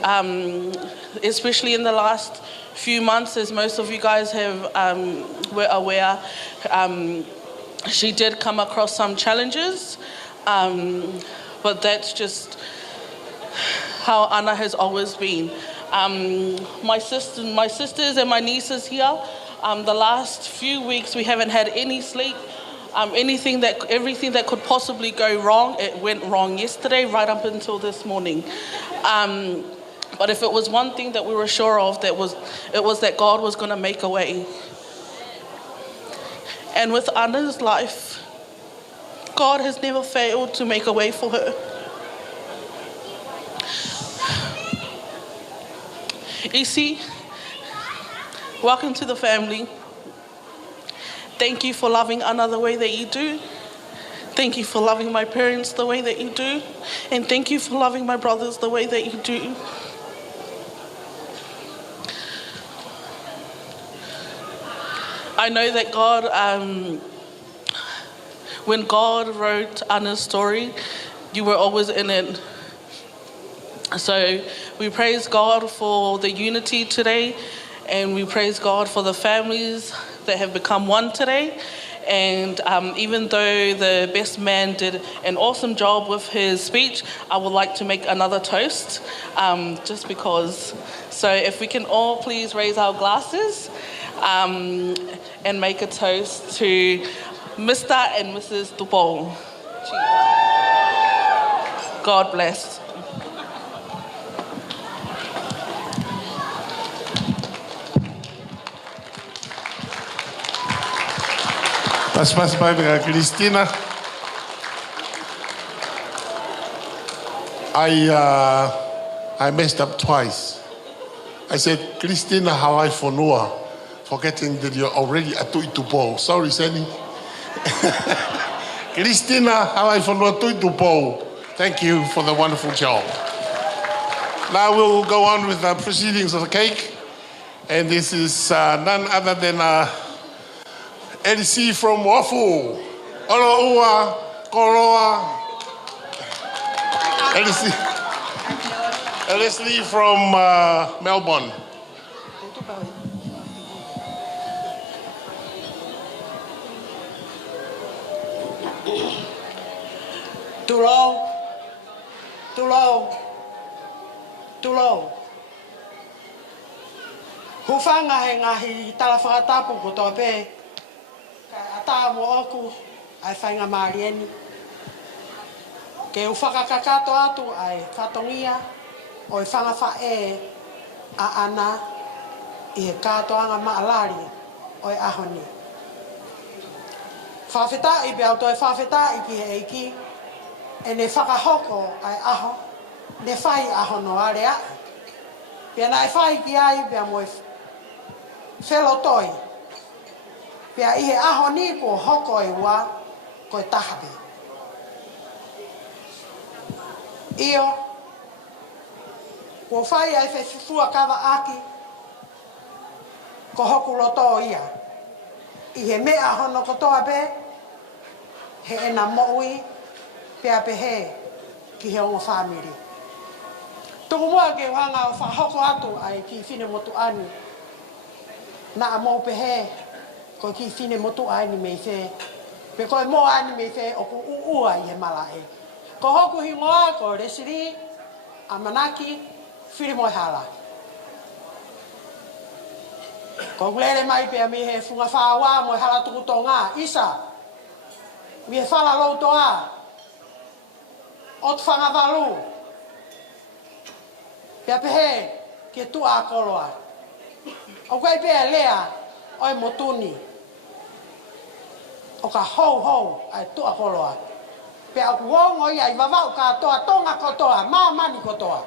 especially in the last few months, as most of you guys were aware, she did come across some challenges, but that's just how Anna has always been. My sisters and my nieces here, the last few weeks we haven't had any sleep. Everything that could possibly go wrong, it went wrong yesterday right up until this morning. But if it was one thing that we were sure of, it was that God was going to make a way. And with Anna's life, God has never failed to make a way for her. Isi, welcome to the family. Thank you for loving Anna the way that you do. Thank you for loving my parents the way that you do. And thank you for loving my brothers the way that you do. I know that God, when God wrote Anna's story, you were always in it. So we praise God for the unity today, and we praise God for the families that have become one today. And even though the best man did an awesome job with his speech, I would like to make another toast, just because. So if we can all please raise our glasses and make a toast to Mr. and Mrs. Dupont. God bless. Pas para Cristina. I messed up twice. I said, Cristina, how I fonua, forgetting that you're already at Tuitupo. Sorry, Sandy. Cristina, how I fonua Tuitupo. Thank you for the wonderful job. Now we'll go on with the proceedings of the cake. And this is none other than LC from Wafu. Oloua, Koroa. LC from Melbourne. Tulo. Hufanga he ngahi tala whakatapu ko tō pē. Kai ata mo oku ai whainga marieni. Ke ufakakakato atu ai whatongia o i whanga whae a ana i he katoanga maalari o i ahoni. Whawheta i pia autoi whawheta i ki he eiki e ne whakahoko ai aho ne whai aho no area. Pia nai whai ki ai pia mo whelo toi. Pia i he aho ni ko hoko i wā ko i tahape. Io, ko whai ai whewhua kawa aki ko hoku roto ia. I he mea hono kotoa pe, he ena moui, pia pe he ki he ongo whamiri. Tuku mua ke whanga o whahoko atu ai ki whine motu ani. Na a mou pe he, ko ki whine motu ani mei whe. Pe koe mo ani mei whe o ku uua i he malae. Ko hoku hingoa ko resiri, a manaki, whiri moi hala. Ko glere mai pia mi he funga whawa mo hala tuku tō ngā, isa. Mi he whala lau toa. Ot whanga walu. Pia pehe, ke tua a koroa. O koe pia lea, oi motuni. o ka hou ai toa koloa. Pe au kuongo ia i wawau ka toa tonga kotoa, mamani kotoa.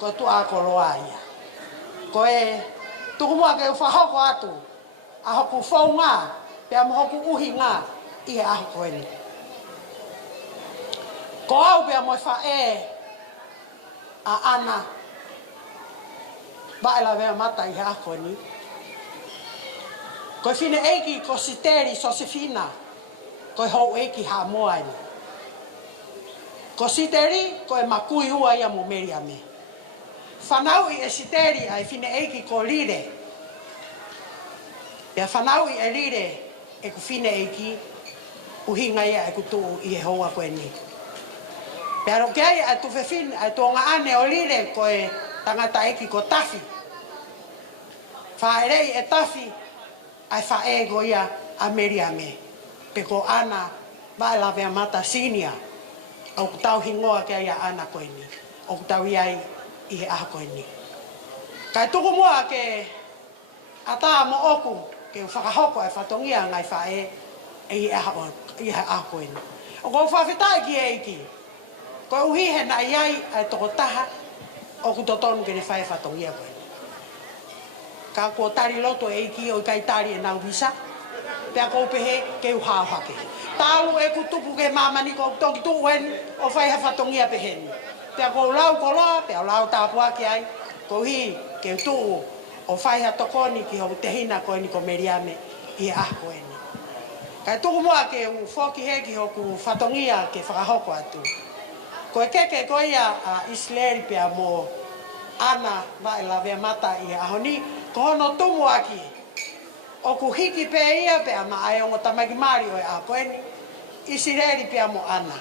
Ko toa koloa ia. Ko e tukumua ke whahoko atu. A hoku whau ngā, pe amu hoku uhi ngā, i a hoko eni. Ko au pe amu wha a ana, baila vea mata i a hoko eni. Ko fine eiki ko siteri Josefina, ko hou eiki ha moa eni. Ko siteri ko e makui hua ia mo Meriame. Whanau i e siteri ai fine eiki ko lire. Pea whanau i e lire e ku fine eiki uhinga ia e ku tuu i e hoa koe ni. Pea roke ai ai tu whewhin ai tuonga ane o lire ko e tangata eiki ko tafi. Whaerei e tafi ai whaego ia a Meriame. Pe ko ana vai la vea mata sinia. Au ku tau hingoa ke ia ana koe ni. Au ku tau iai i he aha koe ni. Kai tuku mua ke ata mo oku ke whakahoko e whatongia ngai whae e i aha koe ni. O ko whawhetai ki e iki. Ko uhi he na iai ai toko taha o ku totonu ke ne whae whatongia koe ni. Ka ko tari loto e iki o kai tari e nau visa. Pea ko pehe ke uhao hake. Tālu e ku tupu ke mamani ko toki tuhen o whai ha whatongia peheni. Pea ko lau ko loa, pea lau tāpua ki ai, ko hi ke tuu o whai ha tokoni ki hau te hina koe ni ko Meriame i a koe ni. Kai tuku mua ke u whoki he ki hoku whatongia ke whakahoko atu. Ko e keke ko ia a Isleri pea mo ana vai la vea mata i a honi, ko hono tumu aki. O ku hiki pe ia pe ama ai ongo tamaki mari o e a koe ni, Isleri pea mo ana.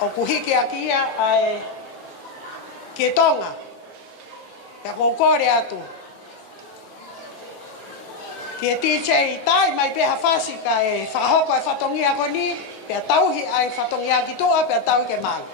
O ku hiki aki ia ai ke tonga. Pea ko kore atu. Ke TJ tai mai peha whasi ka e whahoko e whatongia ko ni, pea tauhi ai whatongia ki tua, pea tau ke mau.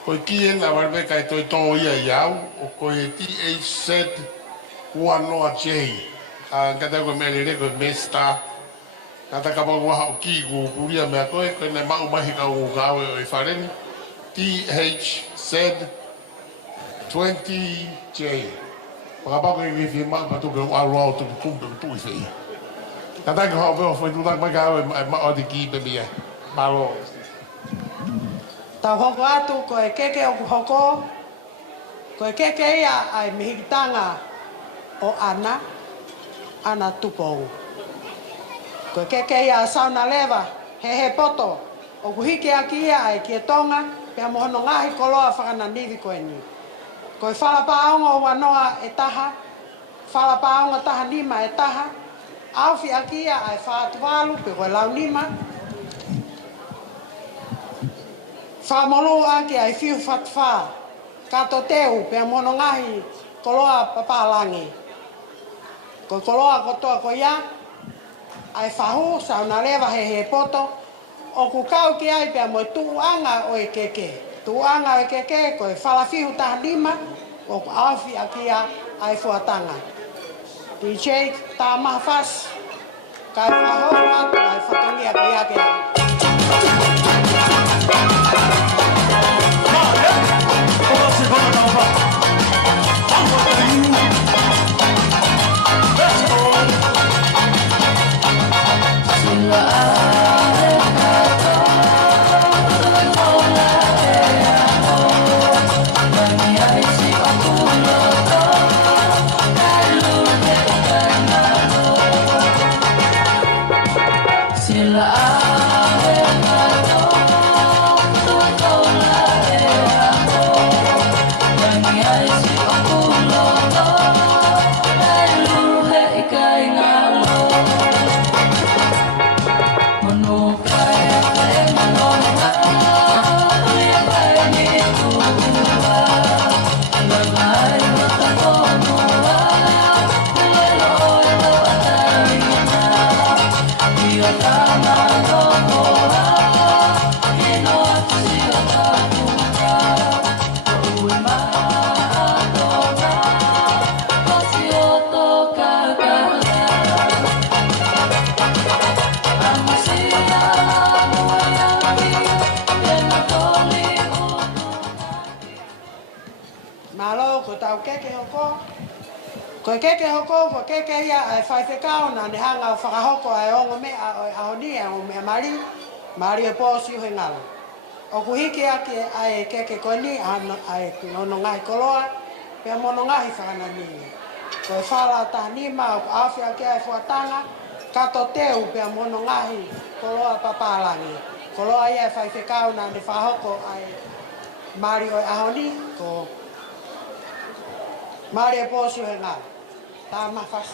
Ko ki en la barbe kai toi to ia iau o ko e THZ Wanoa J a kata ko me le ko mesta kata ka mo ha ki go puria me ko e ne ma mahi ka o ga e fareni THZ 20J pa ba ko e fi ma pa to go a ro to ku tu fi kata ka ho foi tu tak ma ga ma o di ki be bia malo. Tau hoko atu ko e keke o ku hoko, ko e keke ia ai mihitanga o ana tupou. Ko e keke ia sauna leva, he poto, o ku hike aki ia ai ki e tonga, pea mohono ngahi koloa whakana nivi koe ni. Ko e whalapaonga o wanoa e taha, whalapaonga taha nima e taha, awhi aki ia ai whaatuwalu pe koe lau nima, whamolo ake ai whiu whatwha, kato teu pea mono ngahi koloa papalangi. Ko koloa kotoa ko ia, ai whahu sauna lewa he poto, o ku kau ki ai pea mo tuanga o e keke. Tuanga o e keke ko e whalawhihu taha lima, o ku awhi aki ia ai fuatanga. DJ tā maha whas, kai whahu atu ai whatongia ko ia ke ia. Sila Malo ko tau keke hoko. Ko keke hoko ko keke ia ai fai te kau na ne hanga whakahoko ai ongo me a honi a o me mari. Mari e pōsi o he ngala. O ku hiki ake ai keke koe ni ai nono ngai koloa. Pea mono ngai whakanani. Ko e whala tahanima o ku awhi ake ai fuatanga. Kato teu pea mono ngai koloa papalangi. Koloa ia e fai te kau na ne whakahoko ai Mari o ahoni ko Mari e pōsi o he ngā. Tā mawhas.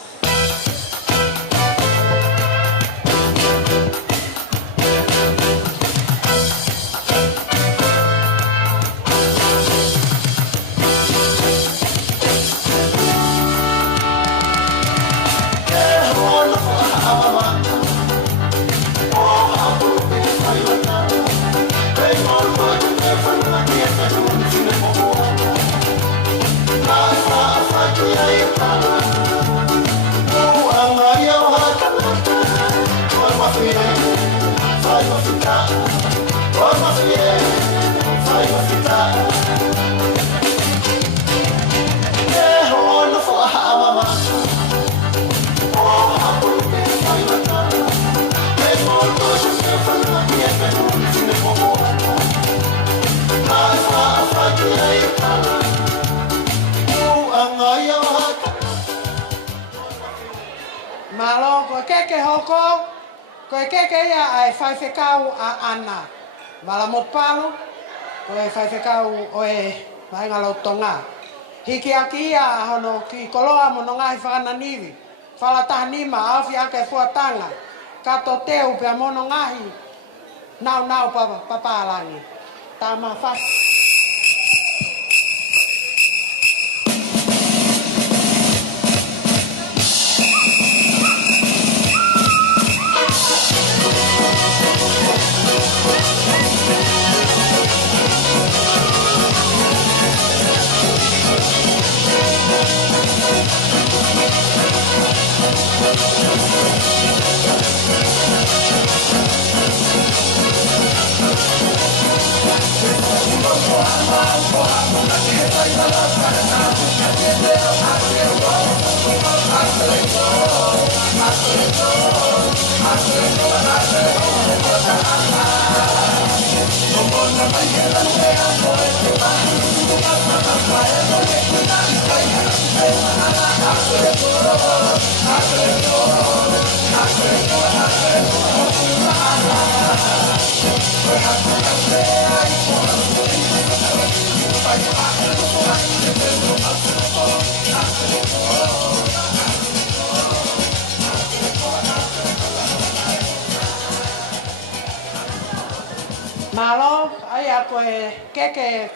Malo ko keke hoko, ko keke ia ai fai whekau a ana. Wala mot palu, ko e fai whekau o e vainga lau tonga. Hiki aki ia hono ki koloa mono ngai whakananiwi. Whala tahanima awhi ake fuatanga. Kato teu pia mono ngahi. Nau papalangi. Tama fas. Malo, ai a koe keke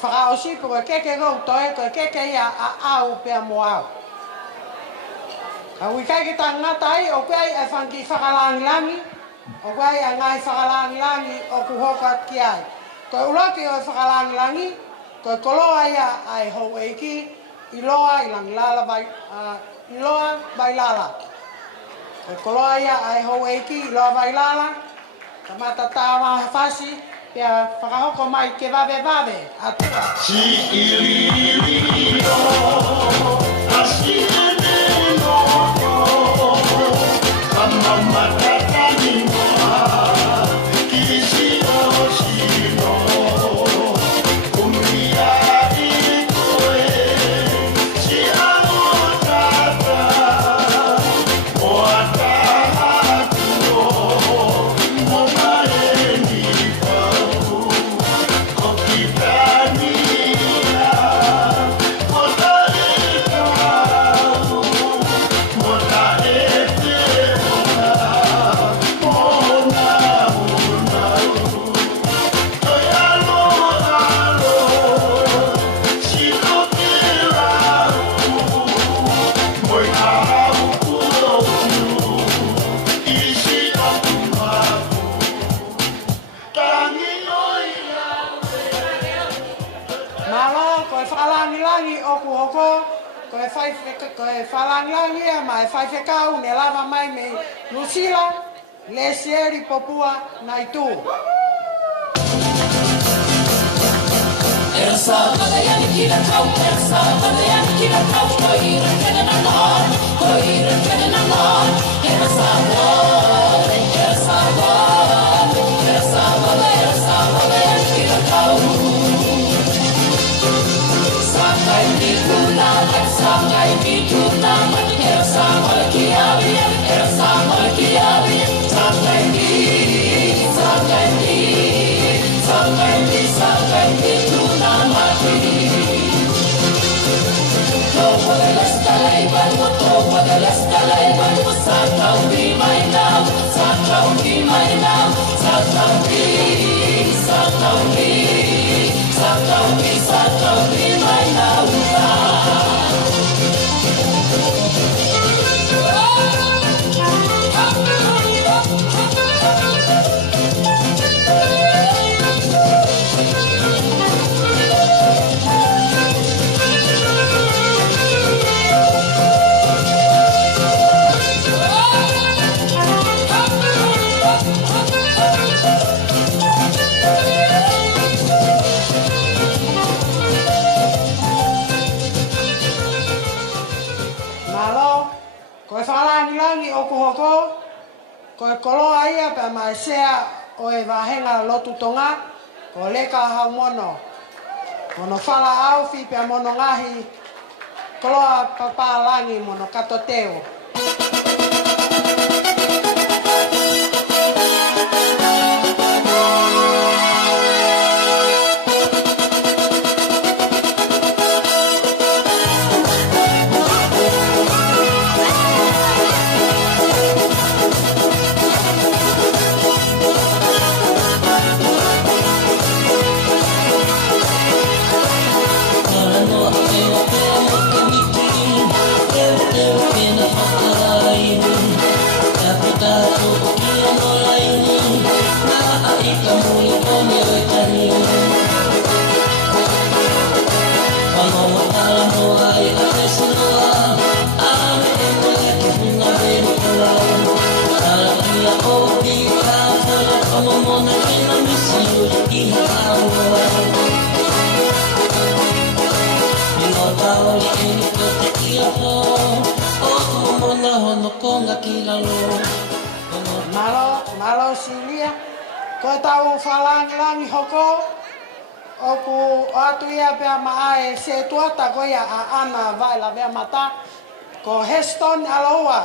whakaosi, koe keke gau toe, koe keke ia a au pia mo au. Ka ui kai ki ta ngata ai, o koe ai e whanki whakalangilangi, o koe ai a ngai whakalangilangi o ku hoka ki ai. Koe uraki o e whakalangilangi, koe koloa ia ai hou eiki, i loa i langilala vai, i loa vai lala. Koe koloa ia ai hou eiki, i loa vai lala, Kamata tawa hafasi, pia whakahoko mai ke vawe atua. Si ili asi no kama matatani moa kisi osino kumia ikoe si amotata moata hatuo momaeni pau kopitania Malo, koe whakalangilangi o ku hoko, koe whalangilangi e mai whai whekau ne lava mai me Lucila, le sieri popua nai tū. E Malo, koe whalangi o kuhoko, koe koloa ia pe mai sea o e wahenga lotu tonga, ko leka hau mono. Mono whala au fi pe mono ngahi, koloa papalangi mono kato teo. Malo silia, koe tau whalangi hoko, oku atu ia pia maae se tuata koia a ana vaila pia mata, ko Heston aloa,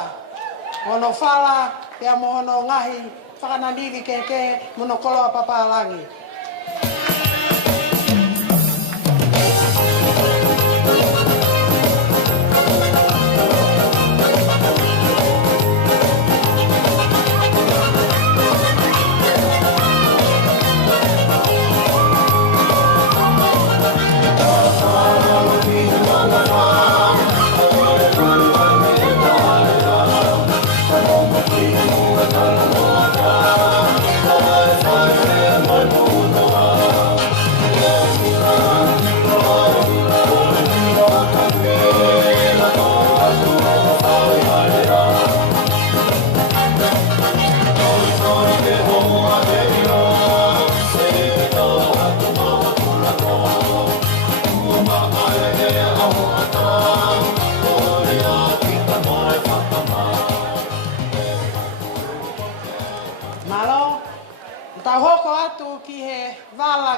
mono whala pia mono ngahi, whakanandiri ke mono koloa papalangi.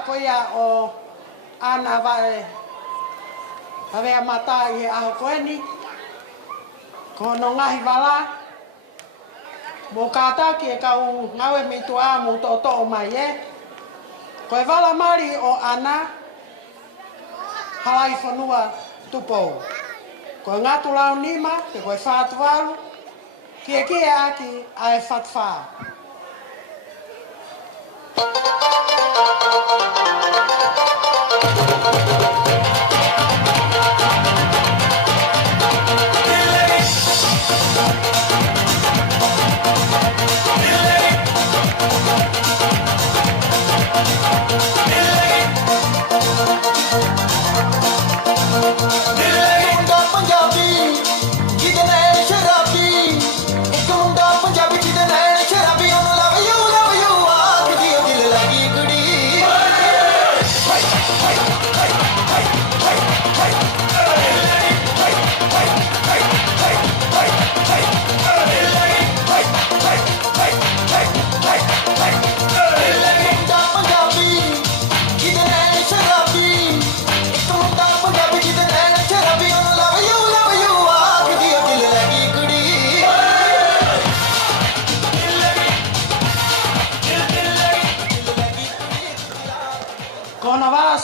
Koia o ana vai avea mata i aho koeni ko no ngahi wala mo kata ki kau ngawe mitu a mo to mai e koe wala mari o ana halai whanua tupo koe ngatu lau nima te koe whātuaru ki aki ai whatwha. Punjabi,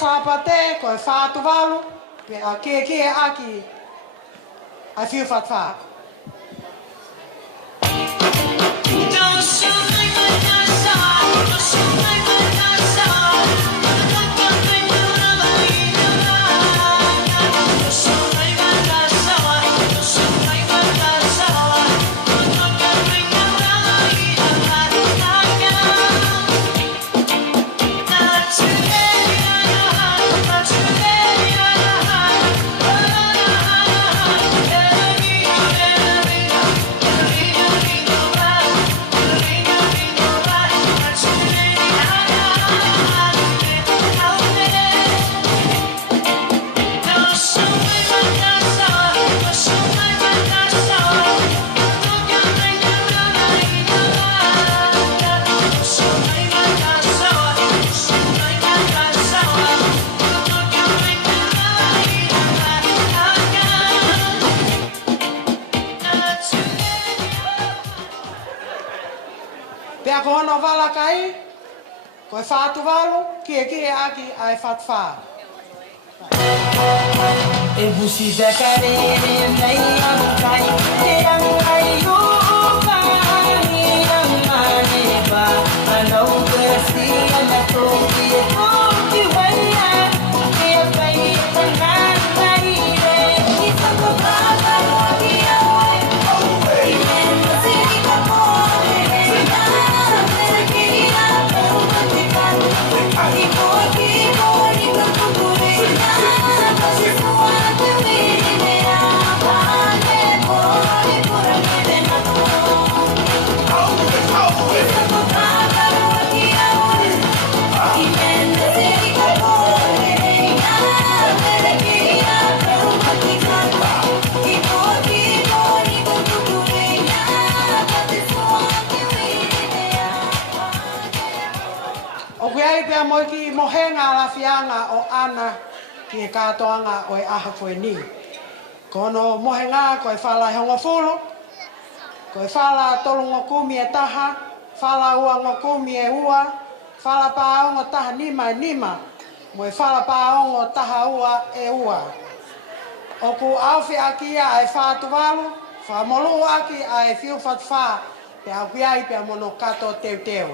sapate ko e whātu walu, pe a ke aki ai whiu whatwha. Pea ko hono wala kai, ko e whātu walu, ki e aki ai whatwha. E busi zakarere nei amukai, te angai o kani amane ba, anau kasi anako ki e koki wanya, ke e pai e tangai re, i sako kaka roki aoi, i mena sirika kore re, nara mere kira pau matikani, i koki kori kakukure, nara kasi suate wini me apane kori kura mene nato. I sako kaka roki aoi, i mena sirika kore re, nara mere kira pau matikani, i koki kori kakukure, nara kasi suate wini me O kuai pea moi ki mohenga la fianga o ana ki e katoanga o e aha koe ni. Kono mohenga ko e whala hongo fulu, ko e whala tolu ngokumi e taha, whala ua ngokumi e ua, whala paongo taha nima e nima, mo e whala paongo taha ua e ua. O ku awhi akia ai whātu walu, whamolu aki ai whiu whatwha, pe au kuai pea mono kato teu teu.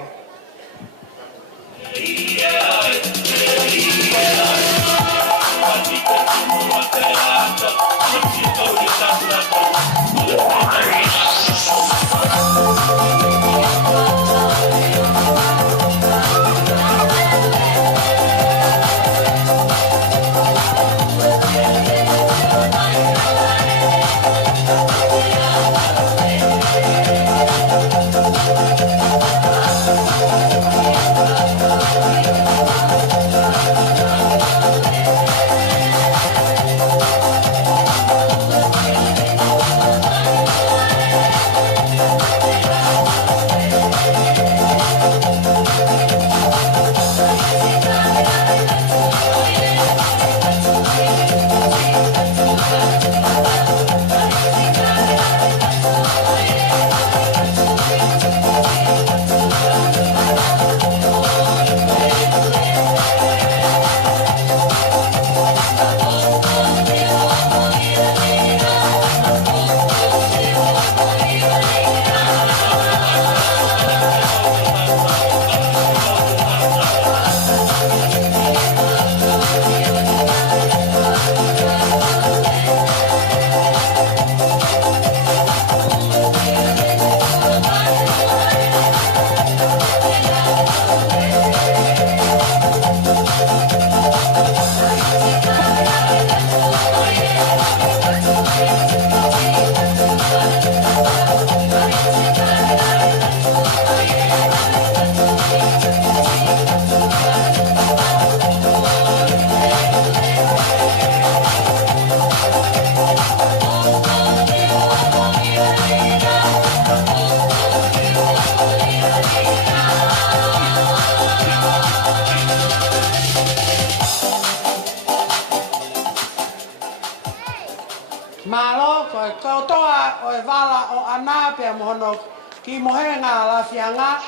Malo ko e kautoa o e wala o ana pea mohono ki mohenga la fianga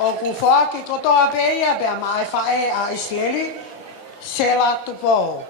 o ku whaaki kotoa pe ia pea mai whae a Israeli Sela tupo.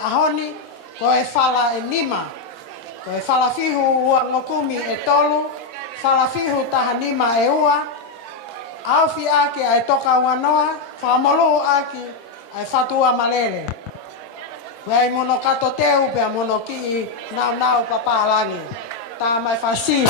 Ahoni, ko e fala e nima, ko e fala fihu ua ngokumi e tolu, fala fihu taha nima e ua, aufi aki ai toka wanoa, whamolo aki ai fatua malele. Wei mono kato teu pea mono ki nau nau papalangi, ta mai fasi.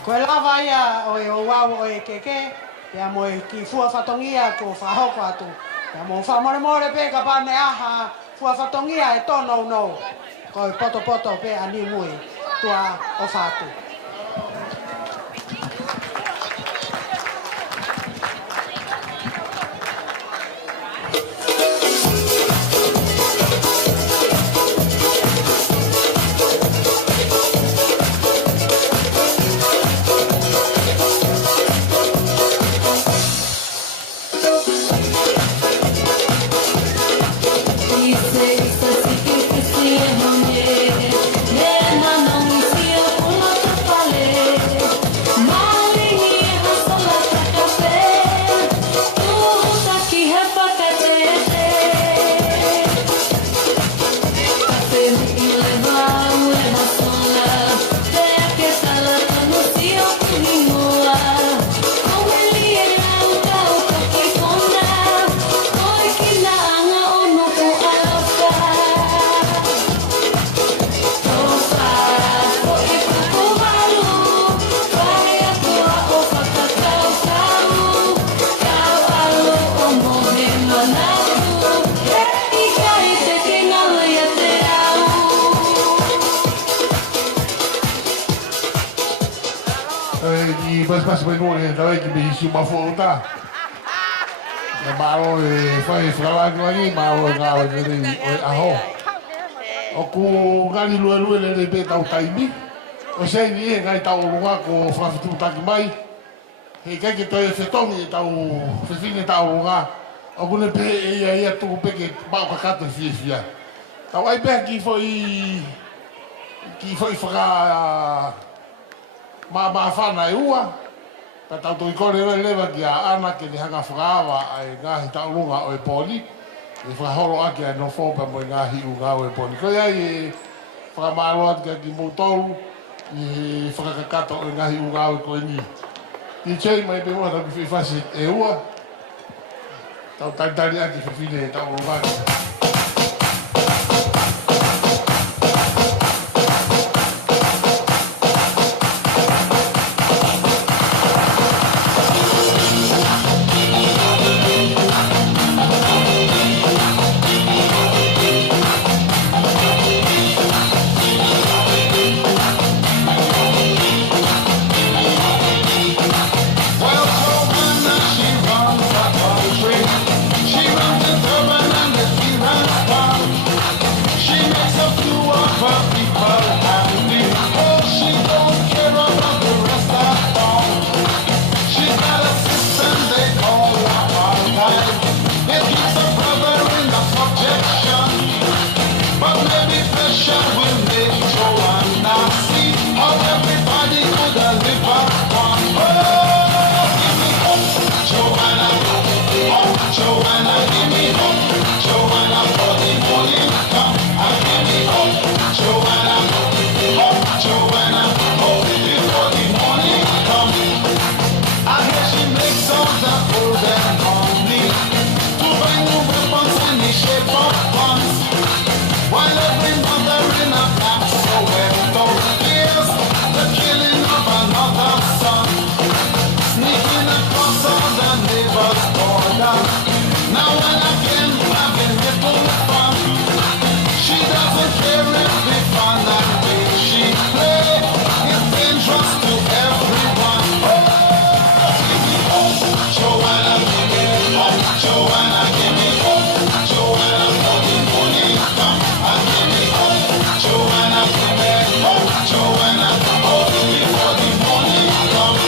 Koe lava ia o e o wau o e keke, pea mo e ki fua whatongia ko whahoko atu. Pea mo whamore more pe ka pane aha fua whatongia e tono no. Koe poto poto pe ani mui tua o whatu. Pas mai no e tawai ki me hisi mafo ta. Na maro e fai flava ni maro nga o ni o aho. O ku ngani lue le pe tau taimi. O sei ni e ngai tau lunga ko fafitu taki mai. He kai ki toi fetongi tau fefine tau lunga. O ku ne pe e ia tu pe ke ba ka kata fia. Tau ai pe ki foi faka ma fana e ua. Ta tau tui kore lewa ki a ana ke ni hanga whakaawa ai ngahi taurunga o e poni. E whakahoro ake ai no whopa mo i ngahi u ngā o e poni. Koe ai e whakamaro ake ki moutou i whakakakato o i ngahi u ngā o e koe ni. Ti chei mai pe mua tau ki whiwhasi e ua. Tau taitari ake whiwhine e taurunga ake. cross border. Now and again I've been nippled from. She doesn't care if the fun that way she play is dangerous to everyone. Joanna, give me, Joanna, give me, Joanna, for the morning come. Give me, Joanna, give me, Joanna, oh, give me for the morning come.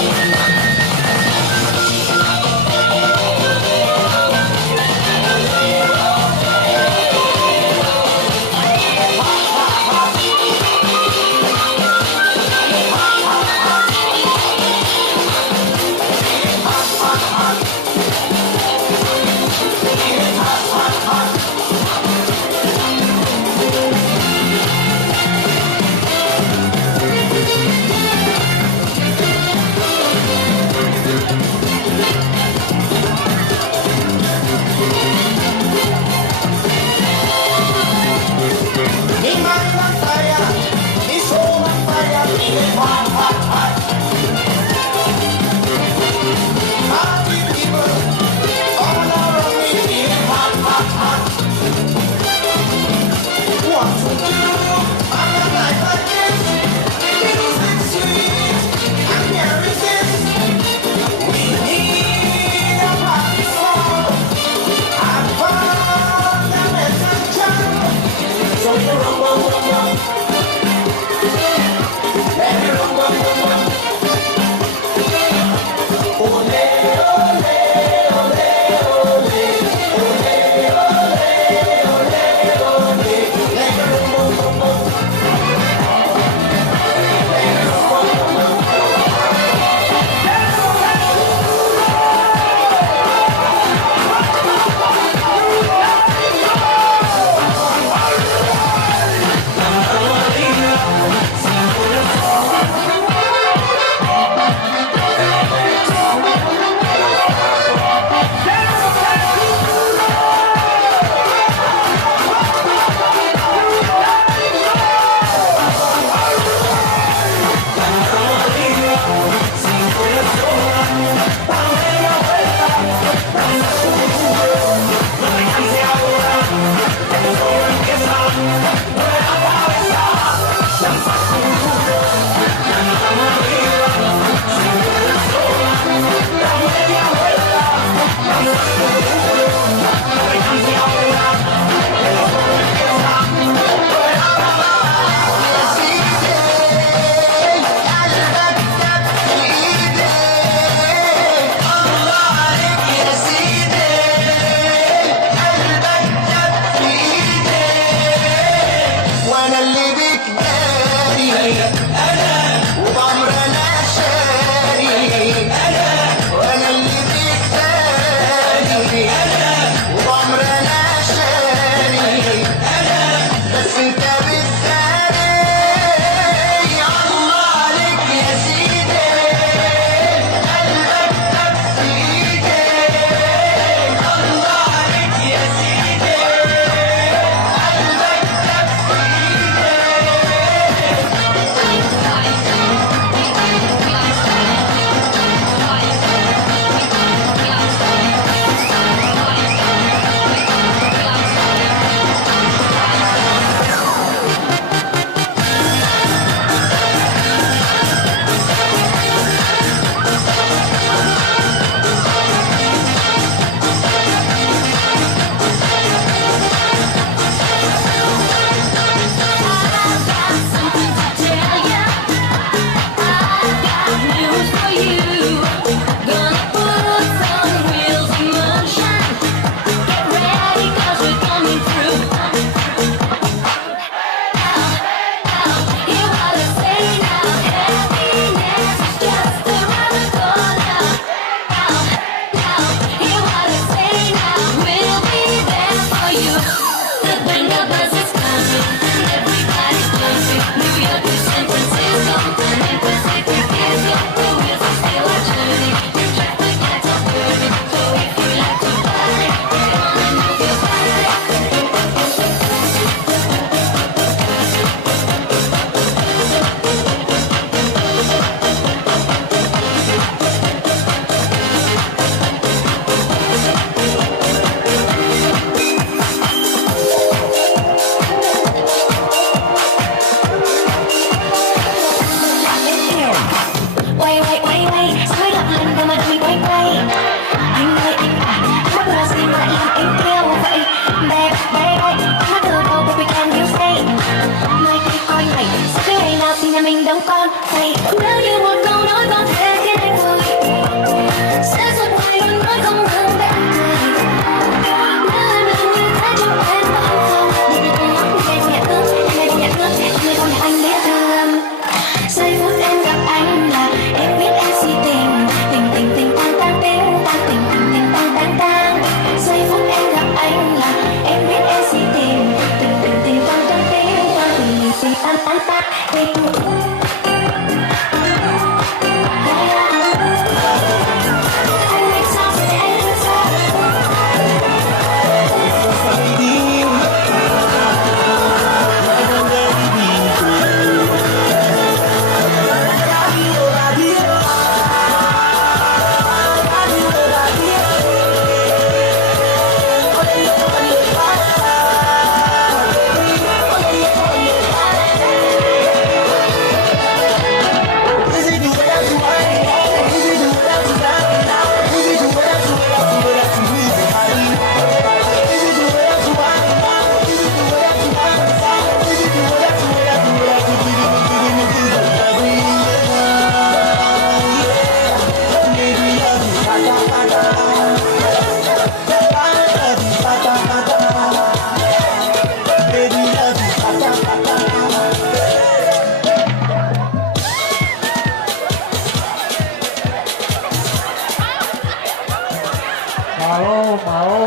Malo.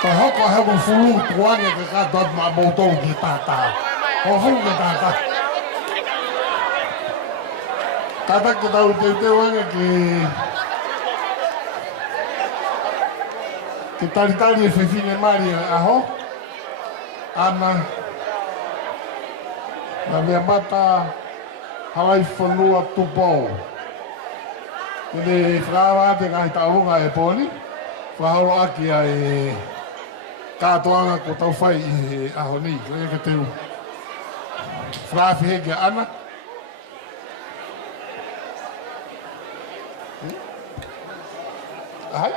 Ka hoko heko fulu tuange ke katot ma botong ki tata. Ho fu ke tata. Tata ke tau te wange ke tari e fefine mari aho. Ana. Na mea mata Hawaii whanua tupou. Kene whakawa te kai taonga e pōni. Whaharo aki ai kātoanga ko tau whai i ahoni. Koe ke teu whakawhi heke ana. Ahai.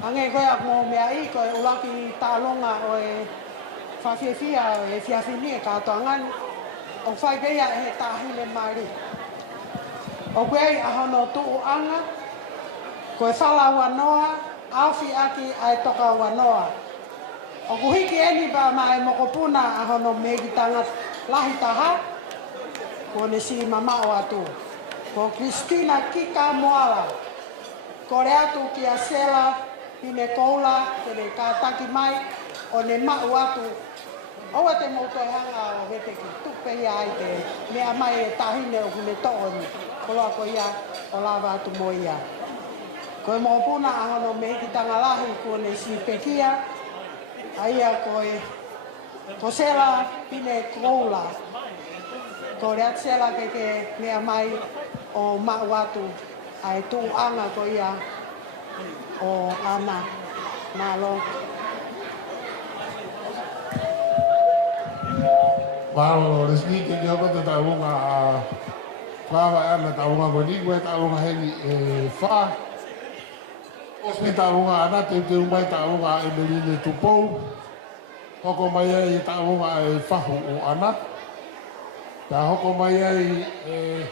Ange koe ak mo mea I koe ulaki tālonga o e whawhiawhia o e whiawhini e kātoangan. O whai beia e he tāhile maari. O koe ai ahono tuu anga. Koe whala wanoa, awhi aki ai toka wanoa. O kuhiki eni pa ma e mokopuna ahono megitanga lahi taha. Ko ne si mama o atu. Ko Christina Kika Moala. Ko re atu ki a Sela Pine koula, kene kātaki mai, o ne mau atu. Oua te mautoe hanga o hete ki tupe ia ai te mea mai e tahine o kune tooni. Koloa ko ia o lava atu mo ia. Koe mōpuna ahono me ki tangalahi ko ne si pekia. Aia koe ko Sela Pine koula. Ko reat Sela ke mea mai o mau atu. Ai tu anga ko ia. O ana malo. Malo resmi ke jogo te taunga whawa ana taunga ko ni koe taunga heni e wha. Osme taunga ana te umai taunga e meline tupou. Hoko mai ai taunga e whahu o ana. Ta hoko mai ai e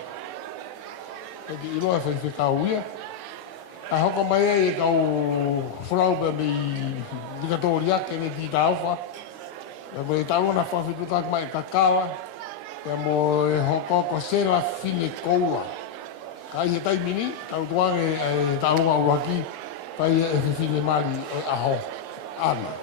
ki iloa whaiwhekauia. A hoko mai e kau whrau pe mi dikatori ake ne ti tauwha. E mo e tauna whawhikutak mai kakala. E mo e hoko ko Sela Fine koula. Kai he taimini, tau tuange e taunga uraki. Pai e whiwhine mari e aho. Ana.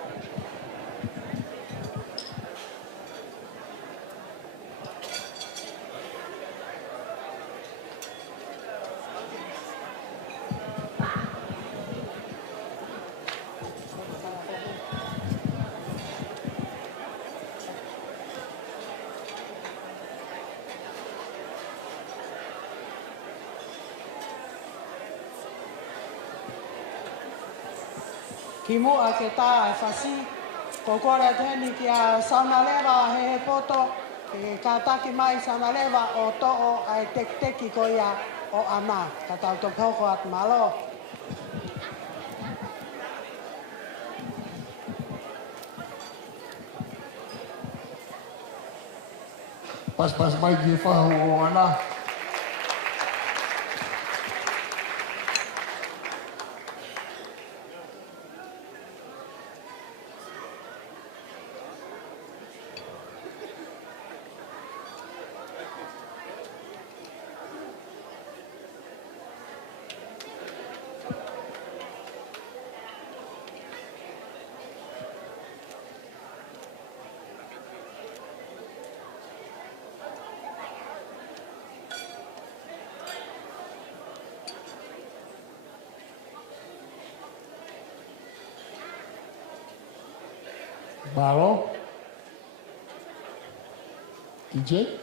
Ki mua ke tā e whasi, ko kore tēni ki a sauna lewa he poto, ke kātaki mai sauna lewa o to'o ai tek-teki ko ia o ana, ka tau to poko at malo. Pas mai ki whahu o ana. Malo. DJ.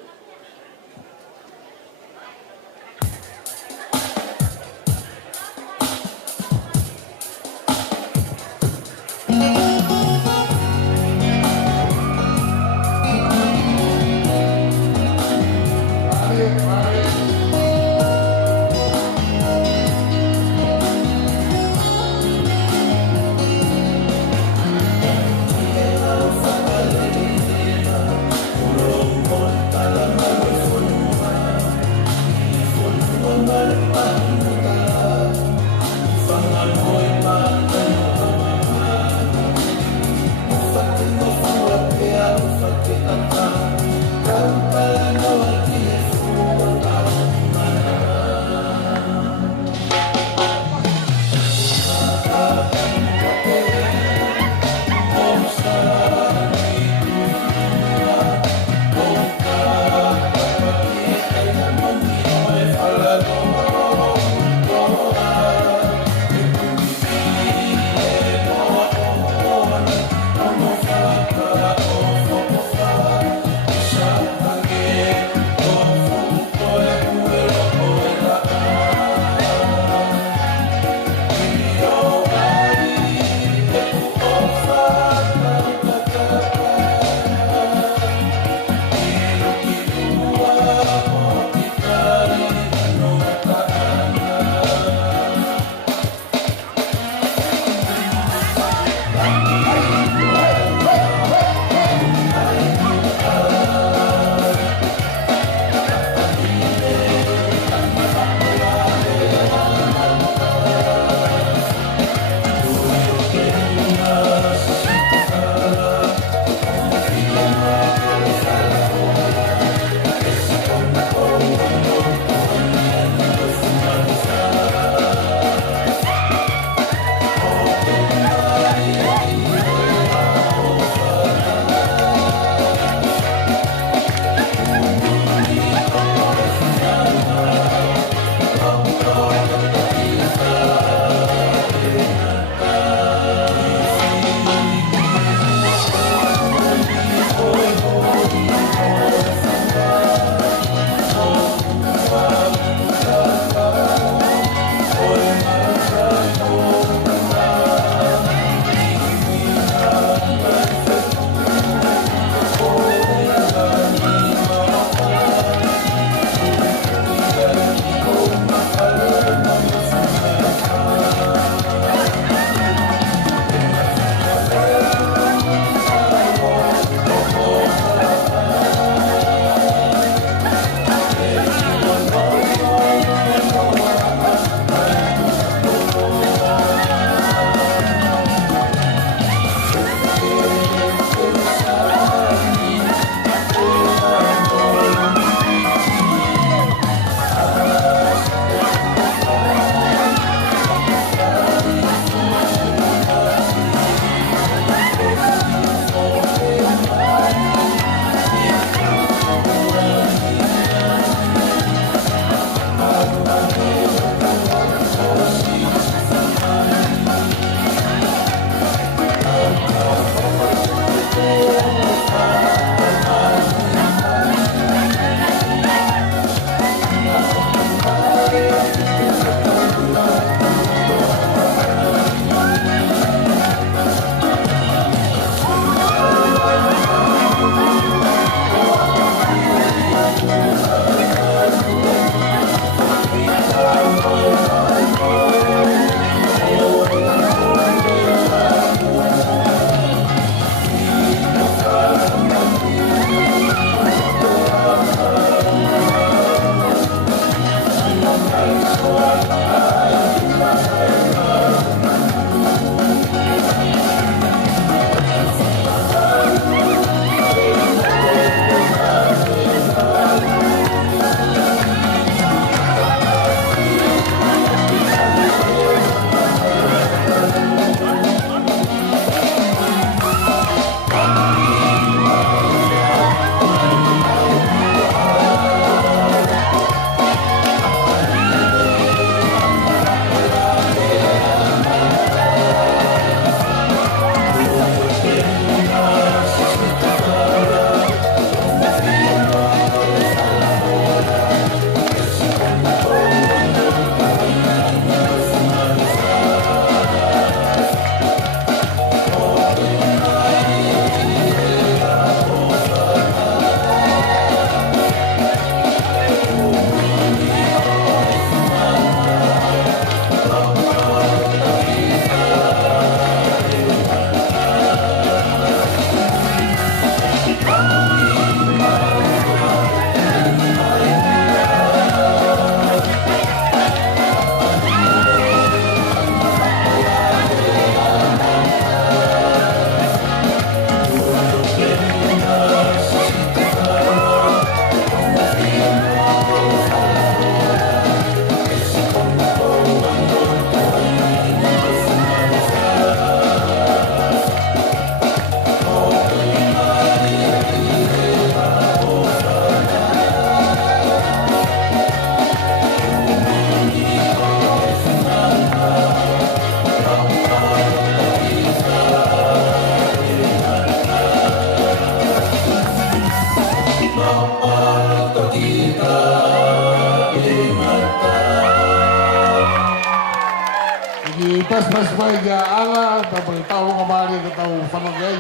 pas mai ya ala ta pe tau nga mari ka tau whanongai.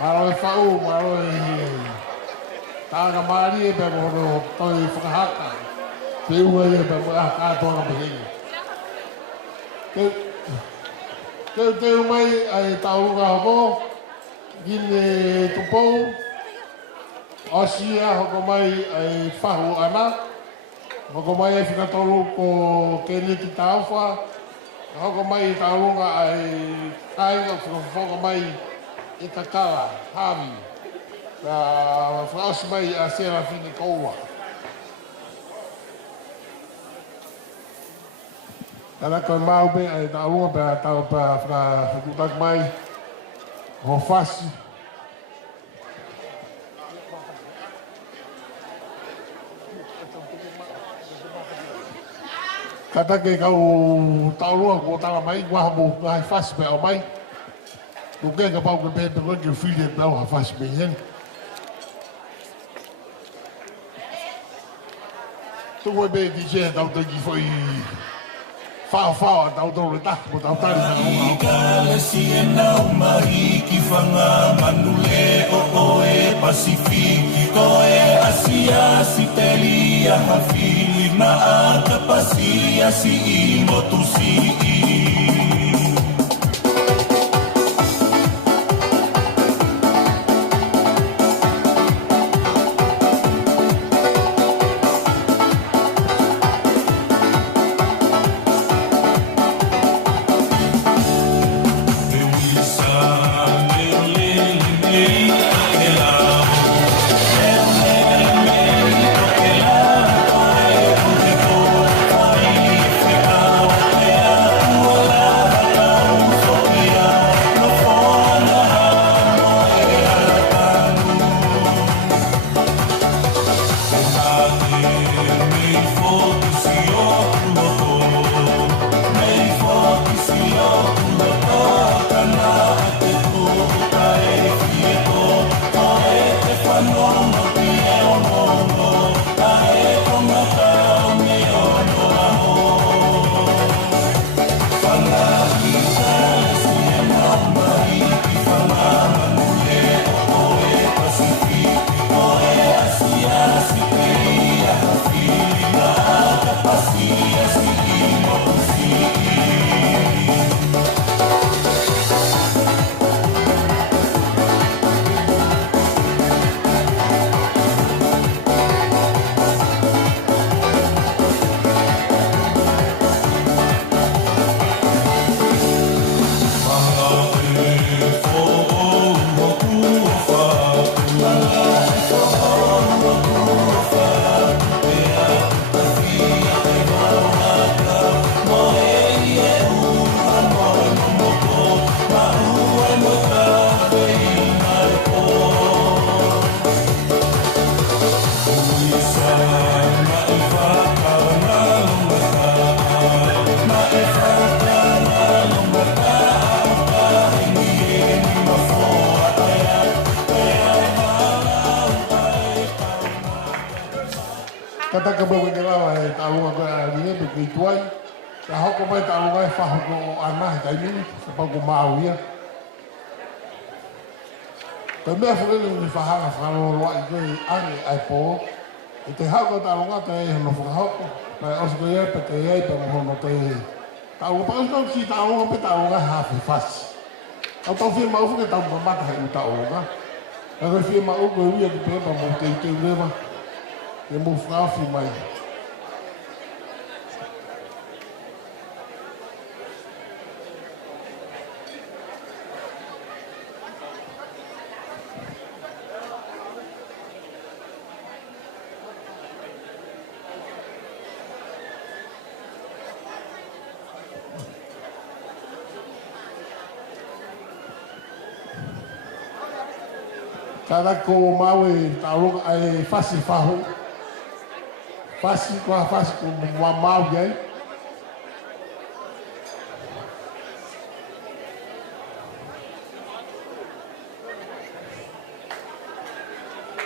Maro e whau, maro e tā nga mari e pe moro toi whakahaka. Te ua e pe mga kātoa nga pehengi. Te umai ai tau nga hoko, gine tupou, Osia hoko mai ai whahu ana, hoko mai ai whikatolu ko Keneti Tauwha, hoko mai i taurunga ai kāinga whakawhonga mai i Takara, Hawi, ka whakaosi mai a Serafini Koua. Tana koe mau pe ai taurunga pe a tau pa whakakutak mai, ho whasi. Kata ke kau taurua ko tala mai, waha mo ngai whasi pe au mai. Ko ke ka pau ke pepe koe ke while pe au ha whasi pe hen. Tuko e pe ki se tau teki foi whao tau tau le tak mo tau tari na unga. Kale si e nau mahi ki whanga manule o oe Pasifiki. Koe Asia si te lia hawhili na a kapasia si i motusi i. Kataka bawa ke lawa e taurunga koe a ringe pe kei tuai. Ka hoko mai taurunga e whahoko o ana he taimini, sa pauko mau ia. Ka mea whakele ni whahanga whakaroroa i koe ange ai pō. E te hako taurunga te e hono whakahoko. Pai osu koe e pe te e pe mohono te e. Taurunga pa uskau ki taurunga pe taurunga hawhi whasi. Au tau whia mau whuke tau mamata hei u taurunga. Ka koe whia mau koe uia ki pepa mo te i te urewa. E mo whaafi mai. Kada ko mau e taurunga ai whasi whahu. Fasi ko mau yai.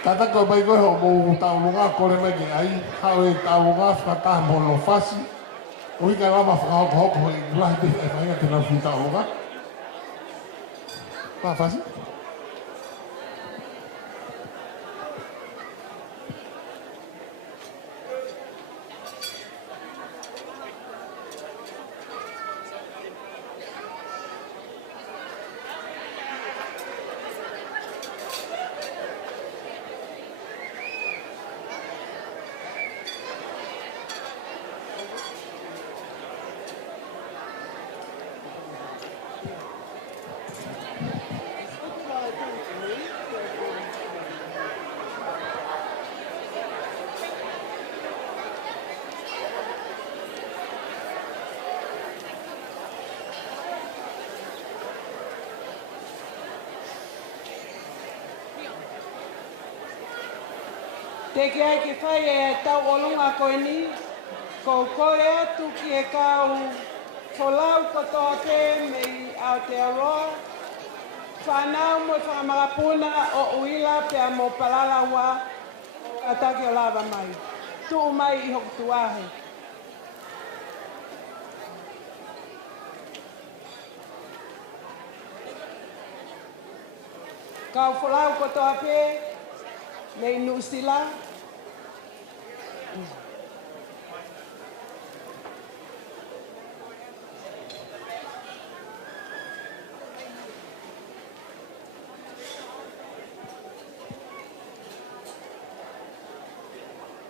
Tata ko bai ko mo taurunga ko le mai ai, hau e taurunga whakataha mono fasi. O ika lava whakahoko hoi lahi te whainga te nau whita oga. Whawhasi? Te ki ai ki whai e tau olunga koe ni, ko kore atu ki e kau wholau kotoa te me i Aotearoa, whanau mo i whakamagapuna o uila pia mo palala wa o ataki o lava mai. Tuu mai i hoku tuahe. Kau wholau kotoa pe, me i Nusila,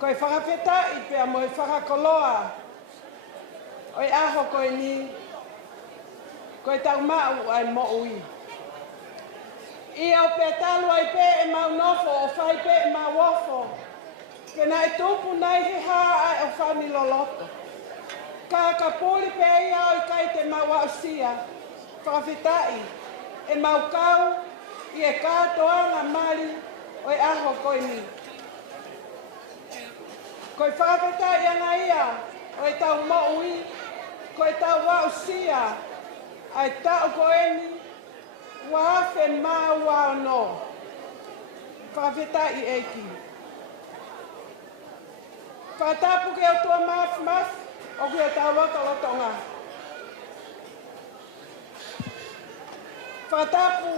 koe whakawheta i pia mo i whakakoloa. Oi aho koe ni, koe tau mau ai mo ui. I au pe talu ai pe e mau nofo o whai pe e mau wofo. Kena e tupu nei he haa ai o whani loloto. Ka puli pe ia o i kai te mau au sia. Whakawhetai e mau kau i e kātoanga mari o i aho koe ni. Koe whakawhetai anga ia o i tau mo ui, koe tau wau sia ai tau koe ni. Wafe maa wao no. Whakawheta i eiki. Whatapu ke o tua maf, o ke o tau lotonga. Whatapu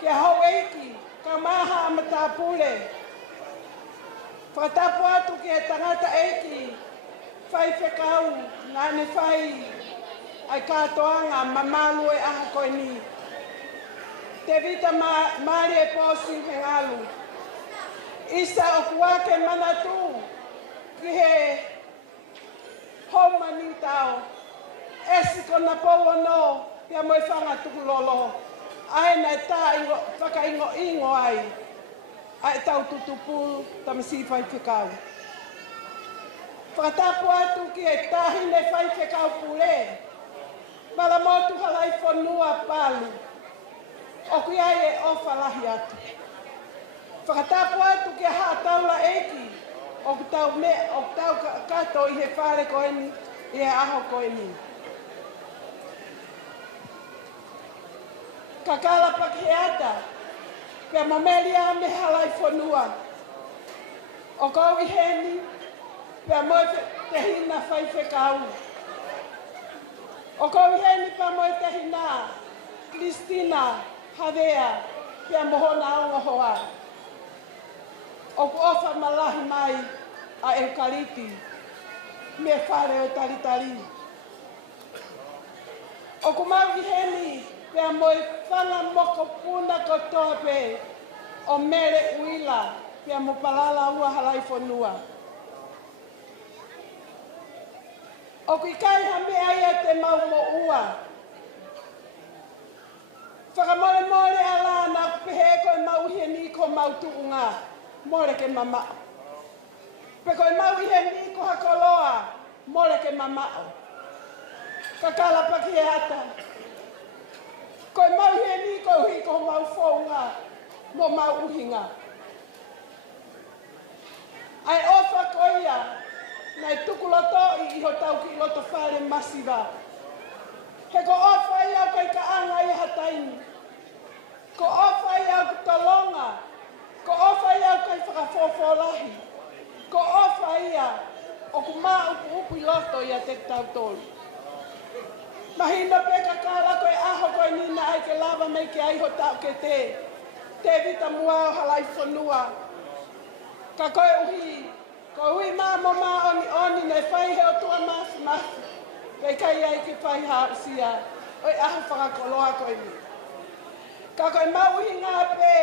ke hau eiki, ka maha amatapule. Whatapu atu ke tangata eiki, whai whekau, ngane whai, ai kātoanga mamalu e aha koe ni. Te vita maari e pōsi he ngalu. Isa o kuake manatu ki he homani tau. Esi kona poua no pia moi whanga tuku lolo. Ai nei tā whakaingo ingo ai. Ai tau tutupu tamasi whai whikau. Whakatapu atu ki e tahine whai whikau pule. Mala motu halai whanua palu. O kui ai e ofa lahi atu. Whakatapu atu ki a haa taula eiki. O tau kato i he whare koe ni, i he aho koe ni. Ka kala paki he ata, pia mamelia me halai whanua. O kou i he ni, pia moe te hina whai whekau. O kou i he ni pia moe te hina Kristina Havea, pia mohona aunga hoa. O ku ofa malahi mai a eukaliti, me whare o taritari. O ku mau i heni, pia moi whanga moko puna kotoa pe, o mere uila, pia mo palala ua halai whanua. O ku ikai hame aia te mau mo ua, whakamore more ala na pehe koe mau heni ko mau tuunga, more ke mama. Pe koe mau heni ko hakoloa, more ke mama. Kakala paki e ata. Koe mau heni ko hui ko mau whaunga, mo mau uhinga. Ai ofa koia, nai tukuloto i iho tau ki loto whare masiva. He ko ofa i au kai ka anga i hataini. Ko ofa i au tolonga. Ko ofa i au kai whakafofolahi. Ko ofa ia O ku mā upu i loto ia te tau tolu. Mahina peka kāla koe aho koe nina ai ke lava mei ke aiho tau ke te. Te vita mua o halai whanua. Ka koe uhi. Ko hui mā mo mā oni oni nei whai heo tua mafi mafi. Kei kai ai ke whai hausia. Oi aho whakakoloa koe ni. Ka koe mau uhi ngā pē.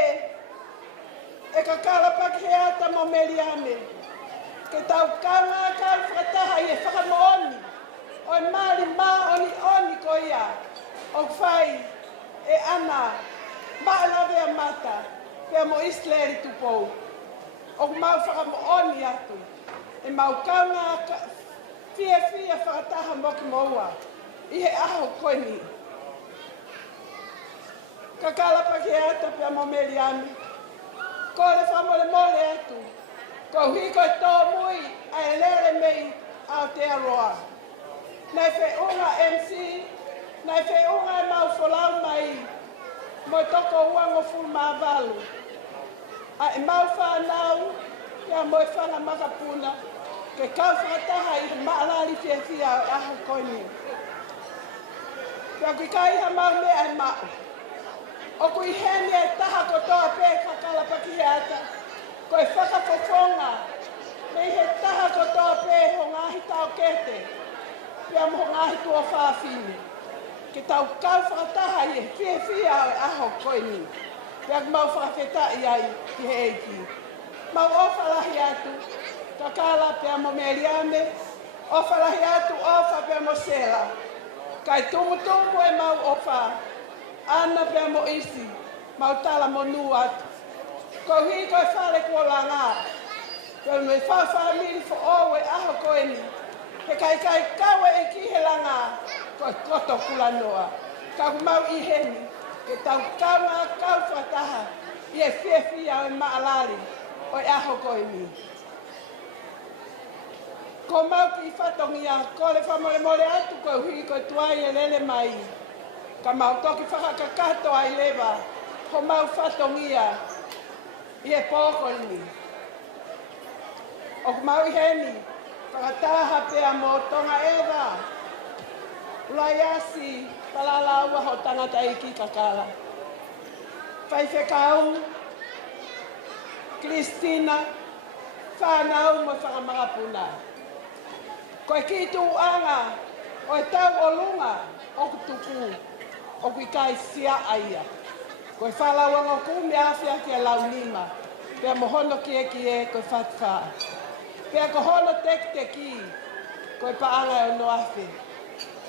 E ka kāla paki he ata mo meriame. Ke tau kanga kau whakataha i e whakamooni. Oi maari mā oni oni ko ia. O whai e ana. Maalawe a mata. Pea mo Isleri tupou. O mau whakamooni atu. E mau kanga fia whakataha moki moua. I he aho koe ni. Ka kalapa ki ata pia mo meriami. Ko le whamole mole atu. Ko hui koe tō mui a e lere mei Aotearoa. Nei whe unga MC, nei whe unga e mau wholau mai. Mo toko uango fulu mā walu. A e mau whanau, pia mo e whanga makapuna. Ke kau whakataha i he maalari fia o aho koe ni. Pia kui kai ha mau mea e mau. O kui hene e taha ko toa pē kakalapa ki ata. Ko e whakafofonga. Mei he taha ko toa pē ho ngahi tau kete. Pia mo ngahi tua whawhini. Ke tau kau whakataha i e fia o aho koe ni. Pia mau whakawhetai ai ki he eiki. Mau ofalahi atu. Kakala pia mo meriame. Ofalahi atu ofa pia mo sela. Kai tumu e mau ofa. Ana pia mo isi, mau tala mo nu atu. Ko hui koe whare kua langa. Pia me whawhamiri fo owe aho koe ni. He kai kawe e ki he langa, koe koto kula noa. Ka mau i heni, ke tau kaunga kau whataha, i e fia o e maalari, o e aho koe ni. Ko mau ki whatongia, ko le whamore more atu koe hui koe tuai e lele mai. Ka mau toki whakakakato ai lewa, ho mau whatongia i e pōkoni. O mau i heni, whakataha pia mo tonga ewa. Ulai asi, palalaua ho tangata i ki kakala. Whai whekau, Kristina, whanau mo whakamangapuna. Koe ki tu anga, o e tau o lunga, o kutuku. O kui kai sia aia. Koe whalawanga ku me awhia ki a launima. Pea mohono kie koe whatwha. Pea ko hono tek ki. Koe paanga o no awhi.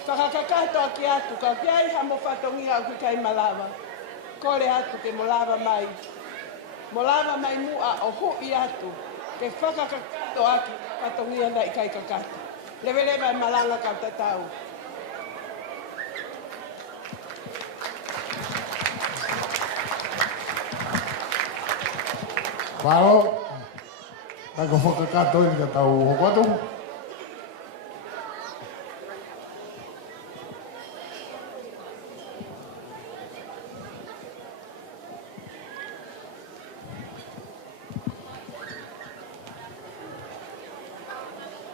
Whakakakato ki atu. Ka ki ai ha mo whatongia o kui kai malawa. Kore atu ke mo lava mai. Mo lava mai mua o hui atu. Ke whakakakato aki whatongia na i kai kakato. Lewe malanga kau tatau. Paro, ako whakakato i ka tau hokotu.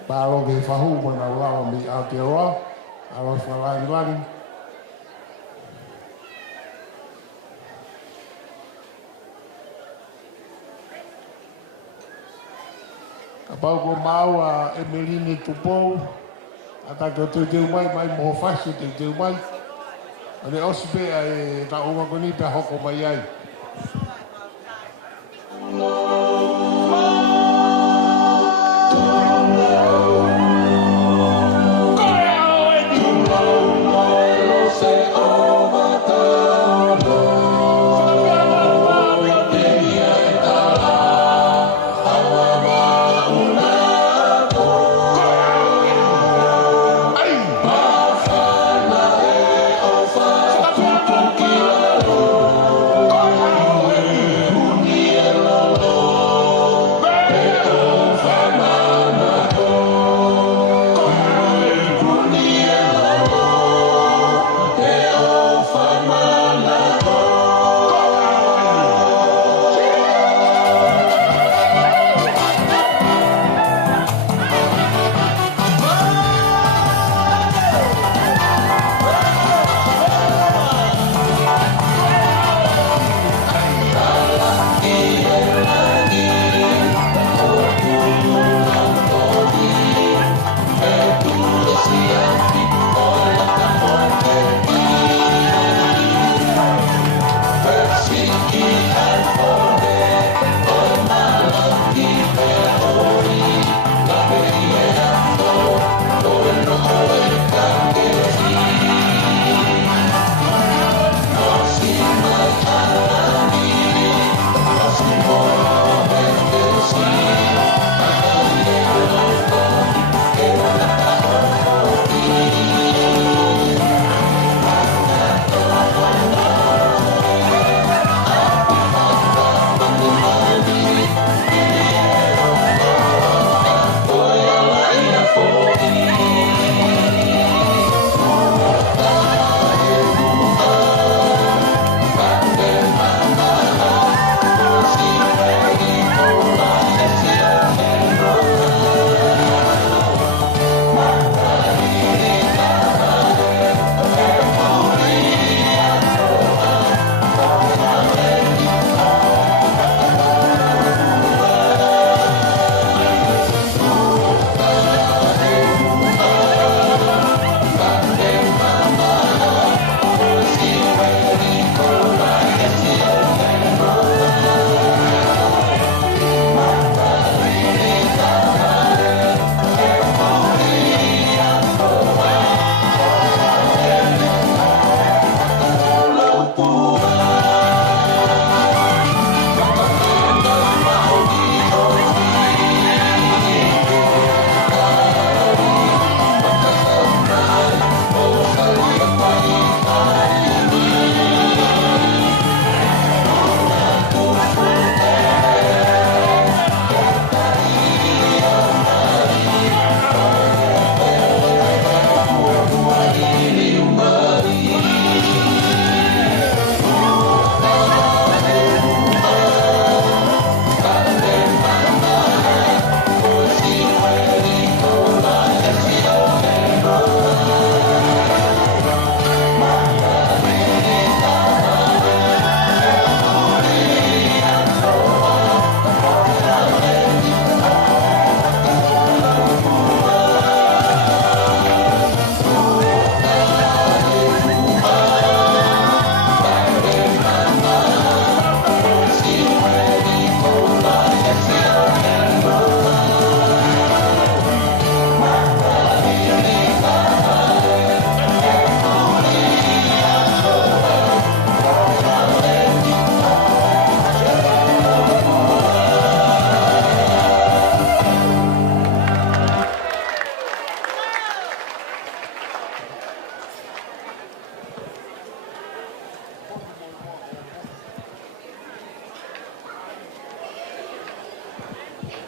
Paro ke whahu mana ulawa mi Aotearoa, alo whalaiwani. Pau ko mau a Emeline Tupou, ata ko teu mai moho whasu teu mai. Ane osi pea e ta oma koni pea hoko mai ai. Oh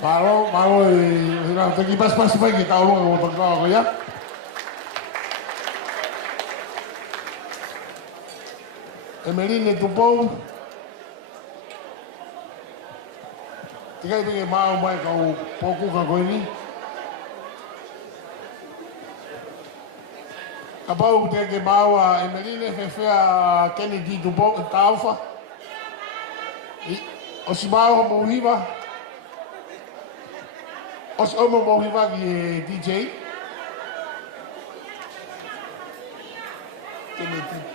Paro, teki pas pai ki tau longa o taka ko ya. Emeline Tupou. Tikai pinge mau mai kau poku ka ko ini. Kapau teke mau a Emeline fefea Kennedy Tupou taufa. O si mau mo hiva. O si omo mo hiva ki DJ. Kennedy.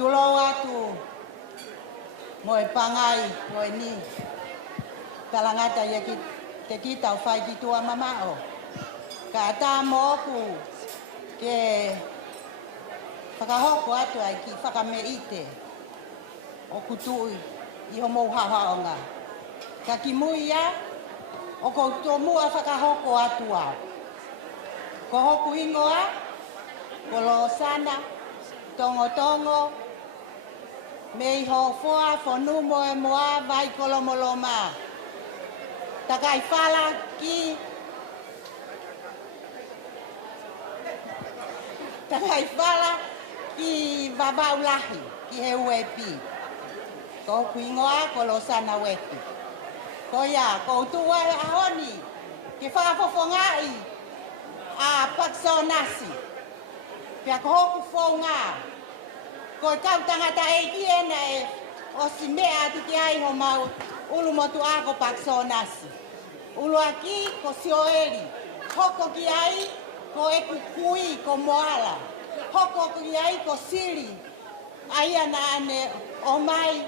Tulo atu mo pangai mo ni talangata ya ki te kita fai ki tua mamao ka ta mo ku ke whakahoko atu ai ki whakameite o kutui i ho mou hahaonga ka ki muia o ko mua whakahoko atu au ko hoku ingoa ko lo sana tongo me ho foa fonu mo e moa vai kolomoloma takai fala ki vabaulahi ki he uepi ko kuingoa ko lo sana wepi ko ya ko tua ahoni ki whakafofongai a paksonasi pia ko hoku fonga ko kau tangata e kiena e o si mea tu ki ai ho mau ulu motu ako paksonasi. Ulu aki ko sioeri. Hoko ki ai ko e kukui ko moala. Hoko ki ai ko siri. Aia na ane o mai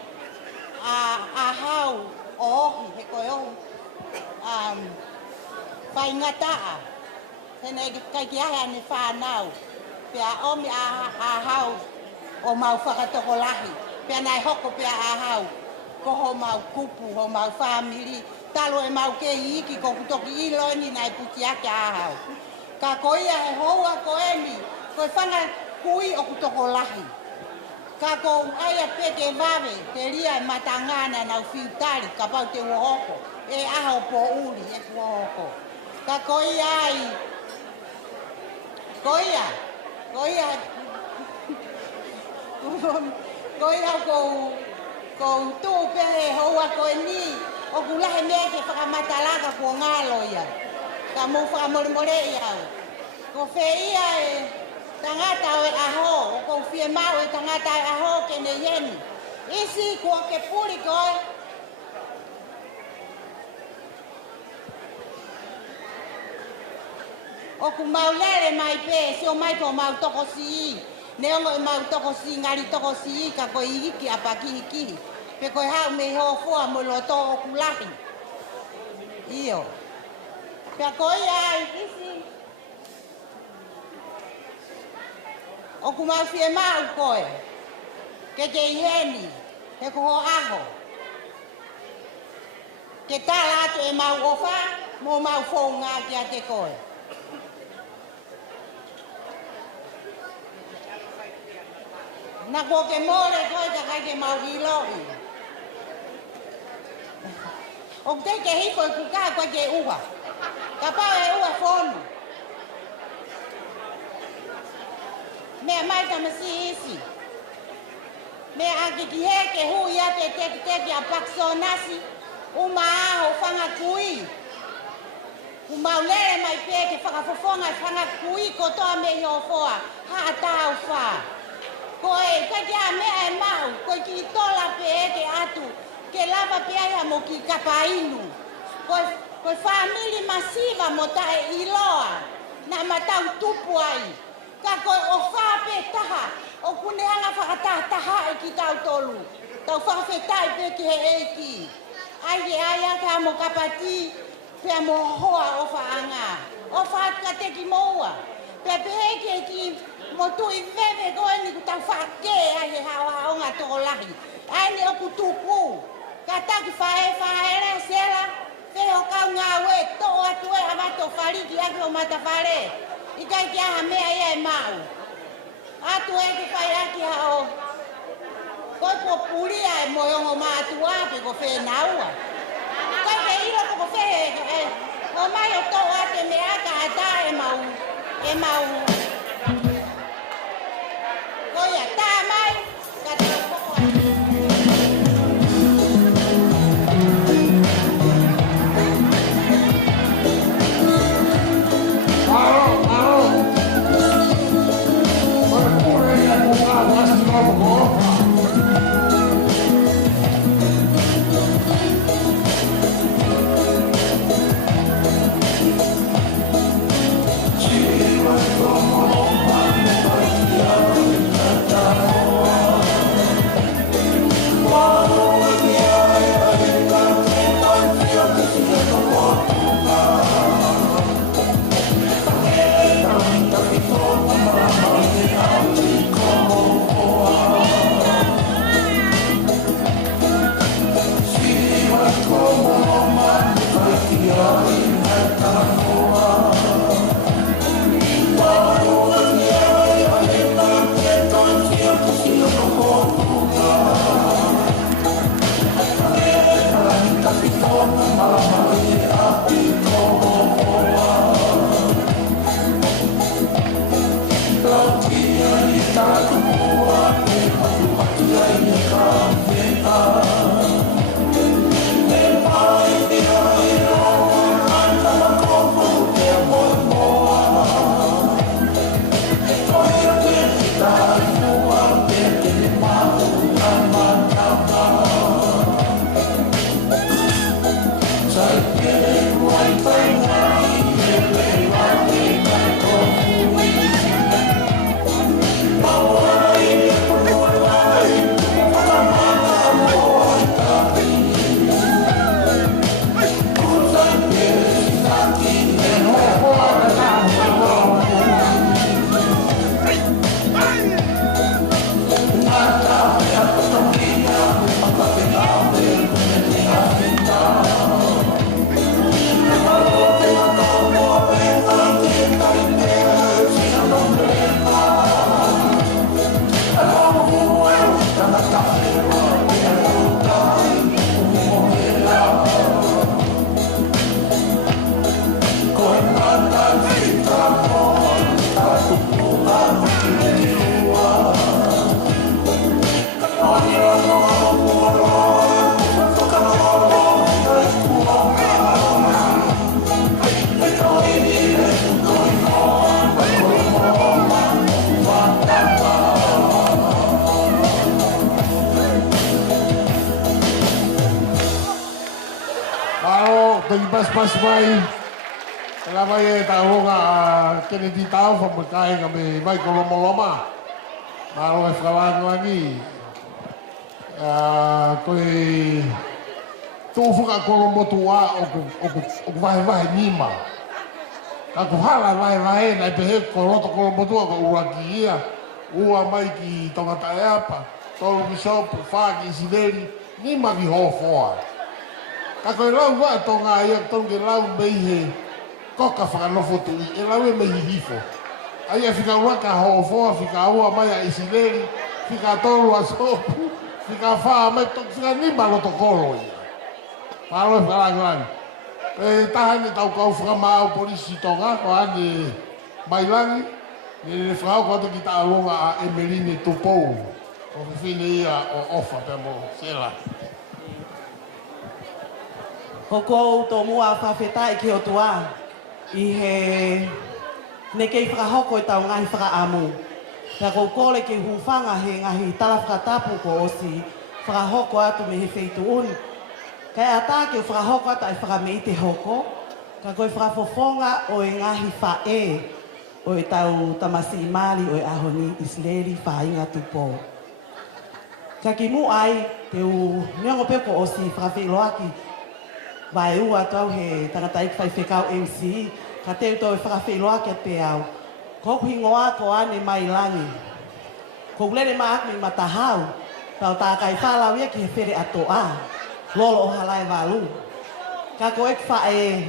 a hau o ohi he ko ohi. Pai ngataa. Tene kai ki ai ane whanau. Pia omi a hau o mau whakatoko lahi. Pea nai hoko pea ahau. Ko ho mau kupu, ho mau family. Talo e mau ke iki ko kutoki iloni nai puti ake ahau. Ka koia he hoa ko emi. Ko whanga kui o kutoko lahi. Ka ko aia peke vave, te ria e matangana nau fiutari, ka pau te uohoko. E aho po uri, e uohoko. Ka koia ai. Koia Koia ko tu pe hoa ko ni o kulahe me ke whakamatalaga ko ngalo ia. Ka mo whakamoremore ia. Ko feia e tangata o e aho, o ko fie mau e tangata e aho ke ne yeni. Isi ko ke puri koe. O ku maulere mai pe, si o mai po mau toko si. Neongo e mau toko si, ngari toko si, ka koe iki apa kihi. Pe koe hau me ho fua mo lo to o kulahi. Iyo. Pe koe ai, isi. O ku mau fie mau koe. Ke te iheni, he ko ho aho. Ke tala atu e mau ofa, mo mau fonga ki a te koe. Na ko ke more koe ka kai ke mau hiloi. O te ke hiko e kuka koe ke ua. Ka pao e ua fonu. Mea mai ka masi isi. Mea aki ki he ke hui a te teki a pakso nasi. Uma aho whanga kui. Umaulere mai pe ke whakafofonga whanga kui ko toa me hi o foa. Ha tau wha. Koe, ka kia mea e mau, koe ki tola pe eke atu, ke lava pe aia mo ki kapainu. Koe famili masiva mo tae iloa, na matau tupu ai. Ka koe o whape taha. O kuneanga whakatataha e ki tau tolu. Tau whakawhetai pe ki he eiki. Ai e aia ka mo kapati. Pea mo hoa o whaanga. O whaaka te ki moua. Pea peheke ki mo tui vewe koe ni ku tau whake ai he hawa o ngā toko lahi. Ai ni o kutuku. Ka taki whaere sela. Wheho kau ngā we to atu e amato whariki ake o matawhare. I kai ki aha mea ia e mau. Atu e ki whai aki hao. Koi po puria e moyongo mātu ape ko whenaua. Kai ke ilo ko whehe. O mai o to ate me aka ata e mau. E mau. Koi a tā mai. Ka tau poko atu. pas mai la vai ta honga kene di tau fa makai ka me mai ko loma ma lo e frawa ngi ko tu fuka ko mo tua o vai nima ka ko hala vai na pe ko roto ko mo tua ko urakia ua mai ki tonga taeapa tolu ki shop fa ki sideri nima ki ho foa ka koe lau wa tonga ia tonge lau mei he koka whakanofo tui e lau e mei hifo ai a whika waka hofoa whika ua mai a isileri whika tolu a sopu whika whaa mai whika nima loto koro ia whalo e whalangrani e tahane tau kau whakamau polisi tonga ko ane mai langi ne whakau kota ki ta alonga a Emeline Tupou o whiwhine ia o ofa pe mo sela Hoko tō mua whawhetai ki o tua i he ne kei whakahoko i tau ngahi whakaamu. Pea kou kore ke huwhanga he ngahi tala whakatapu ko osi whakahoko atu me he wheitu uni. Kai ata ke whakahoko atu ai whakamei te hoko, ka koe whakafofonga o e ngahi whae. o e tau tamasi mali o e ahoni Isleri whainga tupo. Ka ki mu ai te u neongo peko o si whakawhiloaki vai ua tau he tangata ik whai whekau MC ka te tau e whakawhiloaki a te au. Ko hingoa ko ane mai langi. Ko ulere maakmi matahau tau tā kai whalau ia ki he where atoa. Lolo o halai walu. Ka ko ek whae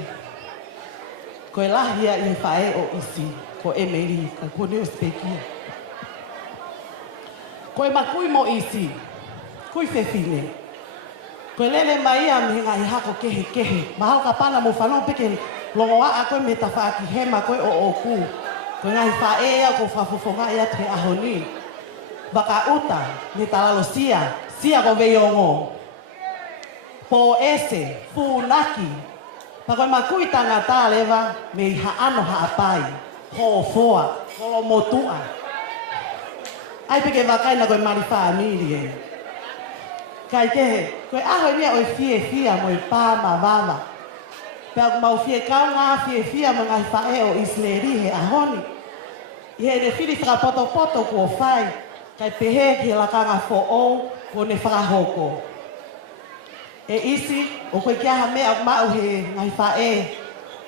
ko e lahia i he whae o isi. Ko e meri, ka kone o speki. Ko e makui mo isi, kui whewhine. Ko e lele mai a mihinga i hako kehe kehe. Mahal ka pana mo whanau peke longoa a koe me tawhaaki hema koe o oku. Ko ngai whae ea ko whafufonga ea te ahoni. Baka uta, me talalo sia ko veiongo. Po ese, funaki. Pa koe makui tangata lewa me i haano haapai. Ho foa, kolo motua. Ai peke wakai na koe mari whaamiri e. Kai kehe, koe aho nia oi fia mo i pā ma wawa. Pea ku mau fie kau ngā fia mo ngai whae o Isleri he ahoni. I he ne whiri whakapoto kua whai. Kai pehe ki he lakanga fo ou ko ne whakahoko. E isi, o koe kia ha mea mau he ngai whae.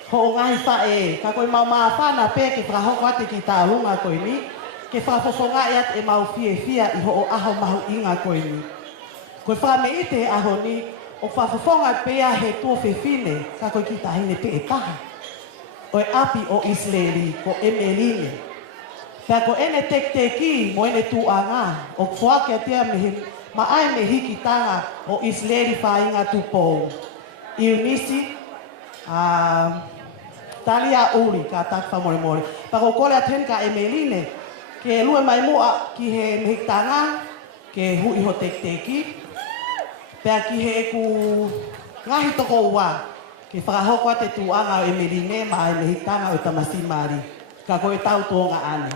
Ho ngai whae, ka koe mau maa whana pē ke whakahoko ate ki tā runga koe ni. Ke whakafofonga e at e mau fia i ho o aho mahu inga koe ni. Koe whame ite he aho ni, o whafofonga pēa he tō whiwhine, ka koe ki tahine pē e taha. O e api o Isleri, ko Emeline. Pea ko ene teki, mo ene tuanga, o whaake atea me he maae me hiki tanga o Isleri whainga tupou. Iunisi, Talia uri ka takwa more. Pako kore aten ka Emeline, ke lue mai mua ki he mehitanga, ke hui ho teki. Pea ki he ku ngahi toko ua, ke whakahoko te tuanga o Emeline ma e mehitanga o tamasi mari. Ka koe tau tōnga ane.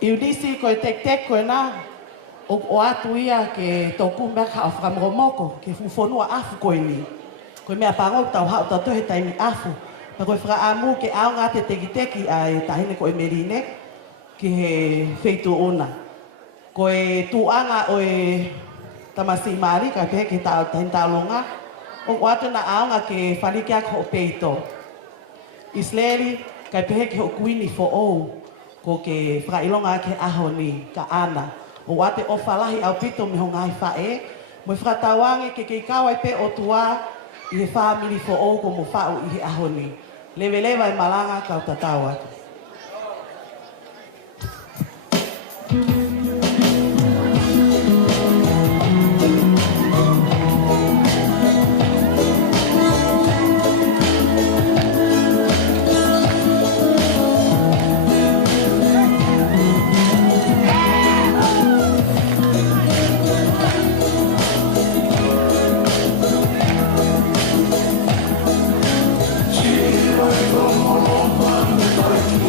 Iunisi koe tek koe nā, o atu ia ke tōku mea ka o whakamoromoko, ke fufonua afu koe ni. Koe mea pangok tau hao tau tohe taimi afu. Pa koe whakaamu ke ao ngā te teki ai tahine koe Merine, ki he wheitu ona. Koe tuanga o e tamasi mari, ka pehe ke tahine tālonga, o atu na ao ngā ke whanikia ko peito. Isleri, ka pehe ke ho kuini fo ou. Ko ke whakailonga ke aho ni, ka ana. O ate o whalahi au pito me ho ngai whae, mo whakatawange ke kawai pe o tua i he whamiri fo ou ko mo whau i he aho ni. Lewa e malanga kau tatawa. She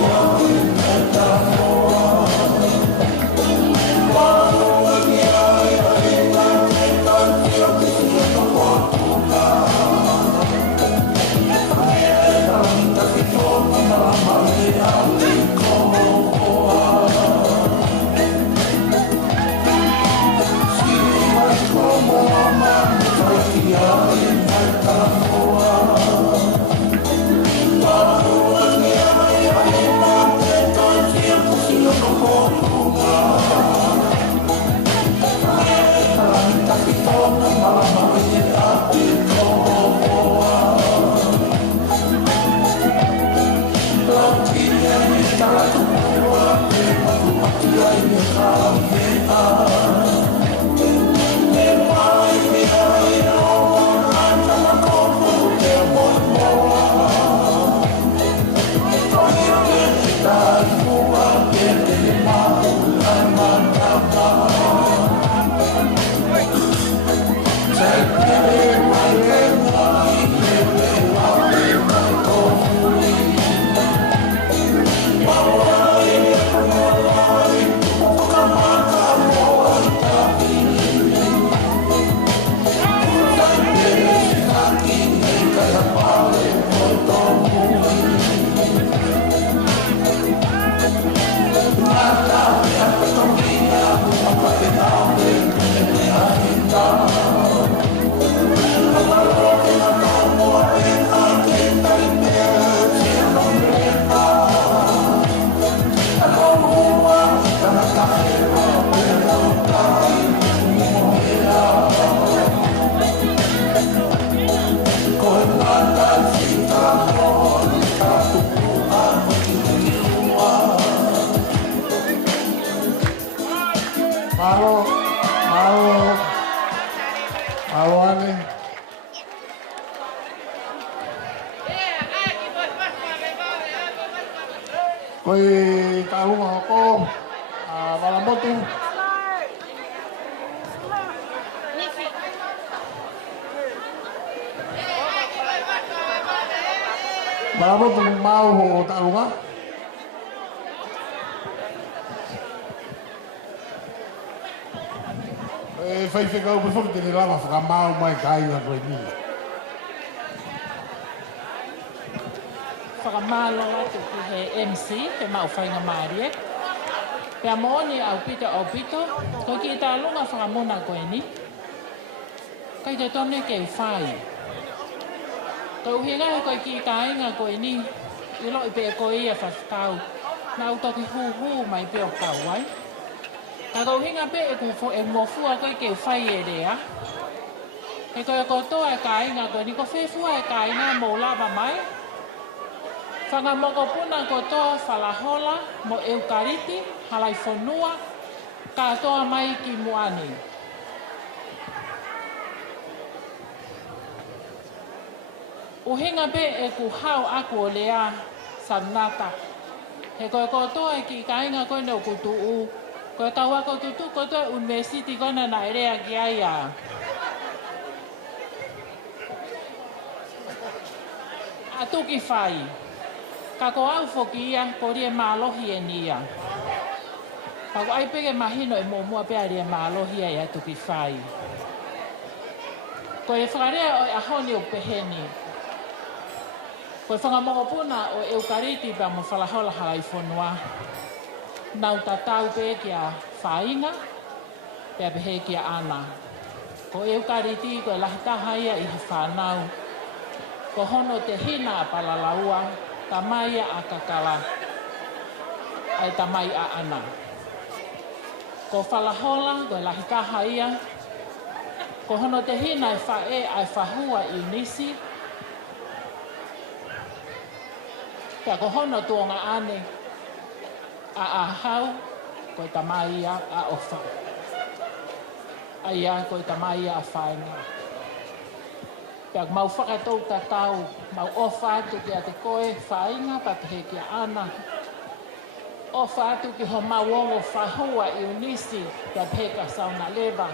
Malo, malo, malo ane. Koi kalunga ko, malamotu. Malamotu mau ho kalunga. Fai kau betul jadi lama, sekarang mau main kayu apa ini? Whakamalo atu ki he MC, te mau whainga marie. Pea mooni au pito, ko ki ta lunga whakamona koe ni. Kai te tone ke whai. Ko uhinga he koe ki ta inga koe ni, i lo i pe koe ia whakau. Na utoki hu mai pe o kau wai. Ka ko uhinga pe e mofua koe ke whai e rea. He koe kotoa e ka inga koe ni, ko whewhua e ka inga mō lava mai. Whangamoko puna kotoa whalahola mo eukariti, halai whanua, katoa mai ki muani. Uhinga pe e ku hau aku o lea sanata. He koe kotoa e ki kainga koe neo kutuu. Koe kaua ko tutu kotoa university kona na erea ki aia. Atuki whai. Ka ko au whoki ia, ko rie mālohi e nia. Ka ko ai pege mahino e mōmua pēr rie mālohi e atuki whai. Ko e whakarea o e ahoni o peheni. Ko e whangamokopuna o eukariti pa mo whalahola halai whanua. Nau tatau pē kia whainga, pēr pehe kia ana. Ko eukariti ko e lahitaha ia i whanau. Ko hono te hina a palalaua, tamai a kakala, ai tamai a ana. Ko whalahola, ko e lahikaha ia, ko hono te hina e whae ai whahua i nisi, pia ko hono tuonga ane, a ahau, ko e tamai a ofa. Ai a ko e tamai a whaenga. Pea mau whakatou tatau, mau ofa atu ki a te koe, whainga, papehe ki a ana. Ofa atu ki ho mawongo whahua i unisi, pea pehe ka sauna leva.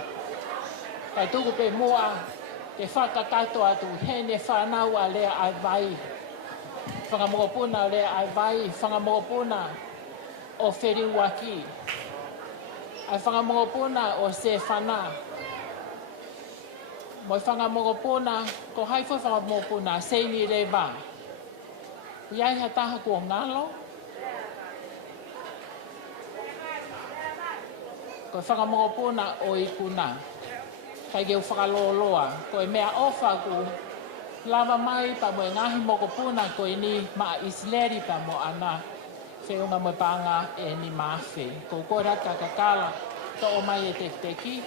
Kai tuku pe mua, te whakakato atu, hene whanau a lea ai vai. Whangamokopuna a lea ai vai, whangamokopuna o Whiriwaki. Ai whangamokopuna o Se Whana. Moi whangamokopuna, ko hai fo whangamokopuna, Seini Reba. Iai hataha kua ngalo. Ko whangamokopuna o Ikuna. Kai keu whakaloloa, ko e mea ofa ku lava mai pa mo e ngahi mokopuna ko e ni maa isleri pa mo ana. Whiunga mo panga e ni maafe. Ko kora kakakala, to o mai e teki.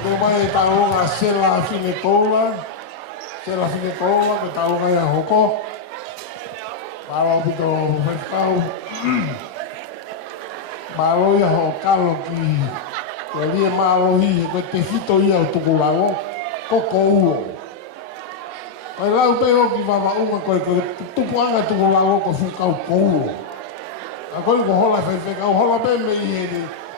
Tuku mai e taonga Sela Finekola. Sela Finekola, ke taonga ia hoko. Paro pito whekau. Malo ia ho kalo ki. Ke lia malohi, koe te hito ia o tuku lango. Koko uo. Pai lau pero ki wamaunga koe tupuanga tuku lango ko fukau kouo. A koe ko hola whekau, hola beme i he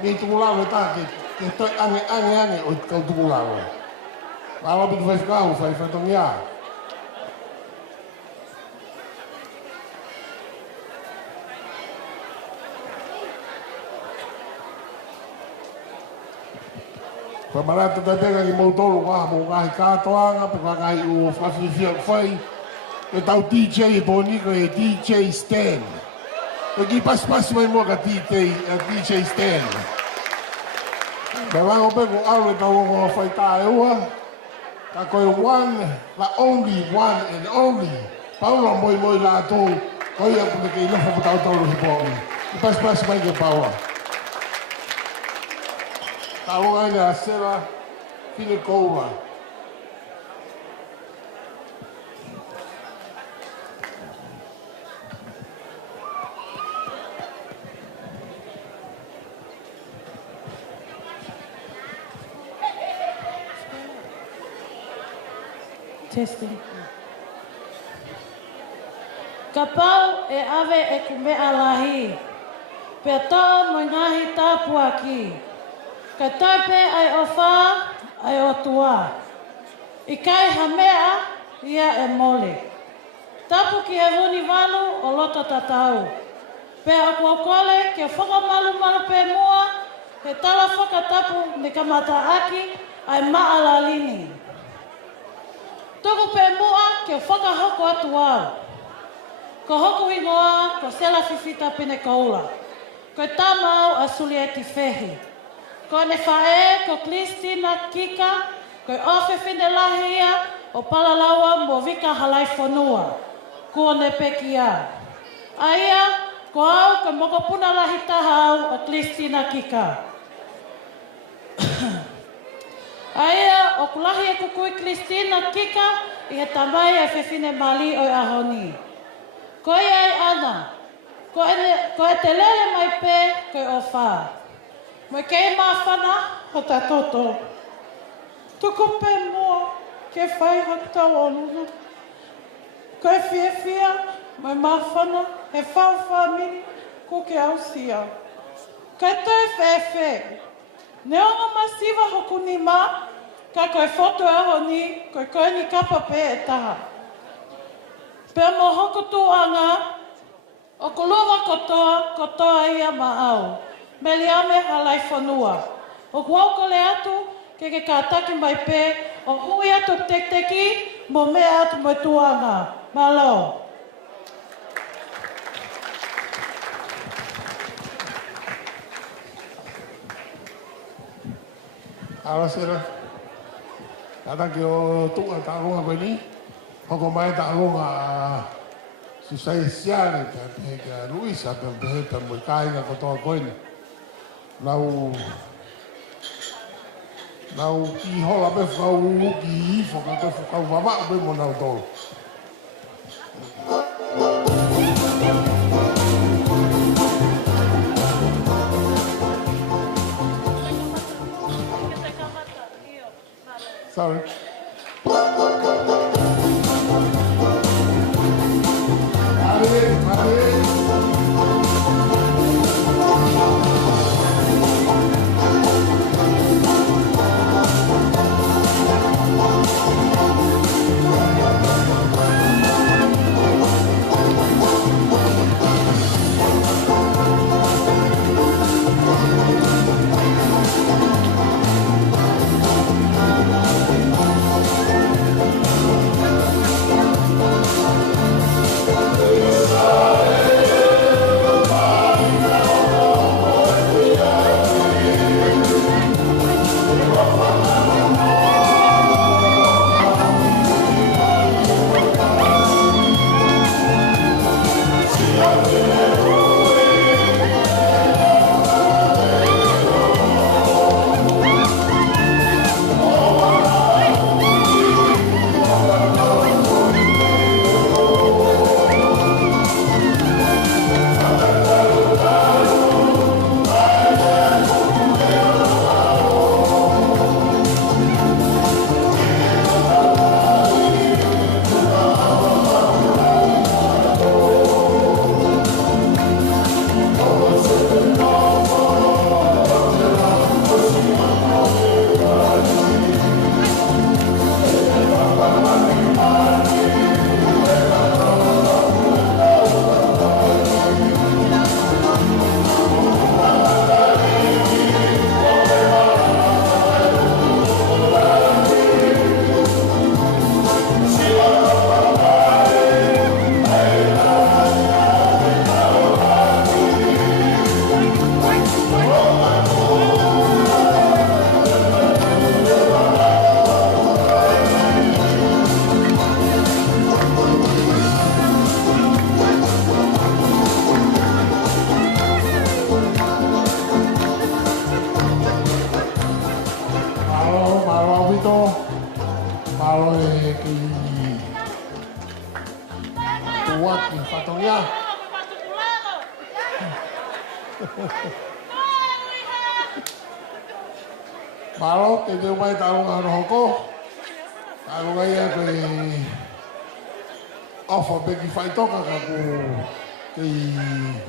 ni tuku lango tā ke toi ange o kau tuku lango. Malo pito whekau, whaitongi a. Pamarata tatega ki mautolo waha mo ngahi kātoanga, po ngahi o whawhiwhia whai. E tau DJ e Bonika e DJ Stan. E ki pas mai mua ka DJ Stan. Me wango pe ko aure tau o whai tā e ua. Ka koe one, la only one and only. Paula moi la tō, koe a kune kei lefa po tau tau hi pōmi. Ki pas mai ke Paula. Taonga ina a Sela Finekola. Testing. Ka pau e ave e kumea lahi. Pea tau mo ngahi tāpu aki. Ka taupe ai o whā, ai o tua. I kai hamea, ia e mole. Tapu ki he wuni wanu o lota tatau. Pea o kuokole ki o whakamalu pe mua, he tala whakatapu ni ka mata aki ai maalalini. Tuku pe mua ki o whakahoko atu au. Ko hoku ingoa, ko Sela Fifita Finekola. Ko tamau a Sulieti Fehi. Ko ne whae, ko Kristina Kika, ko ofe whinelahia o Palalaua mo Vika Halai Whanua. Ko ne pekia. Aia, ko au ko mokopuna lahi tahau o Kristina Kika. Aia, o kulahi e kukui Kristina Kika, i he tamai e whewhine mali o ahoni. Ko ai ana, ko e te lele mai pe, ko e o whaa. Mo kei mawhana ho ta toto. Tuku pe mua ke whai hata oluna. Ko e whiawhia mai mawhana he whau whamini ko ke au sia. Ko e toi whewhe. Ne onga masiva hoku ni ma, ka koe whoto aho ni, koe ni kapa pe e taha. Pea mo hoko tuanga, o kuluwa kotoa ia ma au. Me liame halai whanua. O kuaukole atu, ke kātaki mai pē, o hui atu tekteki, mo mea atu mo tuanga. Malo. Ala Sela. Kata ki o tuka tāronga koe ni. Hoko mai tāronga Susai Siane, ka Luisa, pe pehe mo kāinga kotoa koe ni. Nau ki hola pe whau ki hifo ka te whakau wawa pe mo nau tolo. Sorry. to. Malo e ki tuaki patonia. Malo te te mai taunga rohoko. Taunga ia kei ofa beki whaitoka ka ku kei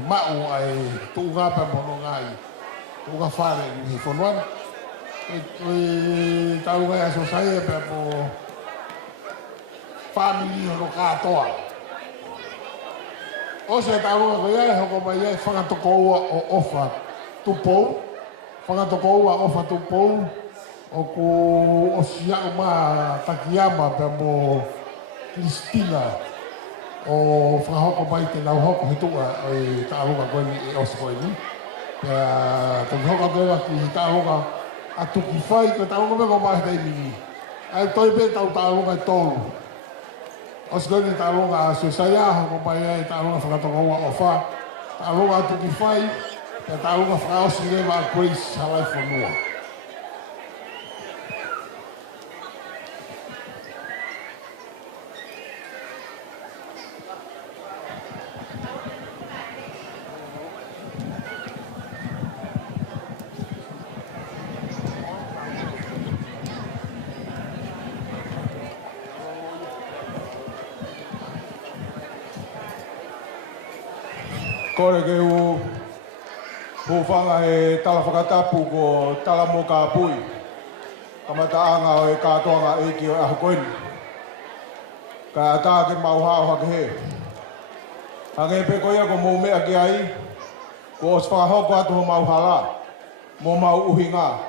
mau ai tuunga pa mono ngai. Tuunga whare ni whonuan. Taunga ia sosai e pe po family hono katoa. O se taunga ko ia hoko mai ia whangatoko ua o ofa tupou. Whangatoko ua ofa tupou. O ko o siau ma Takiyama pe mo Kristina o whahoko mai te nau hoko hitua e tāhunga koe ni e osi koe ni. Pea te hoka koe ki tāhunga atu ki whai ko tāhunga me ko mai tei ni. Ai toi pe tau tāhunga i tolu. Osi koe ni tāhunga susaia hoko mai e tāhunga whakatoko ua o wha. Tāhunga atu ki whai pea tāhunga whakaosi lewa a Grace Hawai Whanua. Kore ke u whanga he tala whakatapu ko tala mo ka pui. Kamataanga o e kātoanga e ki o aho koini. Ka ata ke mauhao hake he. Hange pe koia ko mou mea ki ai. Ko os whakahoko atu ho mauhala. Mo mau uhinga.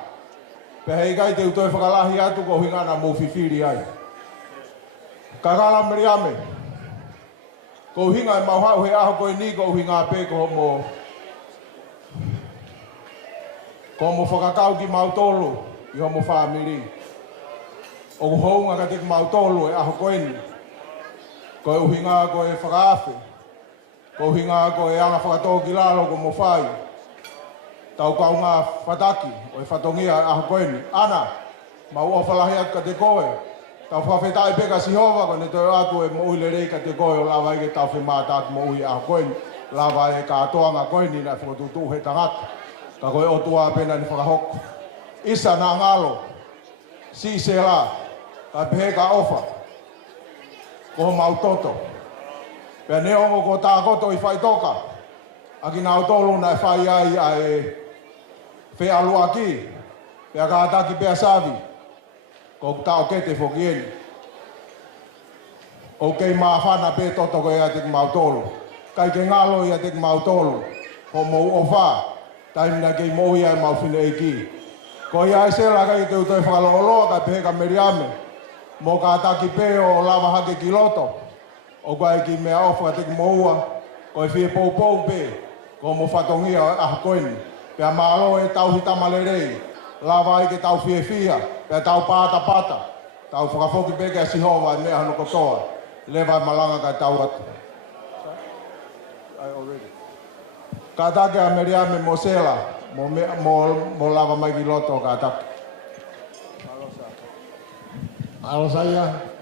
Pe hei kai te utoi whakalahi atu ko uhinga na mou whiwhiri ai. Ka kala meriame. Ko hinga e mauhau he aho koe ni ko hinga pe ko mo whakakau ki mautolo i homo whamiri. O ko hounga ka te ki mautolo e aho koe ni. Ko e uhinga ko e whakaafe. Ko uhinga ko e anga whakatō ki lalo ko mo whai. Tau kaunga whataki o e whatongia e aho koe ni. Ana, mau o whalahi atu ka te koe. Tau whawhetai peka sihova ko ne toi atu e mo uile rei ka te koe o lawa ike tau whemata atu mo ui a koe lawa e ka atoanga koe ni na whakatutu he tangata. Ka koe o tua pena ni whakahoko. Isa na ngalo, si se la, ka pehe ka ofa, ko mau toto. Pea ne ongo ko tā koto i whaitoka, aki nā otolu na e whai ai a e whe alua ki, pea ka ataki pea savi. Ko tau ke te whokieni. O kei maa whana pe toto ko ea te mautolo. Kai ke ngalo ia te mautolo. Ho mou o wha. Taimina kei mou ia e mau whine e ki. Ko ia e sela kai te utoi whakaloloa kai pehe ka meriame. Mo ka ataki pe o lava hake ki loto. O kai ki mea ofa te moua. Ko e whie pou pou pe. Ko mo whatongia a koini. Pea maalo e tau hitamale rei. Lava ai ke tau whie whia. Pea tau pata pata. Tau whakafoki peke a sihova e mea hano kotoa. Lewa malanga kai tau atu. Ka take a meriame mo sela. Mo lava mai ki loto ka take. Alo saya.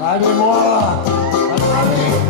Dale, mola. Dale.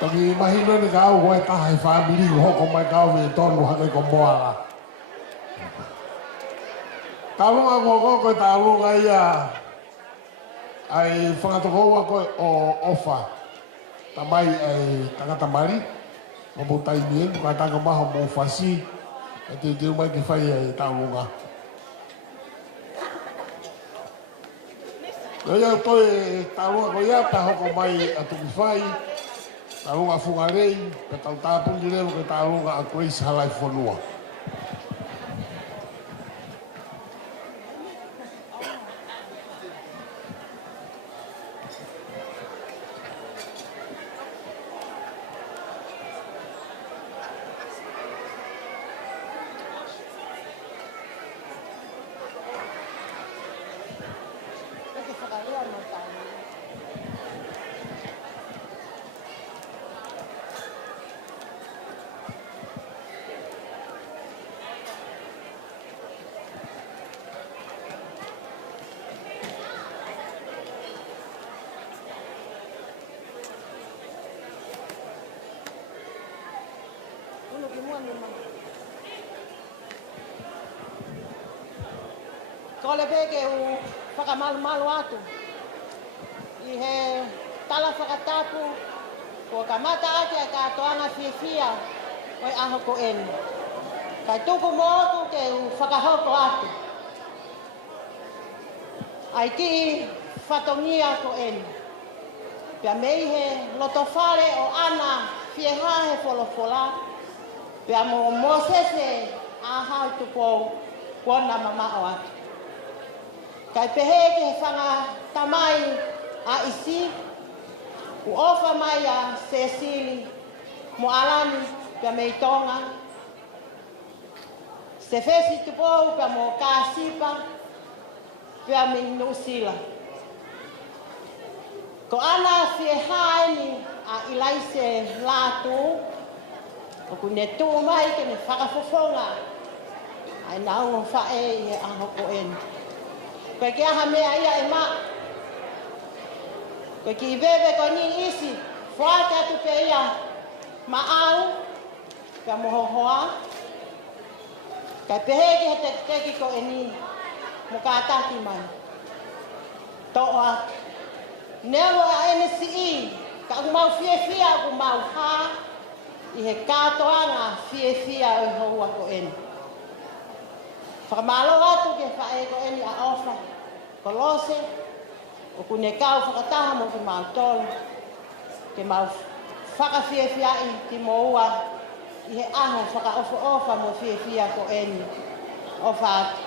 Tangi mahino ni kau hoi tahai family hoko mai kau me tonu hake ko moala. Talunga koko koe talunga ia ai whakatokoua koe o ofa. Tamai ai tangata mari, o mo taimien, ka tanga maho mo fasi, e te teo mai ki whai ai talunga. Ia toi talunga ko ia ta hoko mai atu ki whai, talunga whungarei, pe tau tāpungi leo ke talunga a Grace Halai Whanua. Ko le peke u whakamalu atu. I he tala whakatapu, ko ka mata ake a katoanga whiwhia oi aho ko enu. Kai tuku mōku ke u whakahoko atu. Ai ki whatongia ko enu. Pea mei he loto whare o ana whieha he wholofola. Pea mo mosese a hau tukou kona mamao atu. Kai pehe ke whanga tamai a isi, u ofa mai a Cecily, mo alani pia mei tonga. Se fesi tupou pia mo kāsipa, pia mei nusila. Ko ana fie haeni a ilaise lātu, o kune tū mai ke ne whakafofonga, ai naungo whae i e aho ko enu. Koe ki aha mea ia e maa. Koe ki i bebe ko ni isi, whaake atu pe ia ma au, pia moho hoa. Kai pehe ki he teki ko e ni, mo ka ataki mai. To'o atu. Neo a NCE, ka aku mau fia aku mau ha, i he kātoanga fia o hoa ko eni. Whakamalo atu ke whae ko eni a ofa, ko lose, o kune kau whakataha mo ke mau tolu, ke mau whakawhiawhiai ki moua, i he aho whakaofa mo whiawhia ko eni, ofa atu.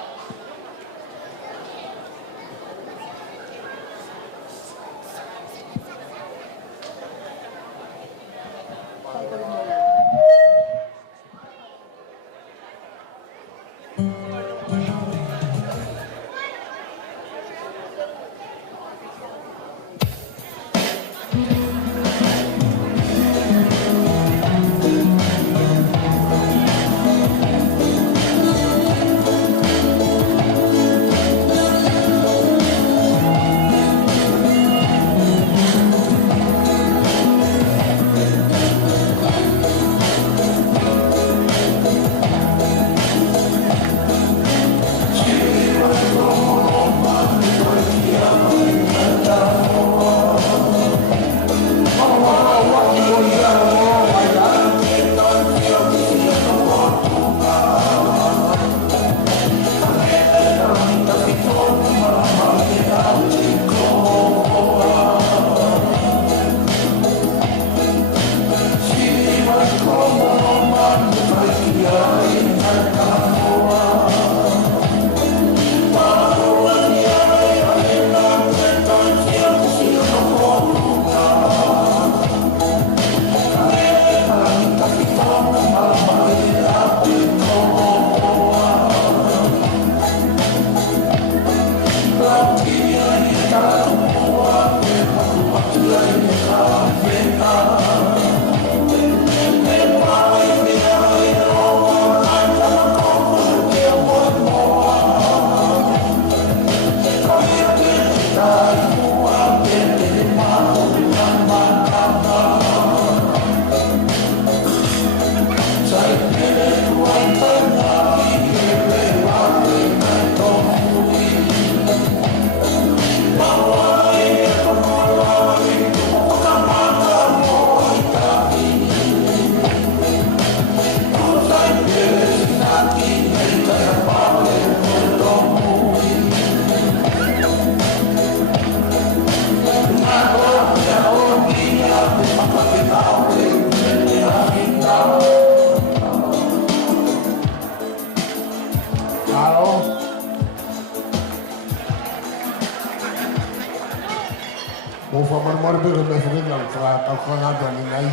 whamarumare pere me whenga tau whangata ni ngai.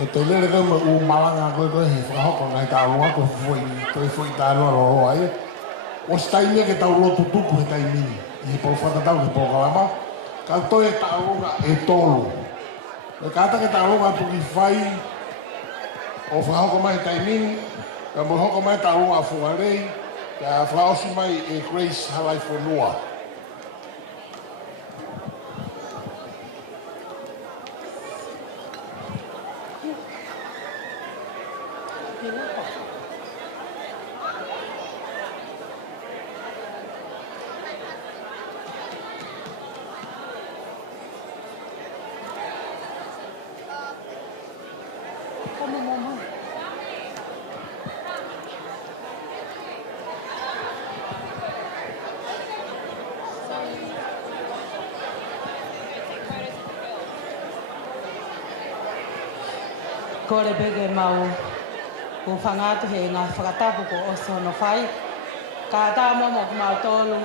E te lere kau me u malanga koe he whakahoko ngai tā runga koe fwoi tā runga roho ai. O staine ke tau lotu tuku he taimini. I po whakatau ke po kalama. Kau toi e tā runga e tolu. E kāta ke tā runga tuki whai o whakahoko mai taimini. Ka mo hoko mai tā runga whuarei. Ka whaosi mai e Grace Halai Whenua. Kore bege mau ku whangatu he ngā whakatapu ko oso no whai. Ka tā momo ku mau tolu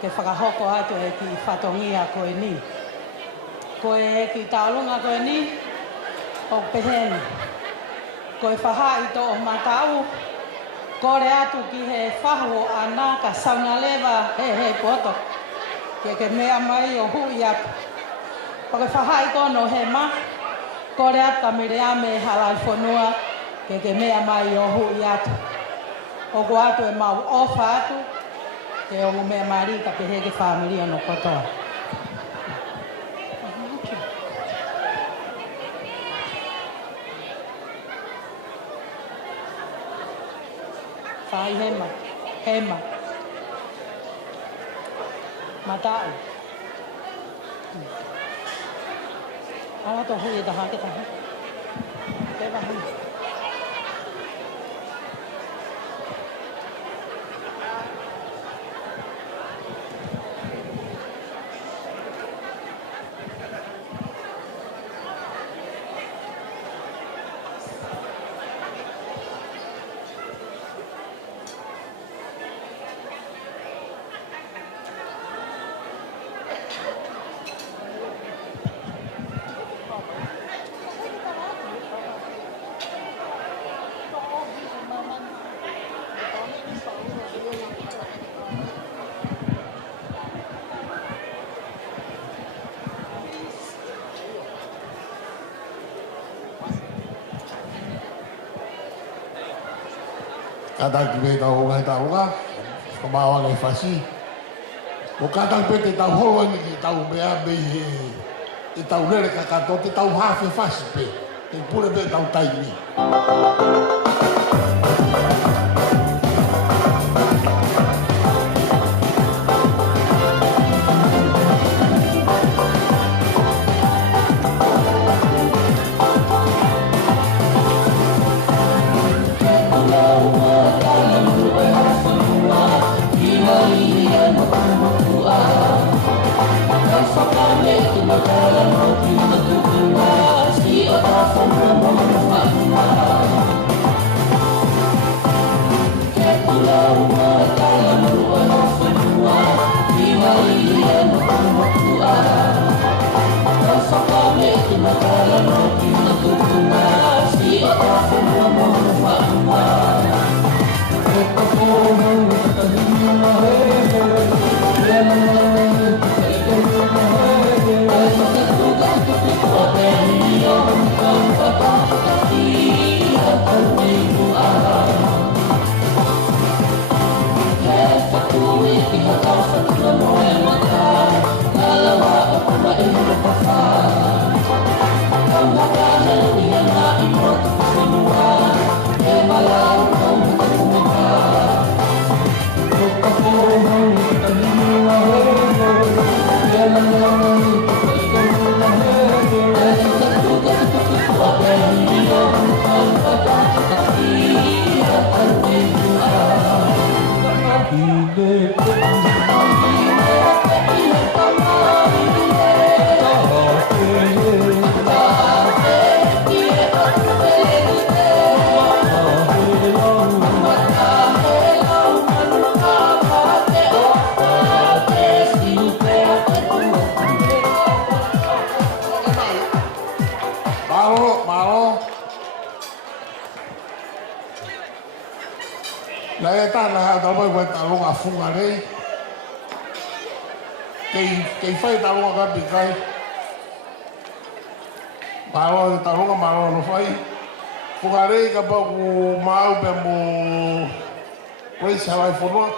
ke whakahoko atu e ki whatongia koe ni. Koe e ki taulunga koe ni o peheni. Koe whaha i to o matau. Kore atu ki he whahu ana ka sauna lewa he poto. Ke mea mai o hui atu. Koe whaha i tono he ma. Kore ata mirea me Halai Whenua ke mea mai o hui atu. O ko atu e mau ofa atu ke o mea mari ka pehe ke whamiria no kotoa. Whai hema. Matai. Awa to hui e taha ke taha. Te wahi. Kata ki me tau runga, ko mawa ngai whasi. O kata pete tau holo ni ki tau mea mei he, e tau nere kakato, te tau hawhi whasi pe, te pure pe tau taimi. Thank you. La e tāna hea tau mai wai tālonga funga rei. Kei whai tālonga kapi kai. Māroa te tālonga, māroa no whai. Funga rei ka pau ku māu pe mo Race Hawaii whanua.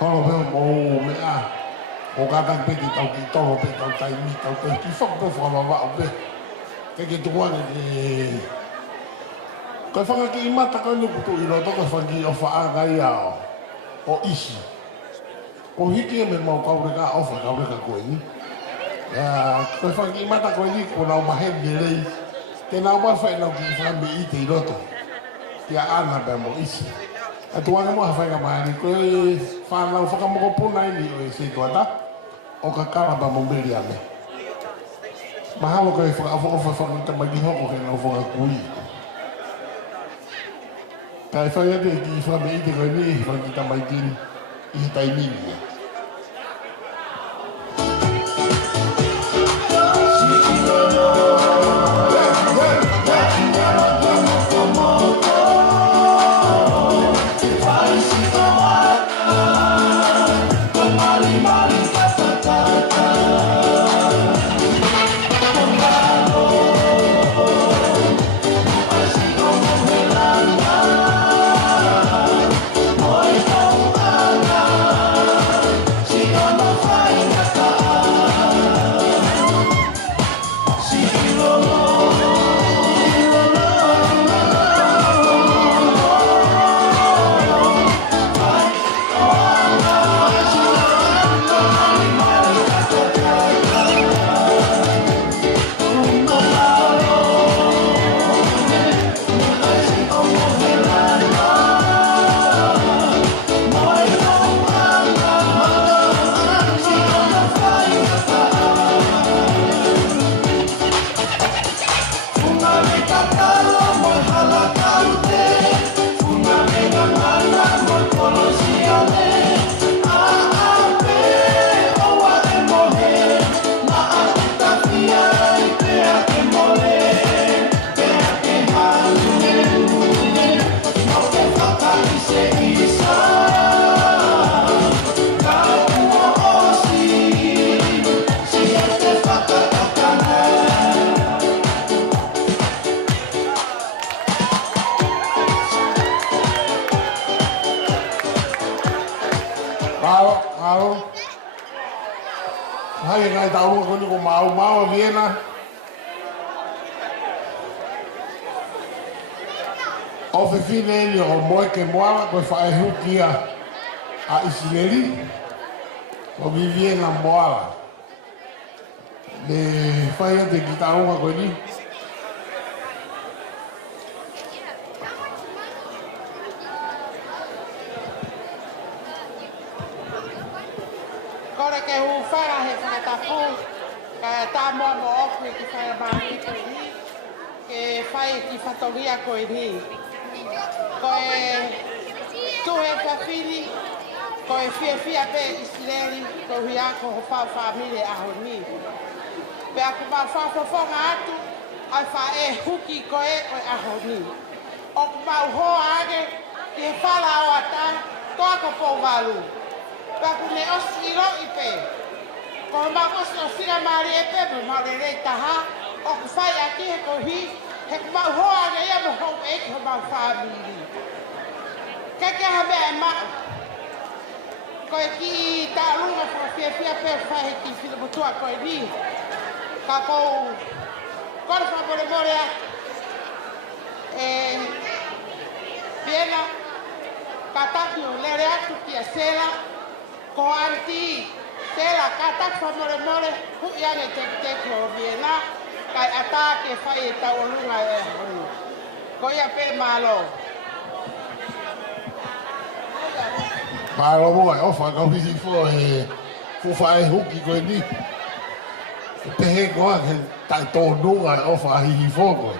Tolo peo mo mea, o kakak pe ki tau ki tolo pe tau tai mi tau pe ki whak pe whakawawa o pe. Ke tuanga ki... Kai whanga ki imata kai nukutu i roto kai whangi o whaagai ao, o isi. O hiki e me mau kaureka o whakaureka koe ni. Kai whangi imata koe ni ko nau mahe ni rei, te nau mai whainau ki whambe i te i roto. Kia ana pe mo isi. Atuanga mo hawhainga maani, koe whanau whakamoko puna ini o e se tuata, o ka karaba mo meri ame. Mahalo koe whakawhaka whakita magi hoko kei nau whakakui. Kai whaiate ki whame ite koe ni, whakita mai tini, i tai nini. Hai ngai tahu ko ni ko mau Vienna. O fe fine ni o moi ke moa ko fa e hukia a Isineri. O vi Vienna moa. De fa ia de guitarra ko ni. Kore ke hu whara he whakatapu, ka tā mua mo oku ki whaia mahi koe ni, ke whai ki whatoria koe ni. Koe tuhe whawhiri, koe whia pe Isileli, koe hui ako ho whau whamire aho ni. Pe aku mau whawhawhonga atu, ai wha e huki koe koe aho ni. Oku mau hoa age, ki he whala o ata, toa ko pou walu. Paku ne osi iro i pe. Ko ma osi o sira mari e pe, ma le rei taha, o ku whai aki he ko hi, he ku mau hoa ne ia mo hou e ki ho mau whamiri. Keke ha mea e maa. Ko e ki ta lunga ko fia pe whai he ki whina mutua ko e ni. Ka kou, kore wha more a, Vienna, ka taki o lere atu ki a sera, ko anti tela kata more hui ane te ko Vienna kai ata ke fai ta olunga e hoi ko ia pe malo Paro mo ai ofa ka hihi fo e fu fai huki ko ni. Te he ko ke tai to nunga ofa hihi fo ko.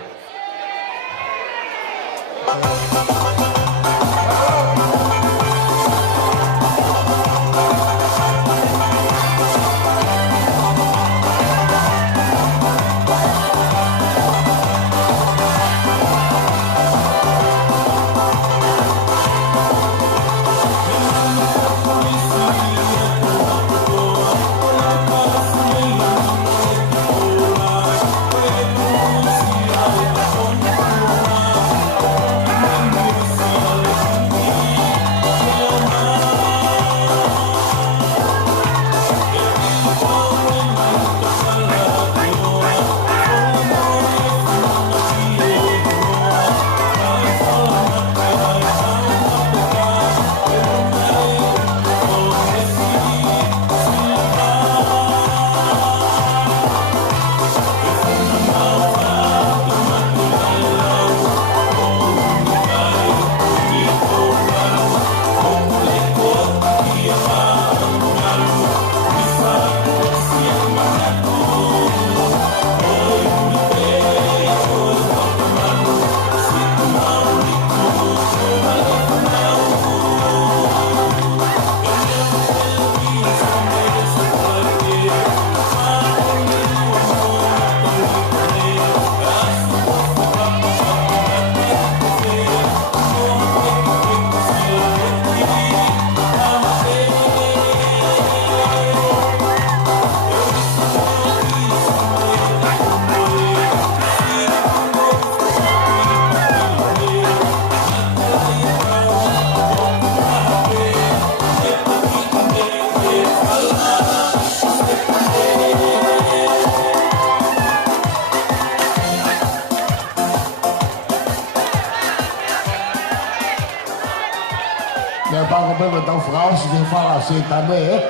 Ja, bango bebe tau frau si ke fala se tane eh.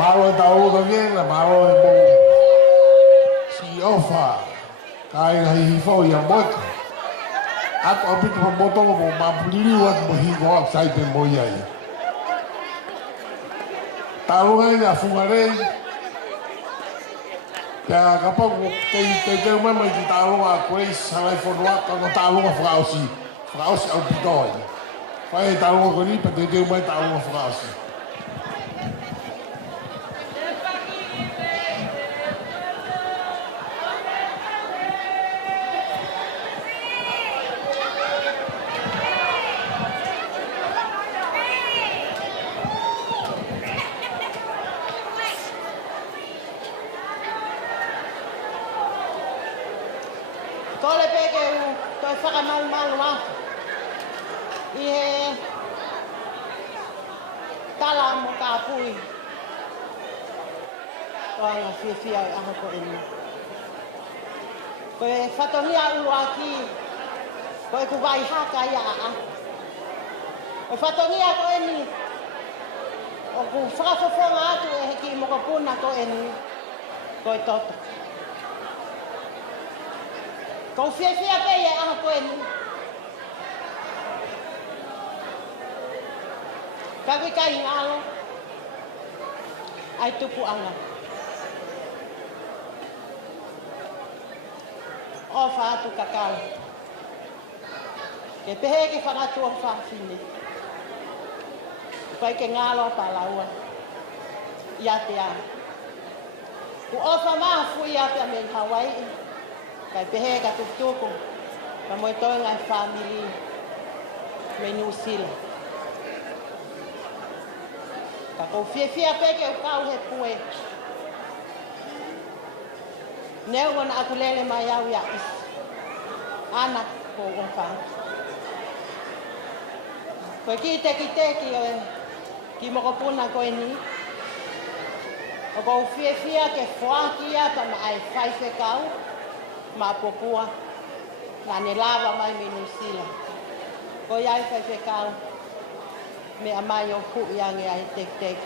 Maro tau ko ngena maro e mo si ofa kai na hi fo ya mot. At obi ko moto mo ma pulili wat mo hi go sai pe mo ya. Tau ya fumare. Ya kapag te mama ki tau a kwes sai fo wa ka tau a frau si au pitoi. Vai tau ko ni pe te mai tau a frau si. Kole peke u toi whakamal wa. I he tala mo ka pui. Toanga whiwhia i aha ko inu. Koe whatongia ulu aki. Koe ku vai haka ia a. Koe whatongia ko eni. O ku whakafofonga atu e heki mo ka puna ko eni. Koe toto. Kau fia pe ya ah ko ni. Kau kai ngalo. Ai tupu anga. O fa tu kakal. Ke pehe ke fa tu fa fini. Pai ke ngalo pa laua. Ya te a. Ku o fa ma fu ya pe men Hawaii. Kai pehe ka tutuku, ka moi toi ngai family me New Zealand. Ka kou fia peke u kau he pue. Neu wana aku lele mai au ya is. Anak ko wafang. Koe ki teki oe, ki moko puna koe ni. O kou fia ke whakia pa ma ai whaife kau. Ma popua na ne lava mai me New Zealand. Ko iai whai kau me a mai o ku iange ai tek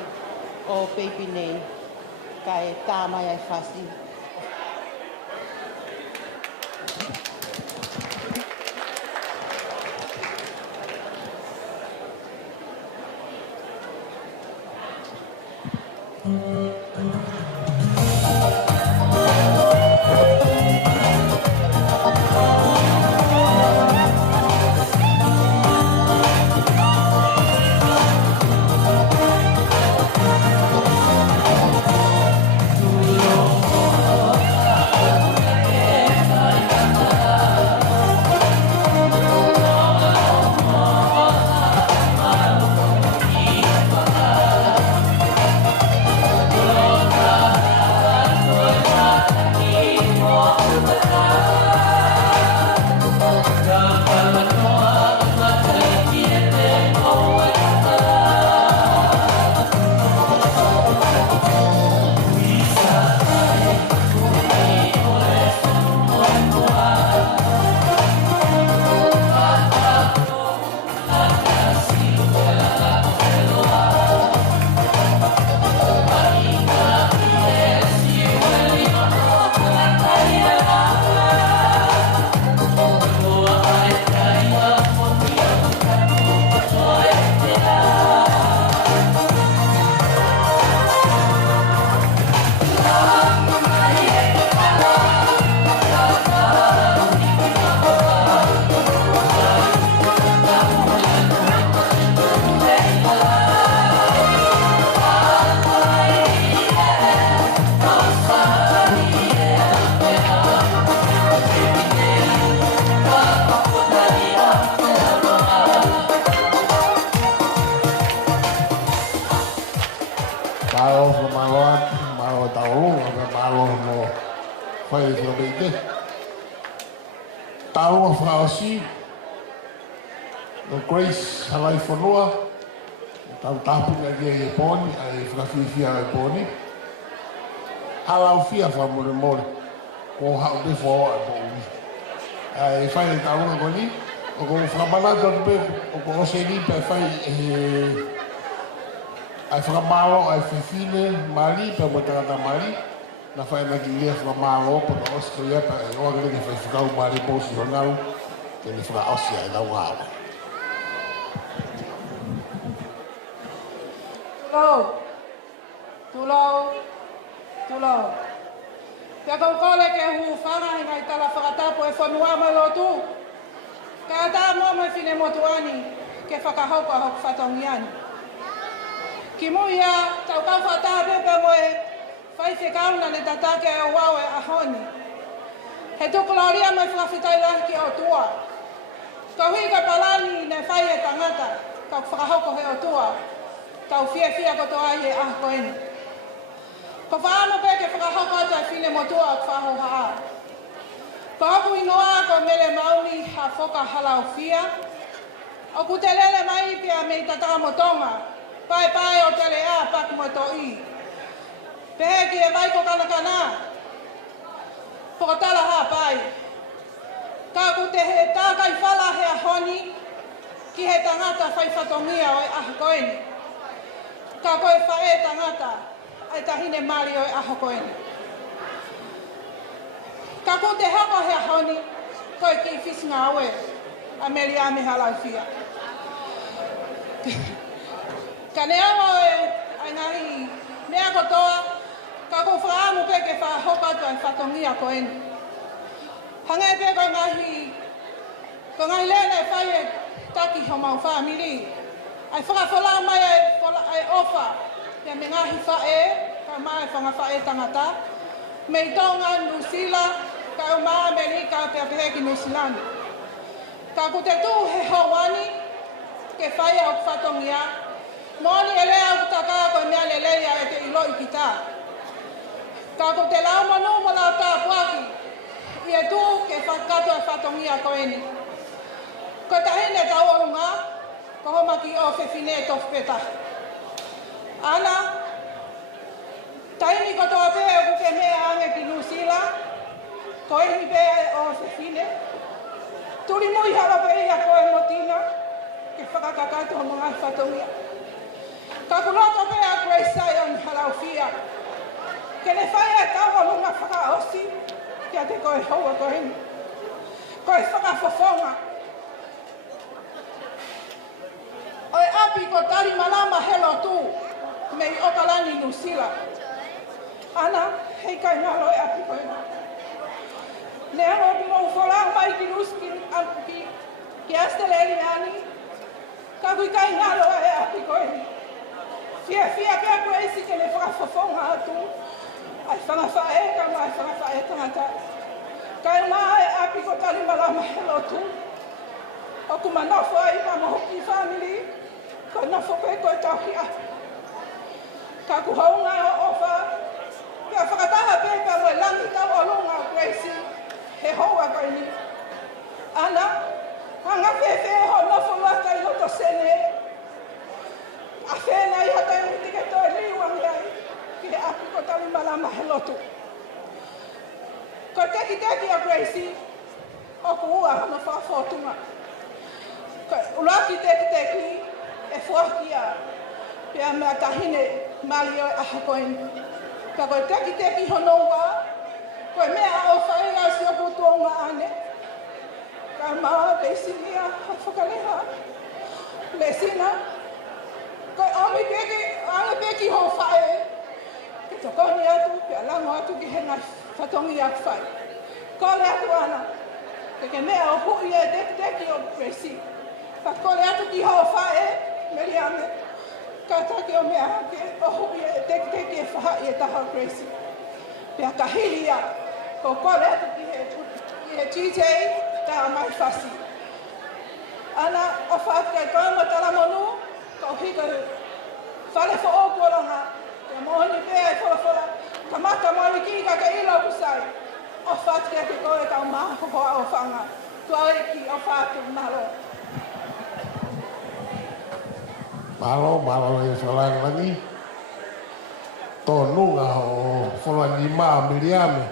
o baby name kai tā mai ai whasi. Malo ko malot, malo taulung, malo mo fai ko bete. Tau frausi. No Grace halai fonua. Tau tapu na dia e poni, ai frafifia e poni. Halau fia fa mo mo. Ko ha de fo a poni. Ai fai tau ko ni. O ko framana do pe o ko se ni pe fai ai whakamalo, ai whiwhine, mali, pe mo tangata mali, na whai na ki lia whakamalo, pa ka Australia, pa e oa kene whai whakau mali pōsi honau, kene whaka Australia e nau ngāwa. Tulau. Pea kau kole ke hu whangai ngai tala whakatapo e whanua mai lotu. Ka ata mua mai whine motuani, ke whakahauka hok whatongiani. Ki muia, tau kau whata pepe moe, whai whikauna ne tatake e wau e ahoni. He tukulauria mai whawhitai lahi ki o tua. Kau hui ka palani ne whai e tangata, kau whakahoko he o tua. Kau fia ko toa i e ahko eni. Ko whaano pe ke whakahoko ata e whine motua ak whaho haa. Ko hapu ingoa ko mele mauni ha whoka halau fia. O kutelele mai pia me tataka motonga. Pai o tele a pak mo to i. Pehe ki e mai ko kana. Pokotala ha pai. Ka ku te he tā kai whala he ahoni, ki he tangata whai whatongia o e ahakoeni. Ka koe whae tangata, ai tahine mari o e ahakoeni. Ka ku te hako he ahoni, koe ki whisinga aue, a meri a me halau fia. Ka ne awa e ai ngahi mea kotoa, ka ko whaamu pe ke whahopatu ai whatongia ko eni. Hangai pe ko ngahi lene e whai e taki ho mau whaamiri. Ai whakawhala mai ai ofa, pia me ngahi whae, ka mai whanga whae tangata. Mei tonga Nusila, ka uma Amerika pia pehe ki Nusilani. Ka ku te tū he hawani, ke whai au whatongia, moni e lea au taka koe mea leleia e te ilo i kita. Ka ko te lau manu mo lau tā puaki, i e tū ke whakato e whatongia ko eni. Ko tahine tau orunga, ko homa ki o whiwhine e tofu peta. Ana, tahini ko toa pe e kuke mea ange ki Nusila, ko ehi pe o whiwhine. Turi mui hawa pe ia ko e motina, ke whakakakato o mga whatongia. Ka kuloto pe a Grace Zion halau fia. Ke ne whai e kawa lunga whakaosi, kia te koe haua ko hini. Koe whakafofonga. Oe api ko tari malama helo tū. me o kalani New Zealand. Ana, hei kai ngalo e ati koe. Ne ango ki mo ufolang mai ki nuski ki asteleli ani. Ka kui kai ngalo e ati koe. Fia pia koe isi ke le whakafofonga atu. Ai whanawhae ka mai whanawhae tangata. Kai maa e api ko tali malama he lotu. O ku manofo ai ma mohoki family. Ko nofo koe koe tauki atu. Ka ku haunga o ofa. Pia whakataha pepa mo langi tau alunga Gracie. He hoa koe ni. Ana, hanga pepe ho nofo waka i loto sene. A whena i hata i tike toi liwangi ai. Ki he api ko tali malama he lotu. Ko teki a Gracie. O ku ua hana whaafotunga. Ko ulaki teki e fuakia. Pia mea tahine mali o aha koeni. Ka koe teki honoua. Koe mea o whaenga si o putuonga ane. Ka maa leisinia ha whakaleha. Leisina. Koe ame peki ho whae. Ke tokoni atu, pia lango atu ki henga whatongi atu whae. Kole atu ana. Ke mea o hui e teki o Gracie. Ka kole atu ki ho whae. Meri ame. Ka take o mea hake, o hui e teki e whahai e taha Gracie. Pea ka hili a, ko kore atu ki he TJ, ta mai whasi. Ana, o whaatika i kaunga tala monu, ko hika whale wha o kuaranga, te mohoni pēa e whora, ka maka mori ki ka ilo kusai. O whaatika ki koe ka maha hoa o whanga, tua e ki o whaatu malo. Malo e whalangi. Tō nunga o whalangi maa Miriame.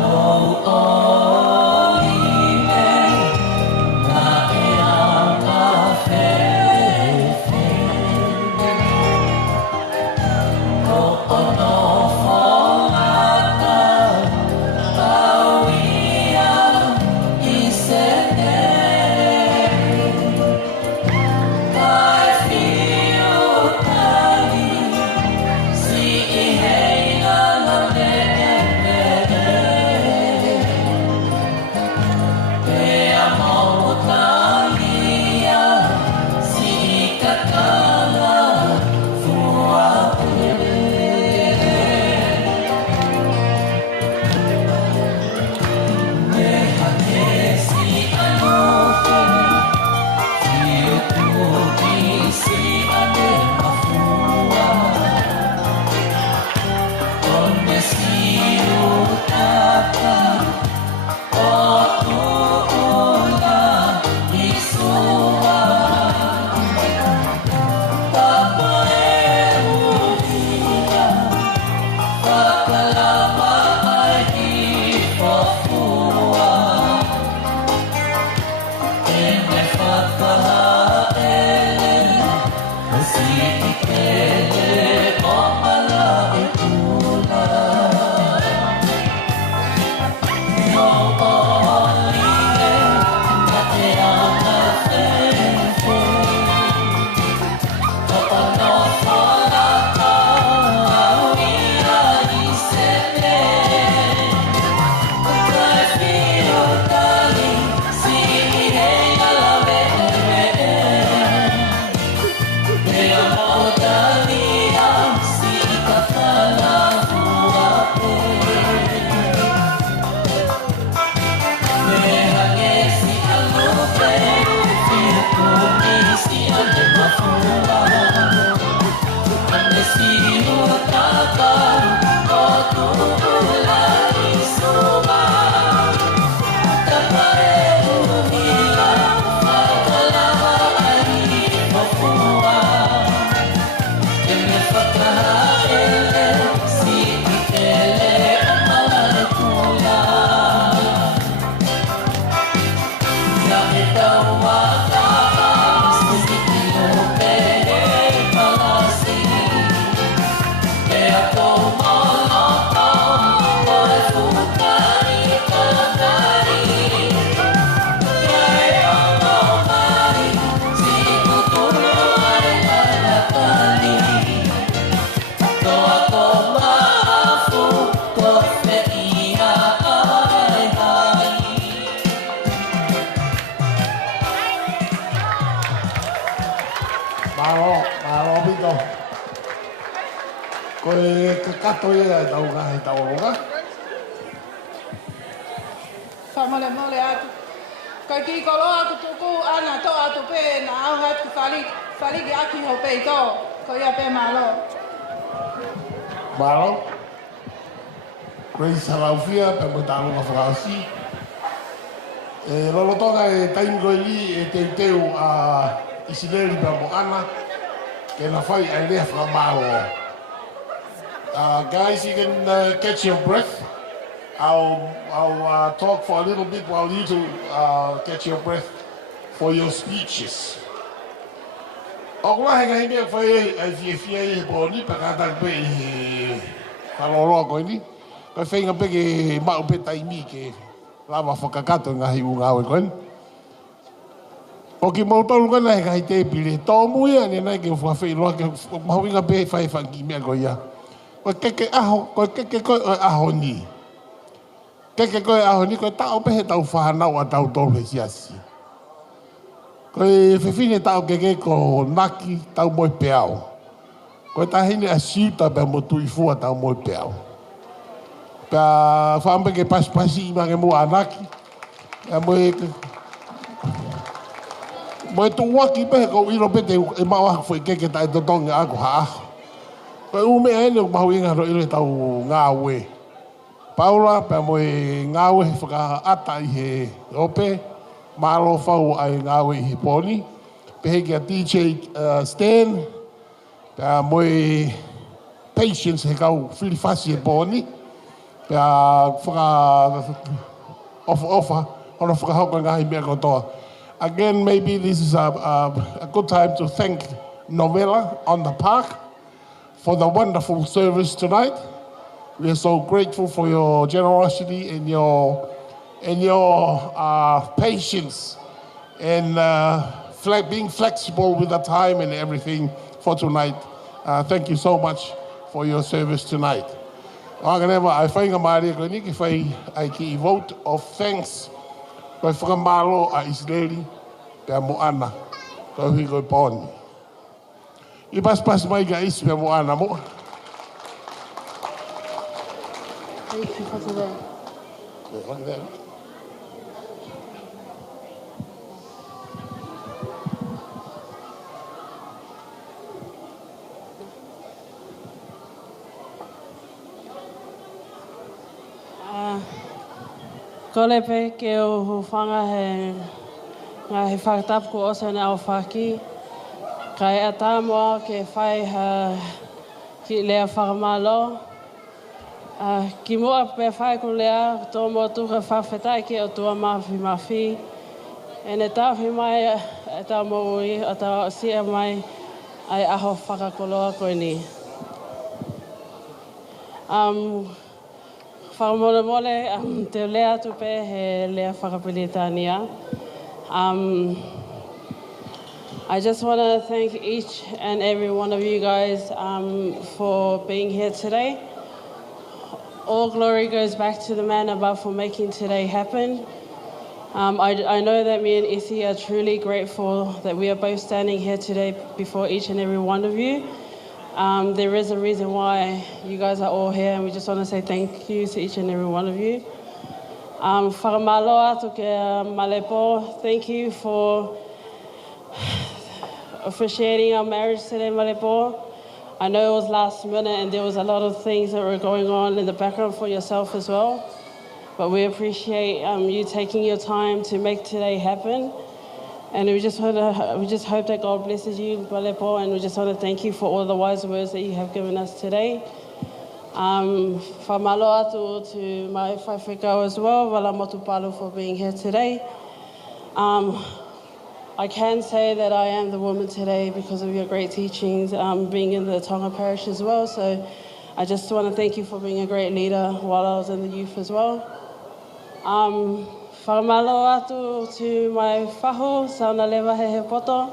Oh, oh, Malo bito. Koe kakato ia tau ngahi tau ronga. Whamale mole atu. Kai ki kolo atu tuku ana to atu pe na au hat ki whali ki aki ho pe to. Ko ia pe malo. Malo. Koe salaufia pe mo talo ka whakasi. Lolo tonga e taimi koe li e teu a Isileri pe mo ana. Ke na whai ai lea whamalo. Guys, you can catch your breath. I'll talk for a little bit while you two catch your breath for your speeches. Okula henga hinga whai ai fia e pōni pakatak pe i whaloroa koe ni. Koe whainga pe ke mau pe taimi ke lama whakakato ngahi unga awe koe ni. O ki mautaru kana he kai te pile. Tō mui ane nai ke whawhi loa ke mahuinga pe whai whangi mea koe ia. Koe keke koe aho ni. Keke koe aho ni koe tau pehe tau whanau a tau tōre hiasi. Koe whiwhine tau keke ko naki tau moi peao. Koe tahine a siuta pe mo tui fua tau moi peao. Pea whampe ke paspasi ima ke mua anaki. Pea moe tu waki pehe kou iro pete e mawa fwoi keke tai totonga ako haaho. Koe ume ene o mahu inga ro iro tau ngāwe. Paula, pea moe ngāwe whaka ata i he ope. Mālo whau ai ngāwe i he pōni. Pehe kia DJ Stan. Pea moe Patience he kau whiriwhasi he pōni. Pea whaka ofa. Hono whakahauka ngahi mea kotoa. Again, maybe this is a good time to thank Novella on the park for the wonderful service tonight. We are so grateful for your generosity and your patience and being flexible with the time and everything for tonight. Thank you so much for your service tonight. I whainga maare koe ni ki whai ai ki vote of thanks. Koe whakamalo a Israeli pea mo ana. Koe hui koe pōni. I pas mai ka isi pea mo ana mo. Kole pe ke o whanga he ngā he whakatapu ko osa na o whaki. Kai a tā moa ke whai ki lea whakamalo. Ki mua pe whai ko lea, tō mua tuka whawhetai ke o tua mawhi. E ne tāwhi mai e tā moui, o tā sia mai ai aho whakakoloa koe ni. Whakamole te lea tupe he lea whakapilitania. I just want to thank each and every one of you guys for being here today. All glory goes back to the man above for making today happen. I know that me and Issy are truly grateful that we are both standing here today before each and every one of you. There is a reason why you guys are all here, and we just want to say thank you to each and every one of you. Whakamaloa to ke Malepo, thank you for officiating our marriage today, Malepo. I know it was last minute and there was a lot of things that were going on in the background for yourself as well. But we appreciate you taking your time to make today happen. And we just hope that God blesses you, Malepo, and we just want to thank you for all the wise words that you have given us today. Whamaloa to my whaiwhekau as well, wala motu palu for being here today. I can say that I am the woman today because of your great teachings, being in the Tonga Parish as well. So I just want to thank you for being a great leader while I was in the youth as well. Whakamalo atu to my whaho, sauna lewa he poto.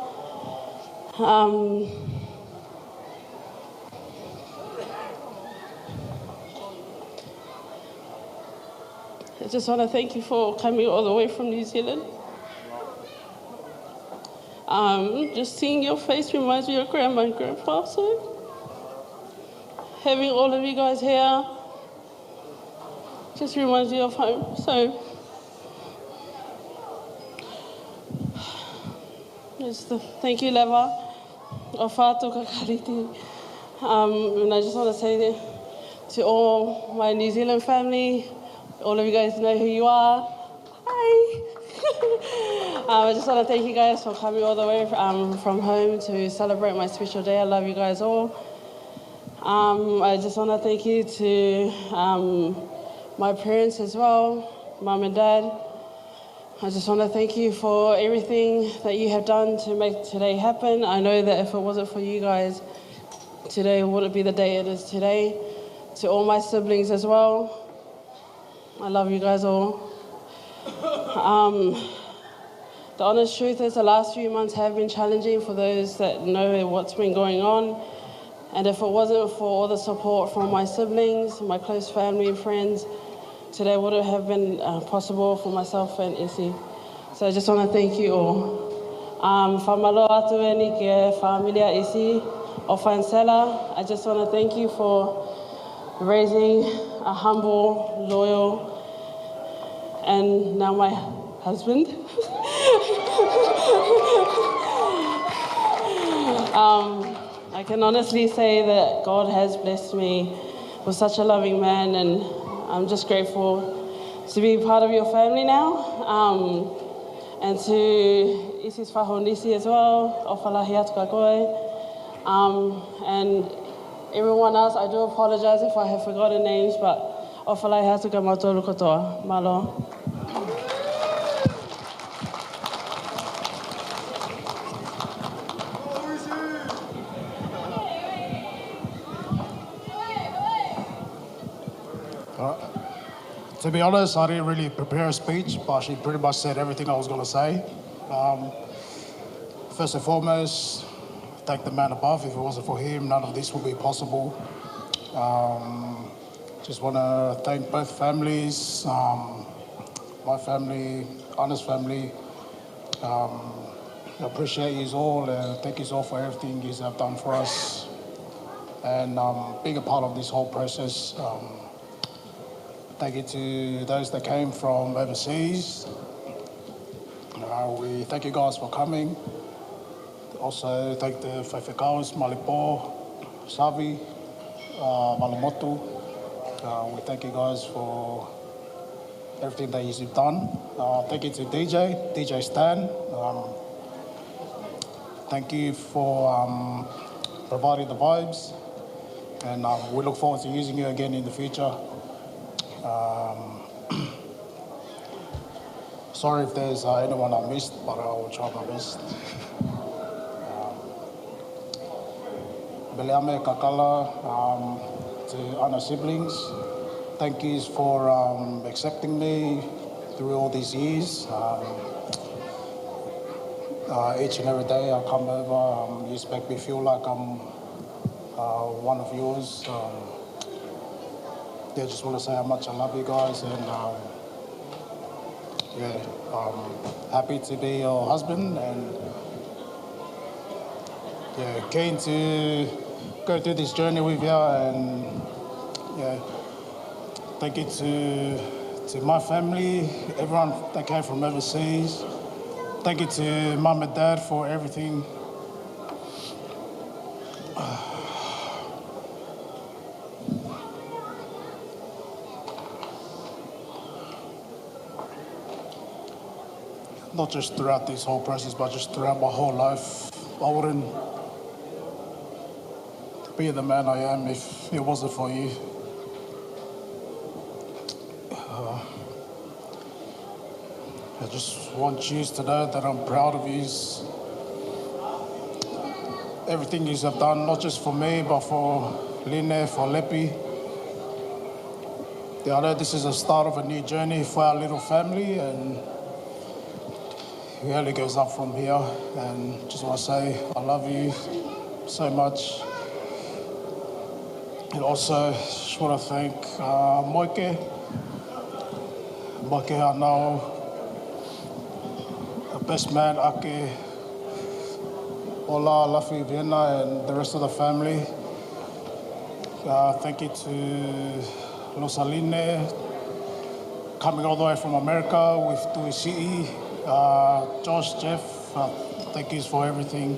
I just want to thank you for coming all the way from New Zealand. Just seeing your face reminds me of grandma and grandpa, so having all of you guys here just reminds me of home. So just thank you, Leva, o whātua kakariti. And I just want to say to all my New Zealand family, all of you guys know who you are. Hi. I just want to thank you guys for coming all the way from home to celebrate my special day. I love you guys all. I just want to thank you to my parents as well, Mum and Dad. I just want to thank you for everything that you have done to make today happen. I know that if it wasn't for you guys, today wouldn't be the day it is today. To all my siblings as well, I love you guys all. The honest truth is the last few months have been challenging for those that know what's been going on. And if it wasn't for all the support from my siblings, my close family and friends, today wouldn't have been possible for myself and Isi. So I just want to thank you all. Whamalo atu e ni ke familia Isi o Whansela. I just want to thank you for raising a humble, loyal, and now my husband. I can honestly say that God has blessed me with such a loving man, and I'm just grateful to be part of your family now. And to Isi's whaho Nisi as well, o whalahi atu ka koe. And everyone else, I do apologize if I have forgotten names, but o whalahi atu ka mātolu katoa. Malo. To be honest, I didn't really prepare a speech, but she pretty much said everything I was going to say. First and foremost, thank the man above. If it wasn't for him, none of this would be possible. Just want to thank both families, my family, Anna's family. I appreciate you all and thank you all for everything you have done for us. And being a part of this whole process. Thank you to those that came from overseas. We thank you guys for coming. Also thank the Whaiwhakaos, Malipo, Savi, Malamotu. We thank you guys for everything that you've done. Thank you to DJ Stan. Thank you for providing the vibes. And we look forward to using you again in the future. Sorry if there's anyone I missed, but I will try my best. Beleame Kakala, to Anna siblings, thank you for accepting me through all these years. Each and every day I come over, you make me feel like I'm one of yours. I just want to say how much I love you guys, and happy to be your husband, and keen to go through this journey with you. And thank you to my family, everyone that came from overseas. Thank you to Mum and Dad for everything. Not just throughout this whole process, but just throughout my whole life. I wouldn't be the man I am if it wasn't for you. I just want you to know that I'm proud of you. Everything you have done, not just for me, but for Line, for Lepi. I know this is the start of a new journey for our little family, and it only goes up from here. And just want to say I love you so much. And also just want to thank Moike. Moike Anao, the best man, Ake, Ola, Lafi, Vienna, and the rest of the family. Thank you to Losaline, coming all the way from America with Tuishii, Josh, Jeff, thank you for everything.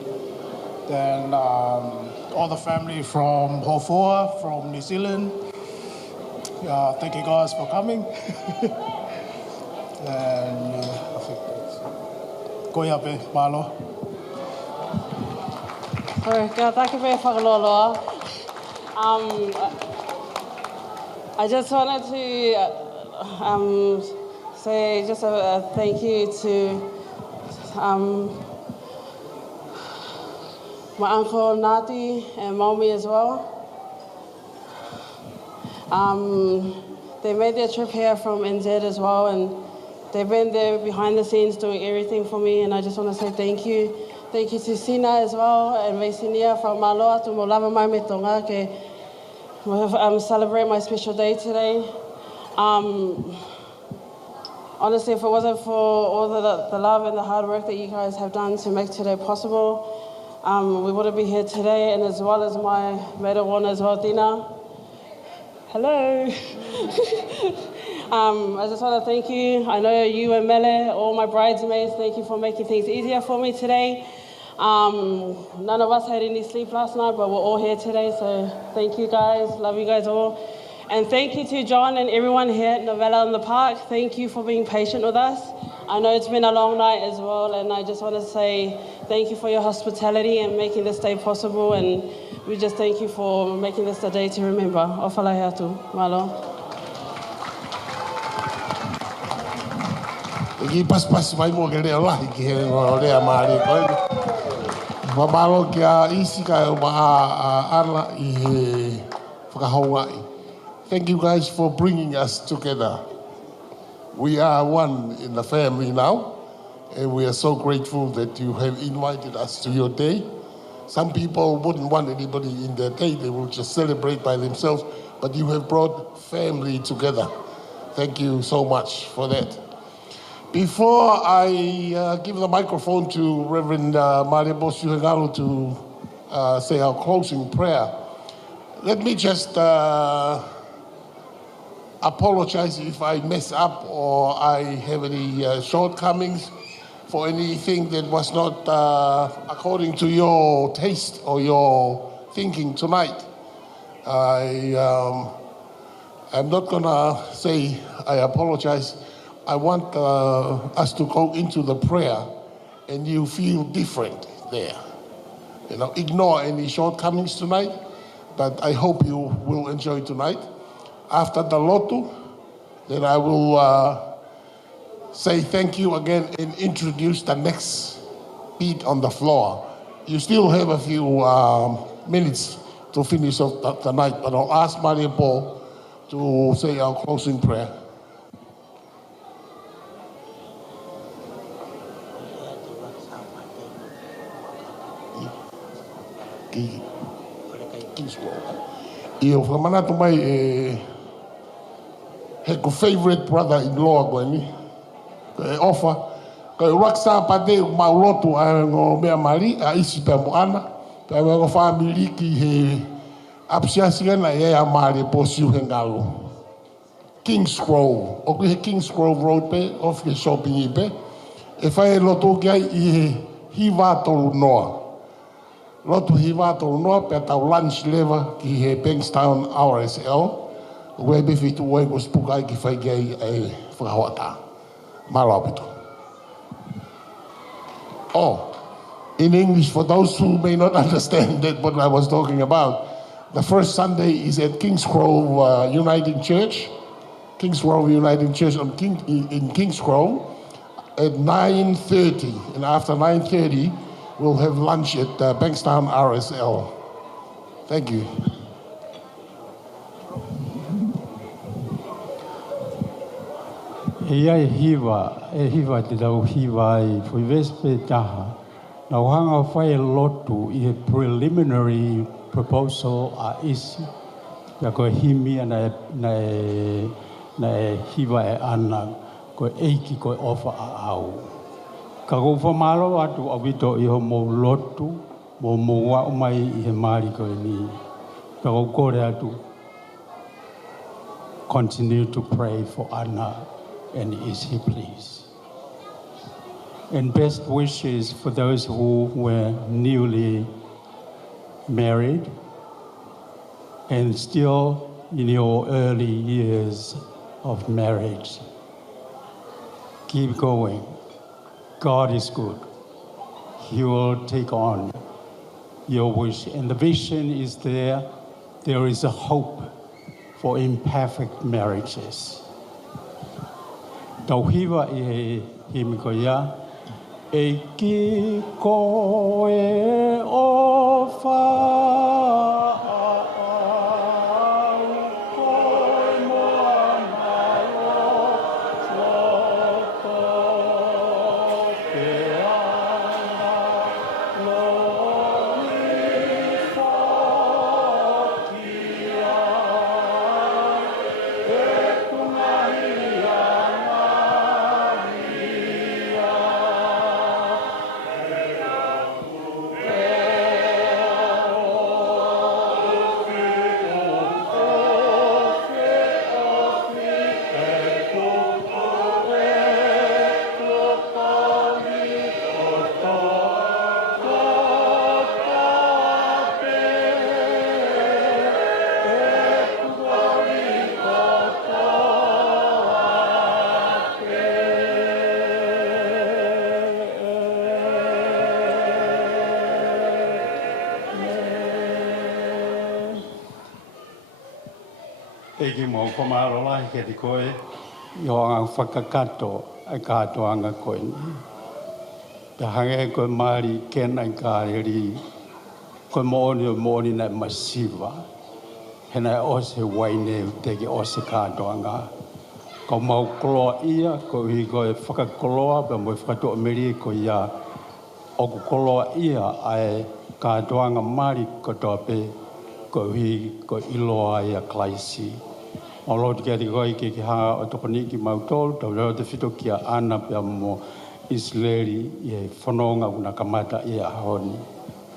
Then all the family from Hofoa, from New Zealand, thank you guys for coming. And I think that's Koia pe, malo. Thank you very much. I just wanted to say just a thank you to my uncle Nati and Mommy as well. They made their trip here from NZ as well, and they've been there behind the scenes doing everything for me, and I just want to say thank you. Thank you to Sina as well, and Meisinia from Maloa to Molava Mai me tonga ke celebrate my special day today. Honestly, if it wasn't for all the love and the hard work that you guys have done to make today possible, we wouldn't be here today, and as well as my maid of honor as well, Dina. Hello. I just want to thank you. I know you and Mele, all my bridesmaids, thank you for making things easier for me today. None of us had any sleep last night, but we're all here today, so thank you guys. Love you guys all. And thank you to John and everyone here at Novella in the Park. Thank you for being patient with us. I know it's been a long night as well, and I just want to say thank you for your hospitality and making this day possible, and we just thank you for making this a day to remember. Ofalahatu, Malo. Iki pas mai mo ke leo lahi ki he o lea maari koe. Mabalo kia isi ka o maha ana I he whakahaungai. Thank you guys for bringing us together. We are one in the family now, and we are so grateful that you have invited us to your day. Some people wouldn't want anybody in their day, they will just celebrate by themselves, but you have brought family together. Thank you so much for that. Before I give the microphone to Reverend Maribo Suhengaru to say our closing prayer, let me just apologize if I mess up or I have any shortcomings for anything that was not according to your taste or your thinking tonight. I'm not gonna say I apologize. I want us to go into the prayer and you feel different there. You know, ignore any shortcomings tonight, but I hope you will enjoy tonight. After the lotu, then I will say thank you again and introduce the next beat on the floor. You still have a few minutes to finish off the night, but I'll ask Maria Paul to say our closing prayer. Iyo whakamana tu mai he ko favorite brother-in-law ko ni. Offer. Ko raksa pate maulotu a ngo mea mari a isi pe mo ana. Pe ngo family ki he apsiasi na ye a mari po Suhengaru. Kings Grove. O he Kings Grove Road pe of the shopping pe. E fai loto ki ai I hiwa tolu noa. Lotu hiwa tolu noa pe tau lunch leva ki he Bankstown RSL. Where befitu wai ko spukai ki fai gai ai whakahota. Malapitu. Oh, in English, for those who may not understand that what I was talking about, the first Sunday is at Kings Grove Uniting Church. Kings Grove Uniting Church in Kings Grove. at 9:30. And after 9:30, we'll have lunch at Bankstown RSL. Thank you. Ia e hiwa te tau hiwa I fui vespe taha. Na wahanga whai lotu I preliminary proposal a isi. Ia koe himi na hiwa e ana koe eiki koe ofa a au. Ka kou whamalo atu awito iho mou lotu, mou wa umai I he maari koe ni. Ka kou kore atu. Continue to pray for Anna and Isi, please. And best wishes for those who were newly married and still in your early years of marriage. Keep going. God is good. He will take on your wish. And the vision is there. There is a hope for imperfect marriages. Tau hiwa I he miko ia, e ki koe o wha. Eki mo komaro lai ke te koe, I o anga whakakato ai kātoa anga koe ni. Te hange koe Māori ken ai kāreri, koe mooni nai masiva. He nai ose waine teki ose kātoa anga. Ko mau koloa ia, ko hi koe whakakoloa, pa mo whakatoa meri ko ia. O ko koloa ia ai kātoa anga Māori katoa pe, ko hi ko iloa ia klaisi. O loti kia te koe ke hanga o tokoni ki mautol, tau reo te whito kia ana pia mo Israeli I he whanonga una kamata I a honi.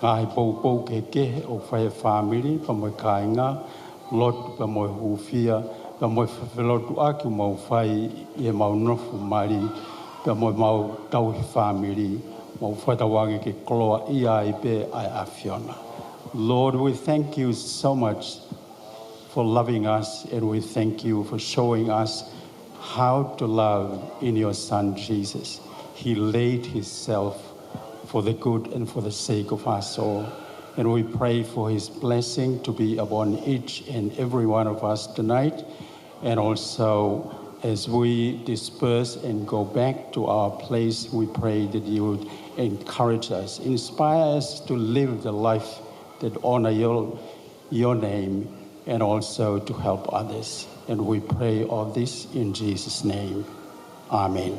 Ngā he pou ke kehe o whae whamiri, pa moe kāinga, lotu pa moe hufia, pa moe whawhelotu aki mau whae I he mau nofu mari, pa moe mau tau he whamiri, mau whatawangi ke koloa I pe ai a Fiona. Lord, we thank you so much for loving us, and we thank you for showing us how to love in your Son, Jesus. He laid himself for the good and for the sake of us all. And we pray for his blessing to be upon each and every one of us tonight. And also, as we disperse and go back to our place, we pray that you would encourage us, inspire us to live the life that honor your name, and also to help others. And we pray all this in Jesus' name. Amen.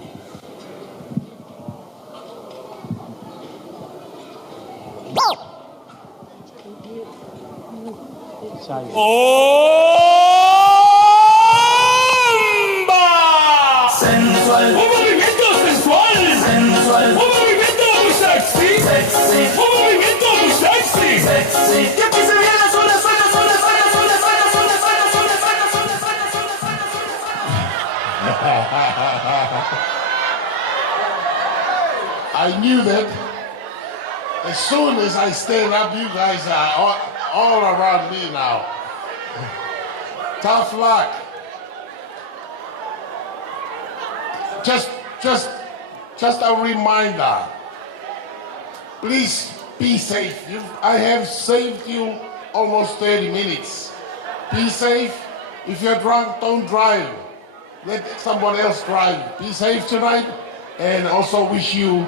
Sensual. Un movimiento sensual. Sensual. Un movimiento muy sexy. Sexy. Un movimiento muy sexy. Sexy. Que aquí se viene sola, sola, sola, sola, sola, sola, sola, sola, sola, sola, sola, sola, sola, I knew that as soon as I stand up, you guys are all around me now. Tough luck. Just a reminder. Please be safe. I have saved you almost 30 minutes. Be safe. If you're drunk, don't drive. Let someone else drive. Be safe tonight. and also wish you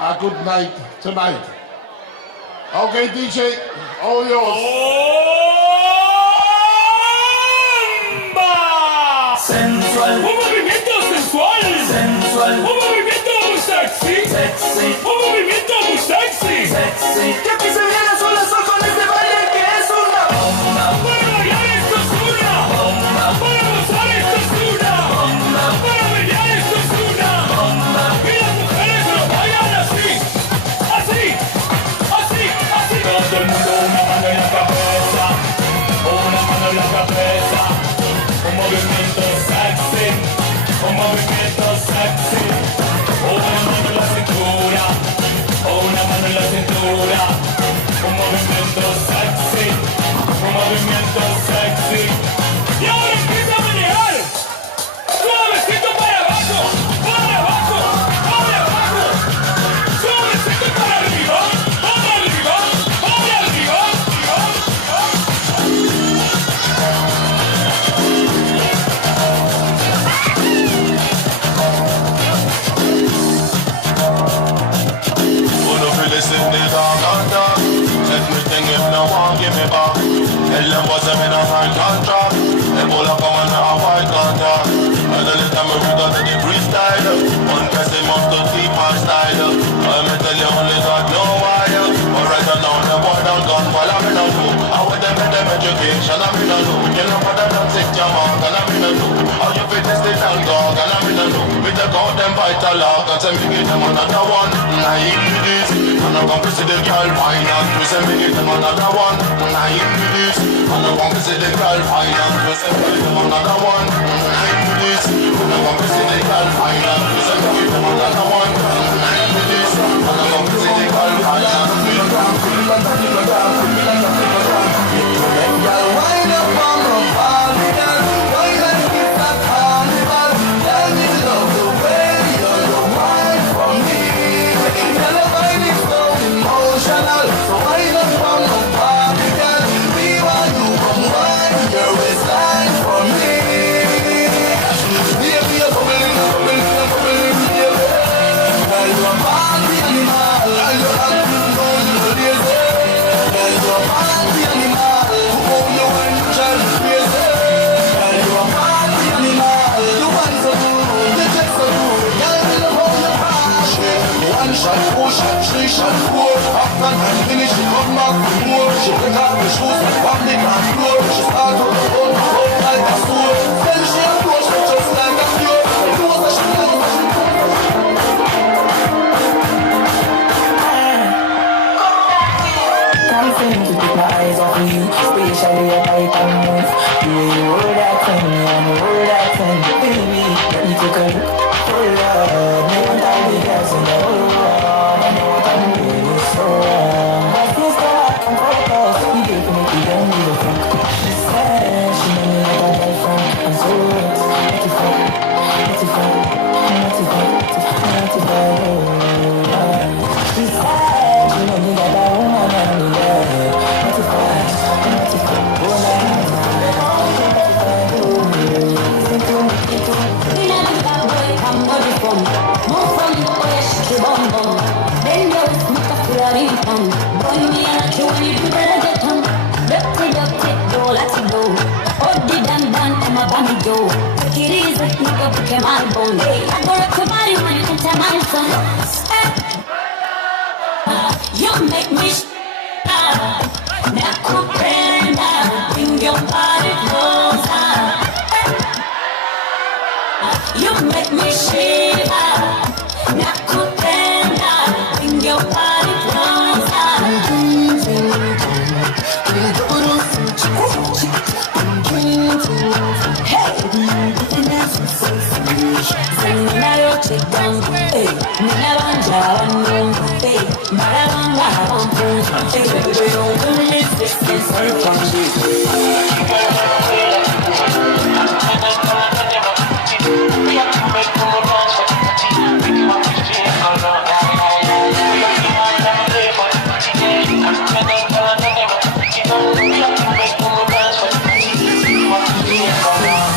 a good night tonight. Okay, DJ, all yours. Sensual, un movimiento sensual, sensual, un movimiento muy sexy, sexy, un movimiento muy sexy, sexy. Que aquí se vienen son los ojos de este baile que es una bomba. Para bailar esto es una bomba. Para gozar esto es una bomba. Para bailar esto es una bomba. Y las mujeres lo bailan así, así, así, así. Todo el mundo una mano en la cabeza, una mano en la cabeza. Un movimiento sexy, un movimiento sexy. Una mano en la cintura, una mano en la cintura. Un movimiento sexy, un movimiento sexy. Y ahora empieza a manejar. Suavecito para abajo, para abajo, para abajo. Suavecito para arriba, para arriba, para arriba. Listen to dog on dog. Everything if no one give me back. Tell them what's them in a hard contract. Ebola come on a white contact. And the little me we got to the freestyle. One press him up to keep my style. I'm tell you only God know why. Alright now the boy done gone while I'm in a loop. I want them in them education I'm in a loop. You know what I done take your mark and I'm in a loop. How you fit this little dog and I'm in a loop. We take out them vital log and say me give them another one. Now you do this. And I'm gonna see the girl fine and we say me give them another one. Now you do this. And I'm gonna see the girl fine and we say me give them another one. Now you do this. And I'm gonna see the girl fine and we say me give them another one. Now you do this. And I'm gonna see the girl fine and we say me give them another one. Girl, wind up on the body, girl. Why not keep that carnival? Tell me love the way you're wine for me. Girl, your body is so emotional. So wind up on the body, girl. We want you come wine your waistline for me. Baby, you're bubbling, bubbling, bubbling, baby. Girl, you're a party animal. Girl, you're a good girl, you're a party animal. Shot, 4 shot, 3 shot, 4. After 9 minutes, she come back with more. She take off her shoes and walk the dance floor. She start to hold me up like a sword. Then she approach me just like a cure. I know that she knows what she Can't seem to keep my eyes off you, especially your bite and move. The way you hold that thing, and you hold that thing, baby. Let me take a look. Oh Lord, me want all the girls in the whole world. I know what I'm doing so wrong. My sister, I can focus. You definitely don't need a fuck. She said she made me like a boyfriend. I'm so wet, make it fun, make it fun, make it fun, make it fun. She said she made me like a woman and me love her. Make it fun, make it fun, oh no, make it fun, make it fun. I'm not a phone. More from the way she bum bum. Then you're not a flirty fun. Boy, me and I can't even better get on. Dirty, go, let's go. Oh, the damn man, I'm a bunny go. Take it easy, look up, look at my bone. I go up to body when you can tell my son. You make me now comprenda. Bring your body closer. You make me shiver. Nakupenda. Bring your body closer. Hey, sing me your chick down. Hey, me na banja one. Hey, marabanga one. Hey, baby, don't do this. We have to make more dance for the team. We can have to feel alone. We have to make more dance for the team. We want to feel alone.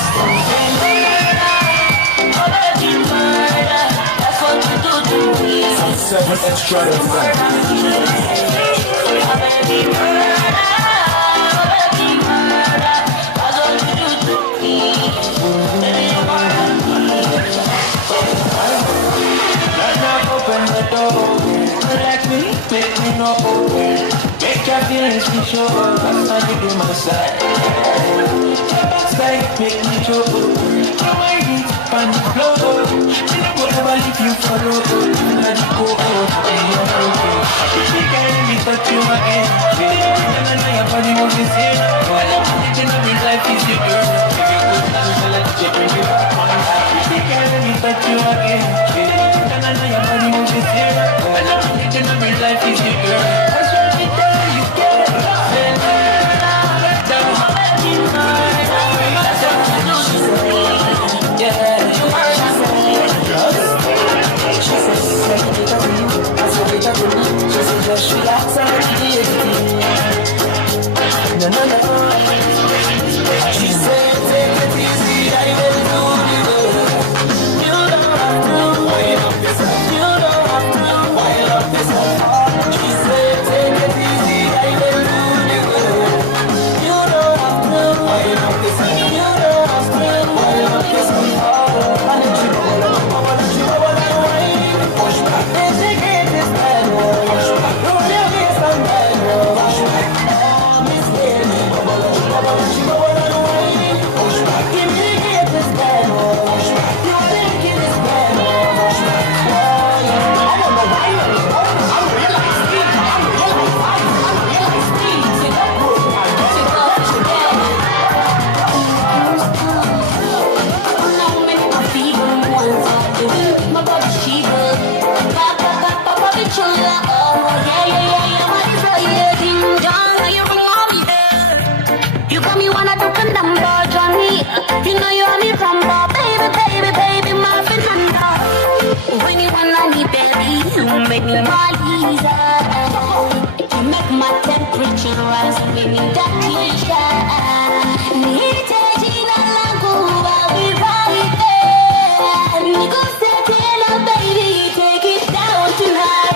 That's what you do. 7 extra Open the door, let me, make me know. Make your feelings be sure, that's how you do my side. Stay, make me show. Now I need to find the flow. Whatever leave you follow, let it go. She can't be touch you again. And I know your body moves is here. Well, everything of your life is your girl. If you good times, so let you bring it back on. She can't be touch you again. And I know your body moves is here. Well, everything of your life is your girl. That's what she tell you, girl. She acts like no, no, no. She said, take it easy, I will do it. You don't have to wind up yourself. You don't have to wind up yourself. She said, take it easy, I will do it. You don't have to wind up yourself. You don't have to wind up yourself. I let you go, I let you go, I let you go. Push back, then she gave this man. Push back. You got me wanna do a number, Johnny. You know you want me from the baby, baby, baby, my Fernanda. When you wanna me, baby, you make me my Lisa. You make my temperature rise, you make me that Keisha. Nihitajina langu wawi right there. Nigo setela, baby, take it down tonight.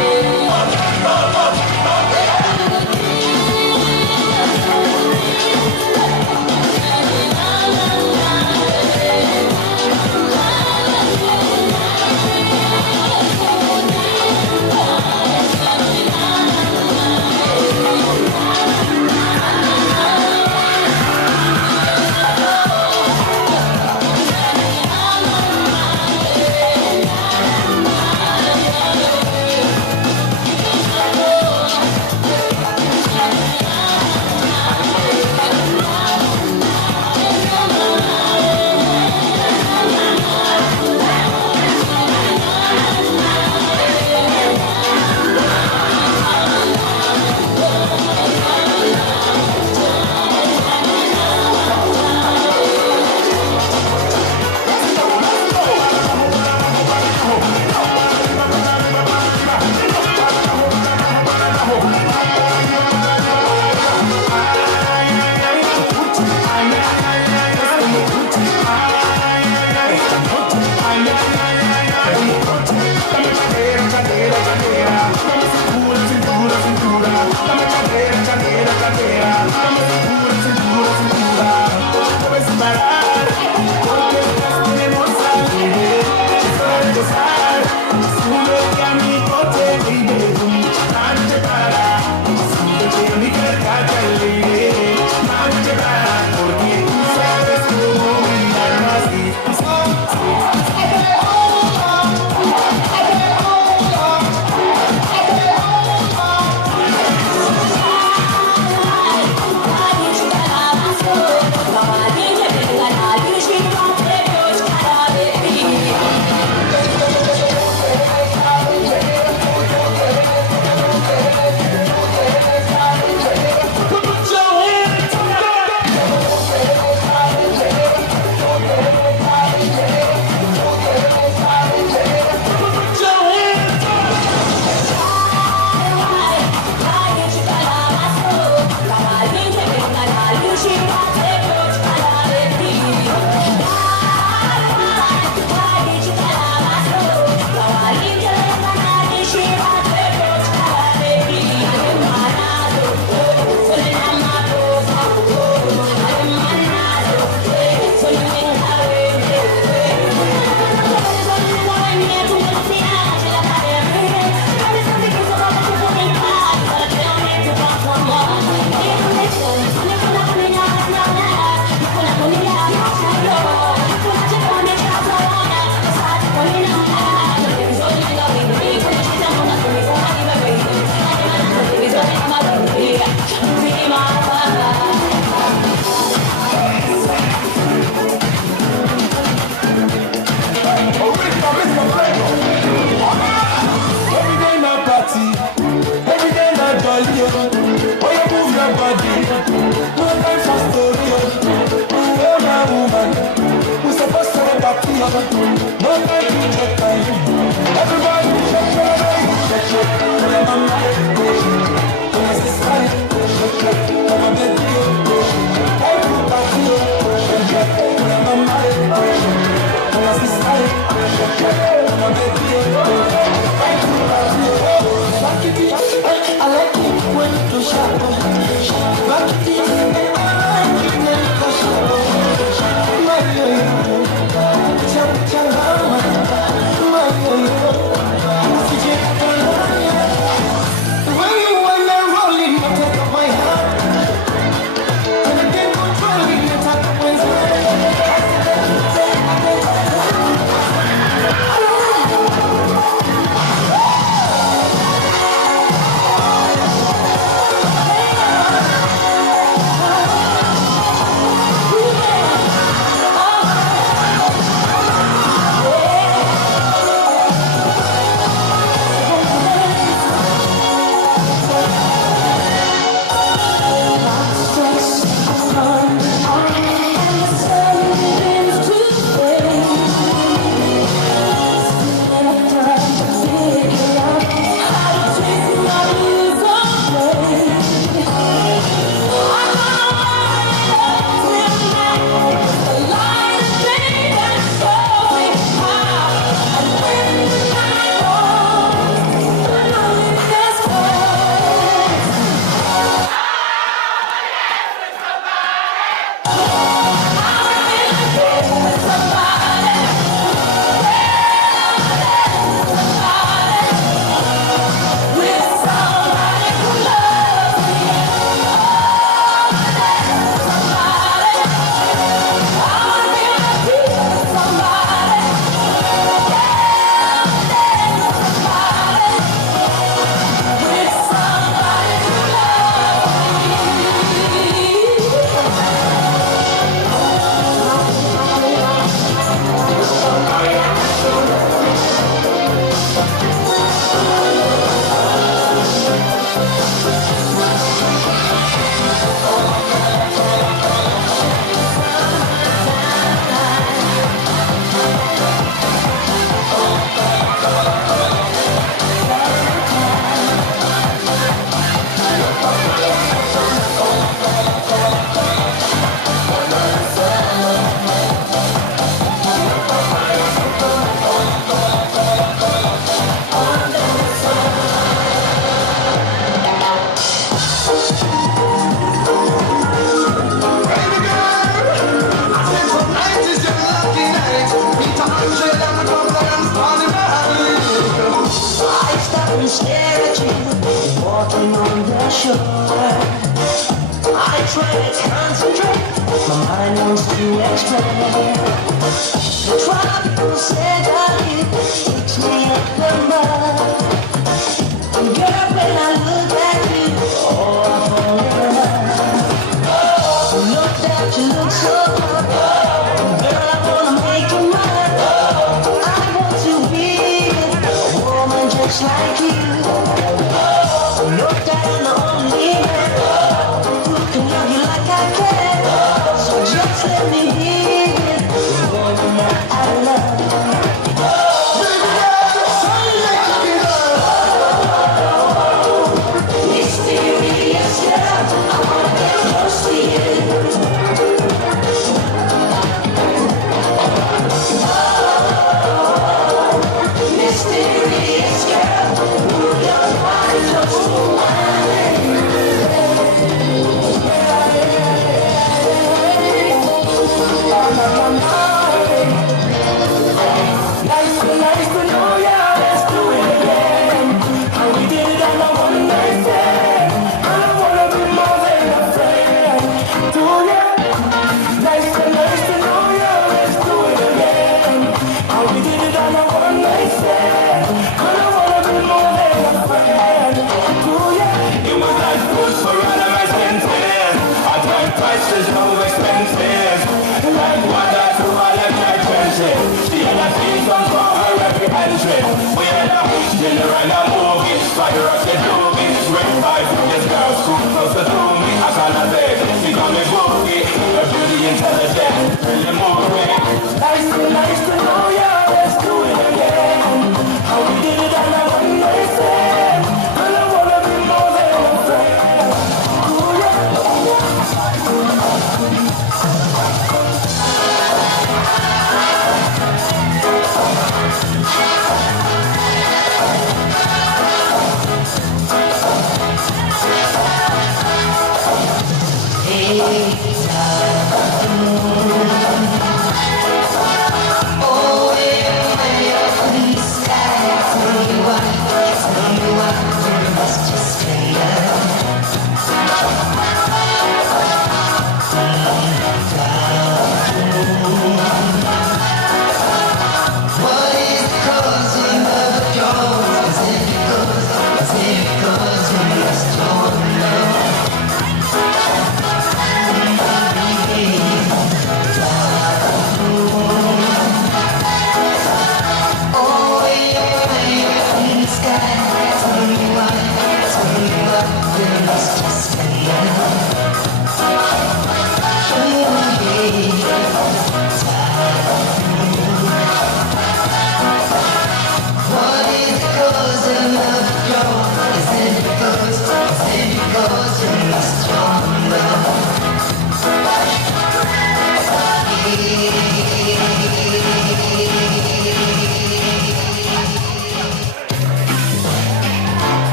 Yeah.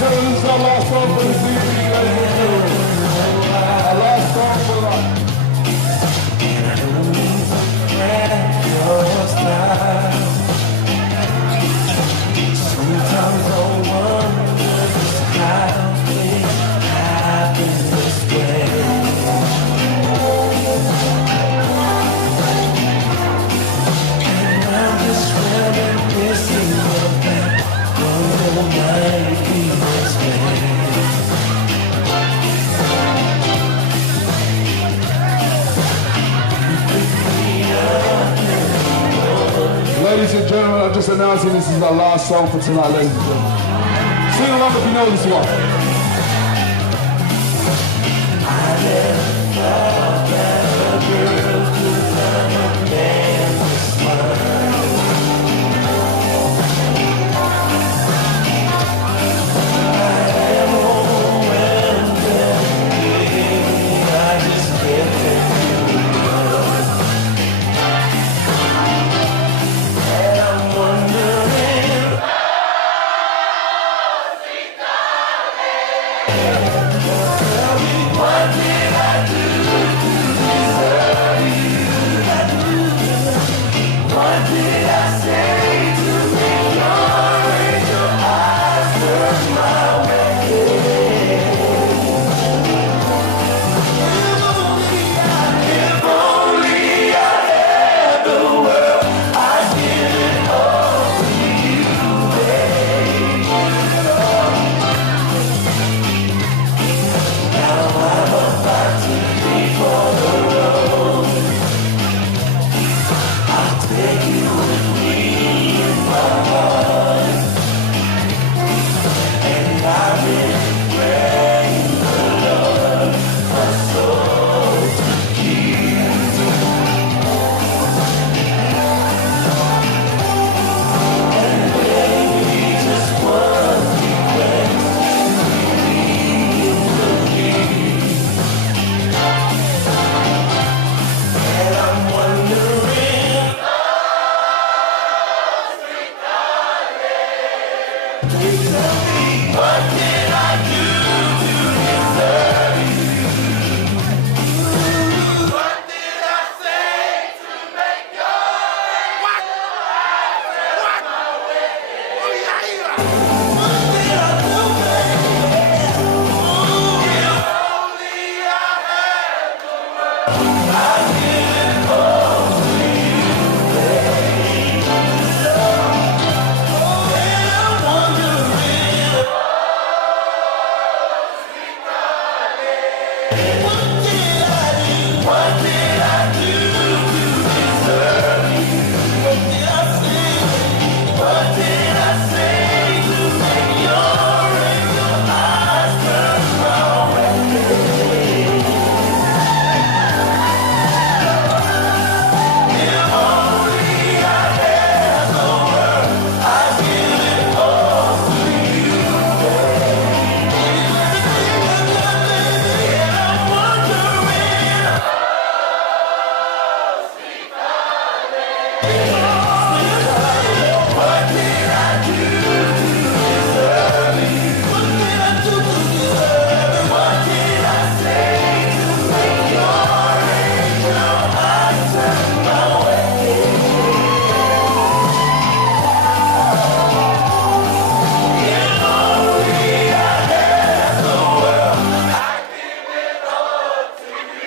gentlemen, this is our last song for this evening, ladies and gentlemen. Our last song for the night. Sometimes I wonder just how things happen this way. And I'm just reminiscing of that one night we Ladies and gentlemen, I'm just announcing this is our last song for tonight, ladies and gentlemen. Sing along if you know this one. I never thought that a girl could find a man to smile. I am overwhelmed and I just can't take it. And I'm wondering, what did I do to deserve you? What did I say to make your angel eyes turn my way? If only I had the world, I'd give it all to you, babe. Now I'm about to leave on the road. I'll take you with me in my heart. And I've been praying the Lord my soul to keep. And baby, just one request, and I'm wondering, please tell me, what did I do to deserve you? What did I say to make your eyes my way? What did I do, baby? If only I had the world, I'd give it all to you, babe. And I'm wondering, what did I do to deserve you? What did I say? What did I say to make your angel eyes turn my way? If only I had the world, I'd give it all to you, babe. And I'm wondering, what did I do to deserve you? What did I do to deserve you? What did I say to make your angel eyes turn my way? If only I had the world, I'd give it all to you,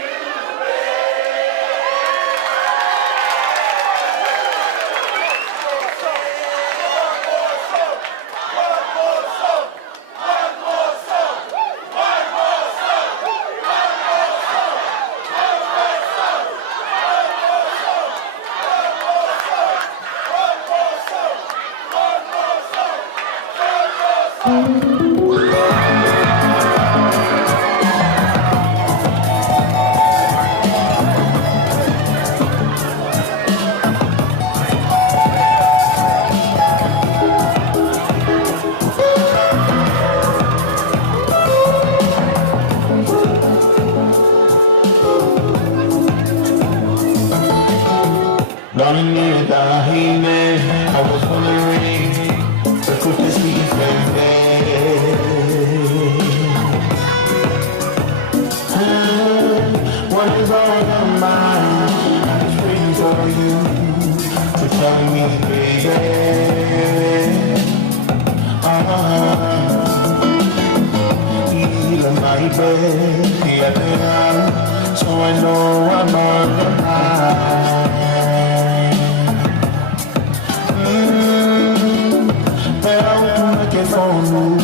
Running near the I was wondering, could this be friendly? onu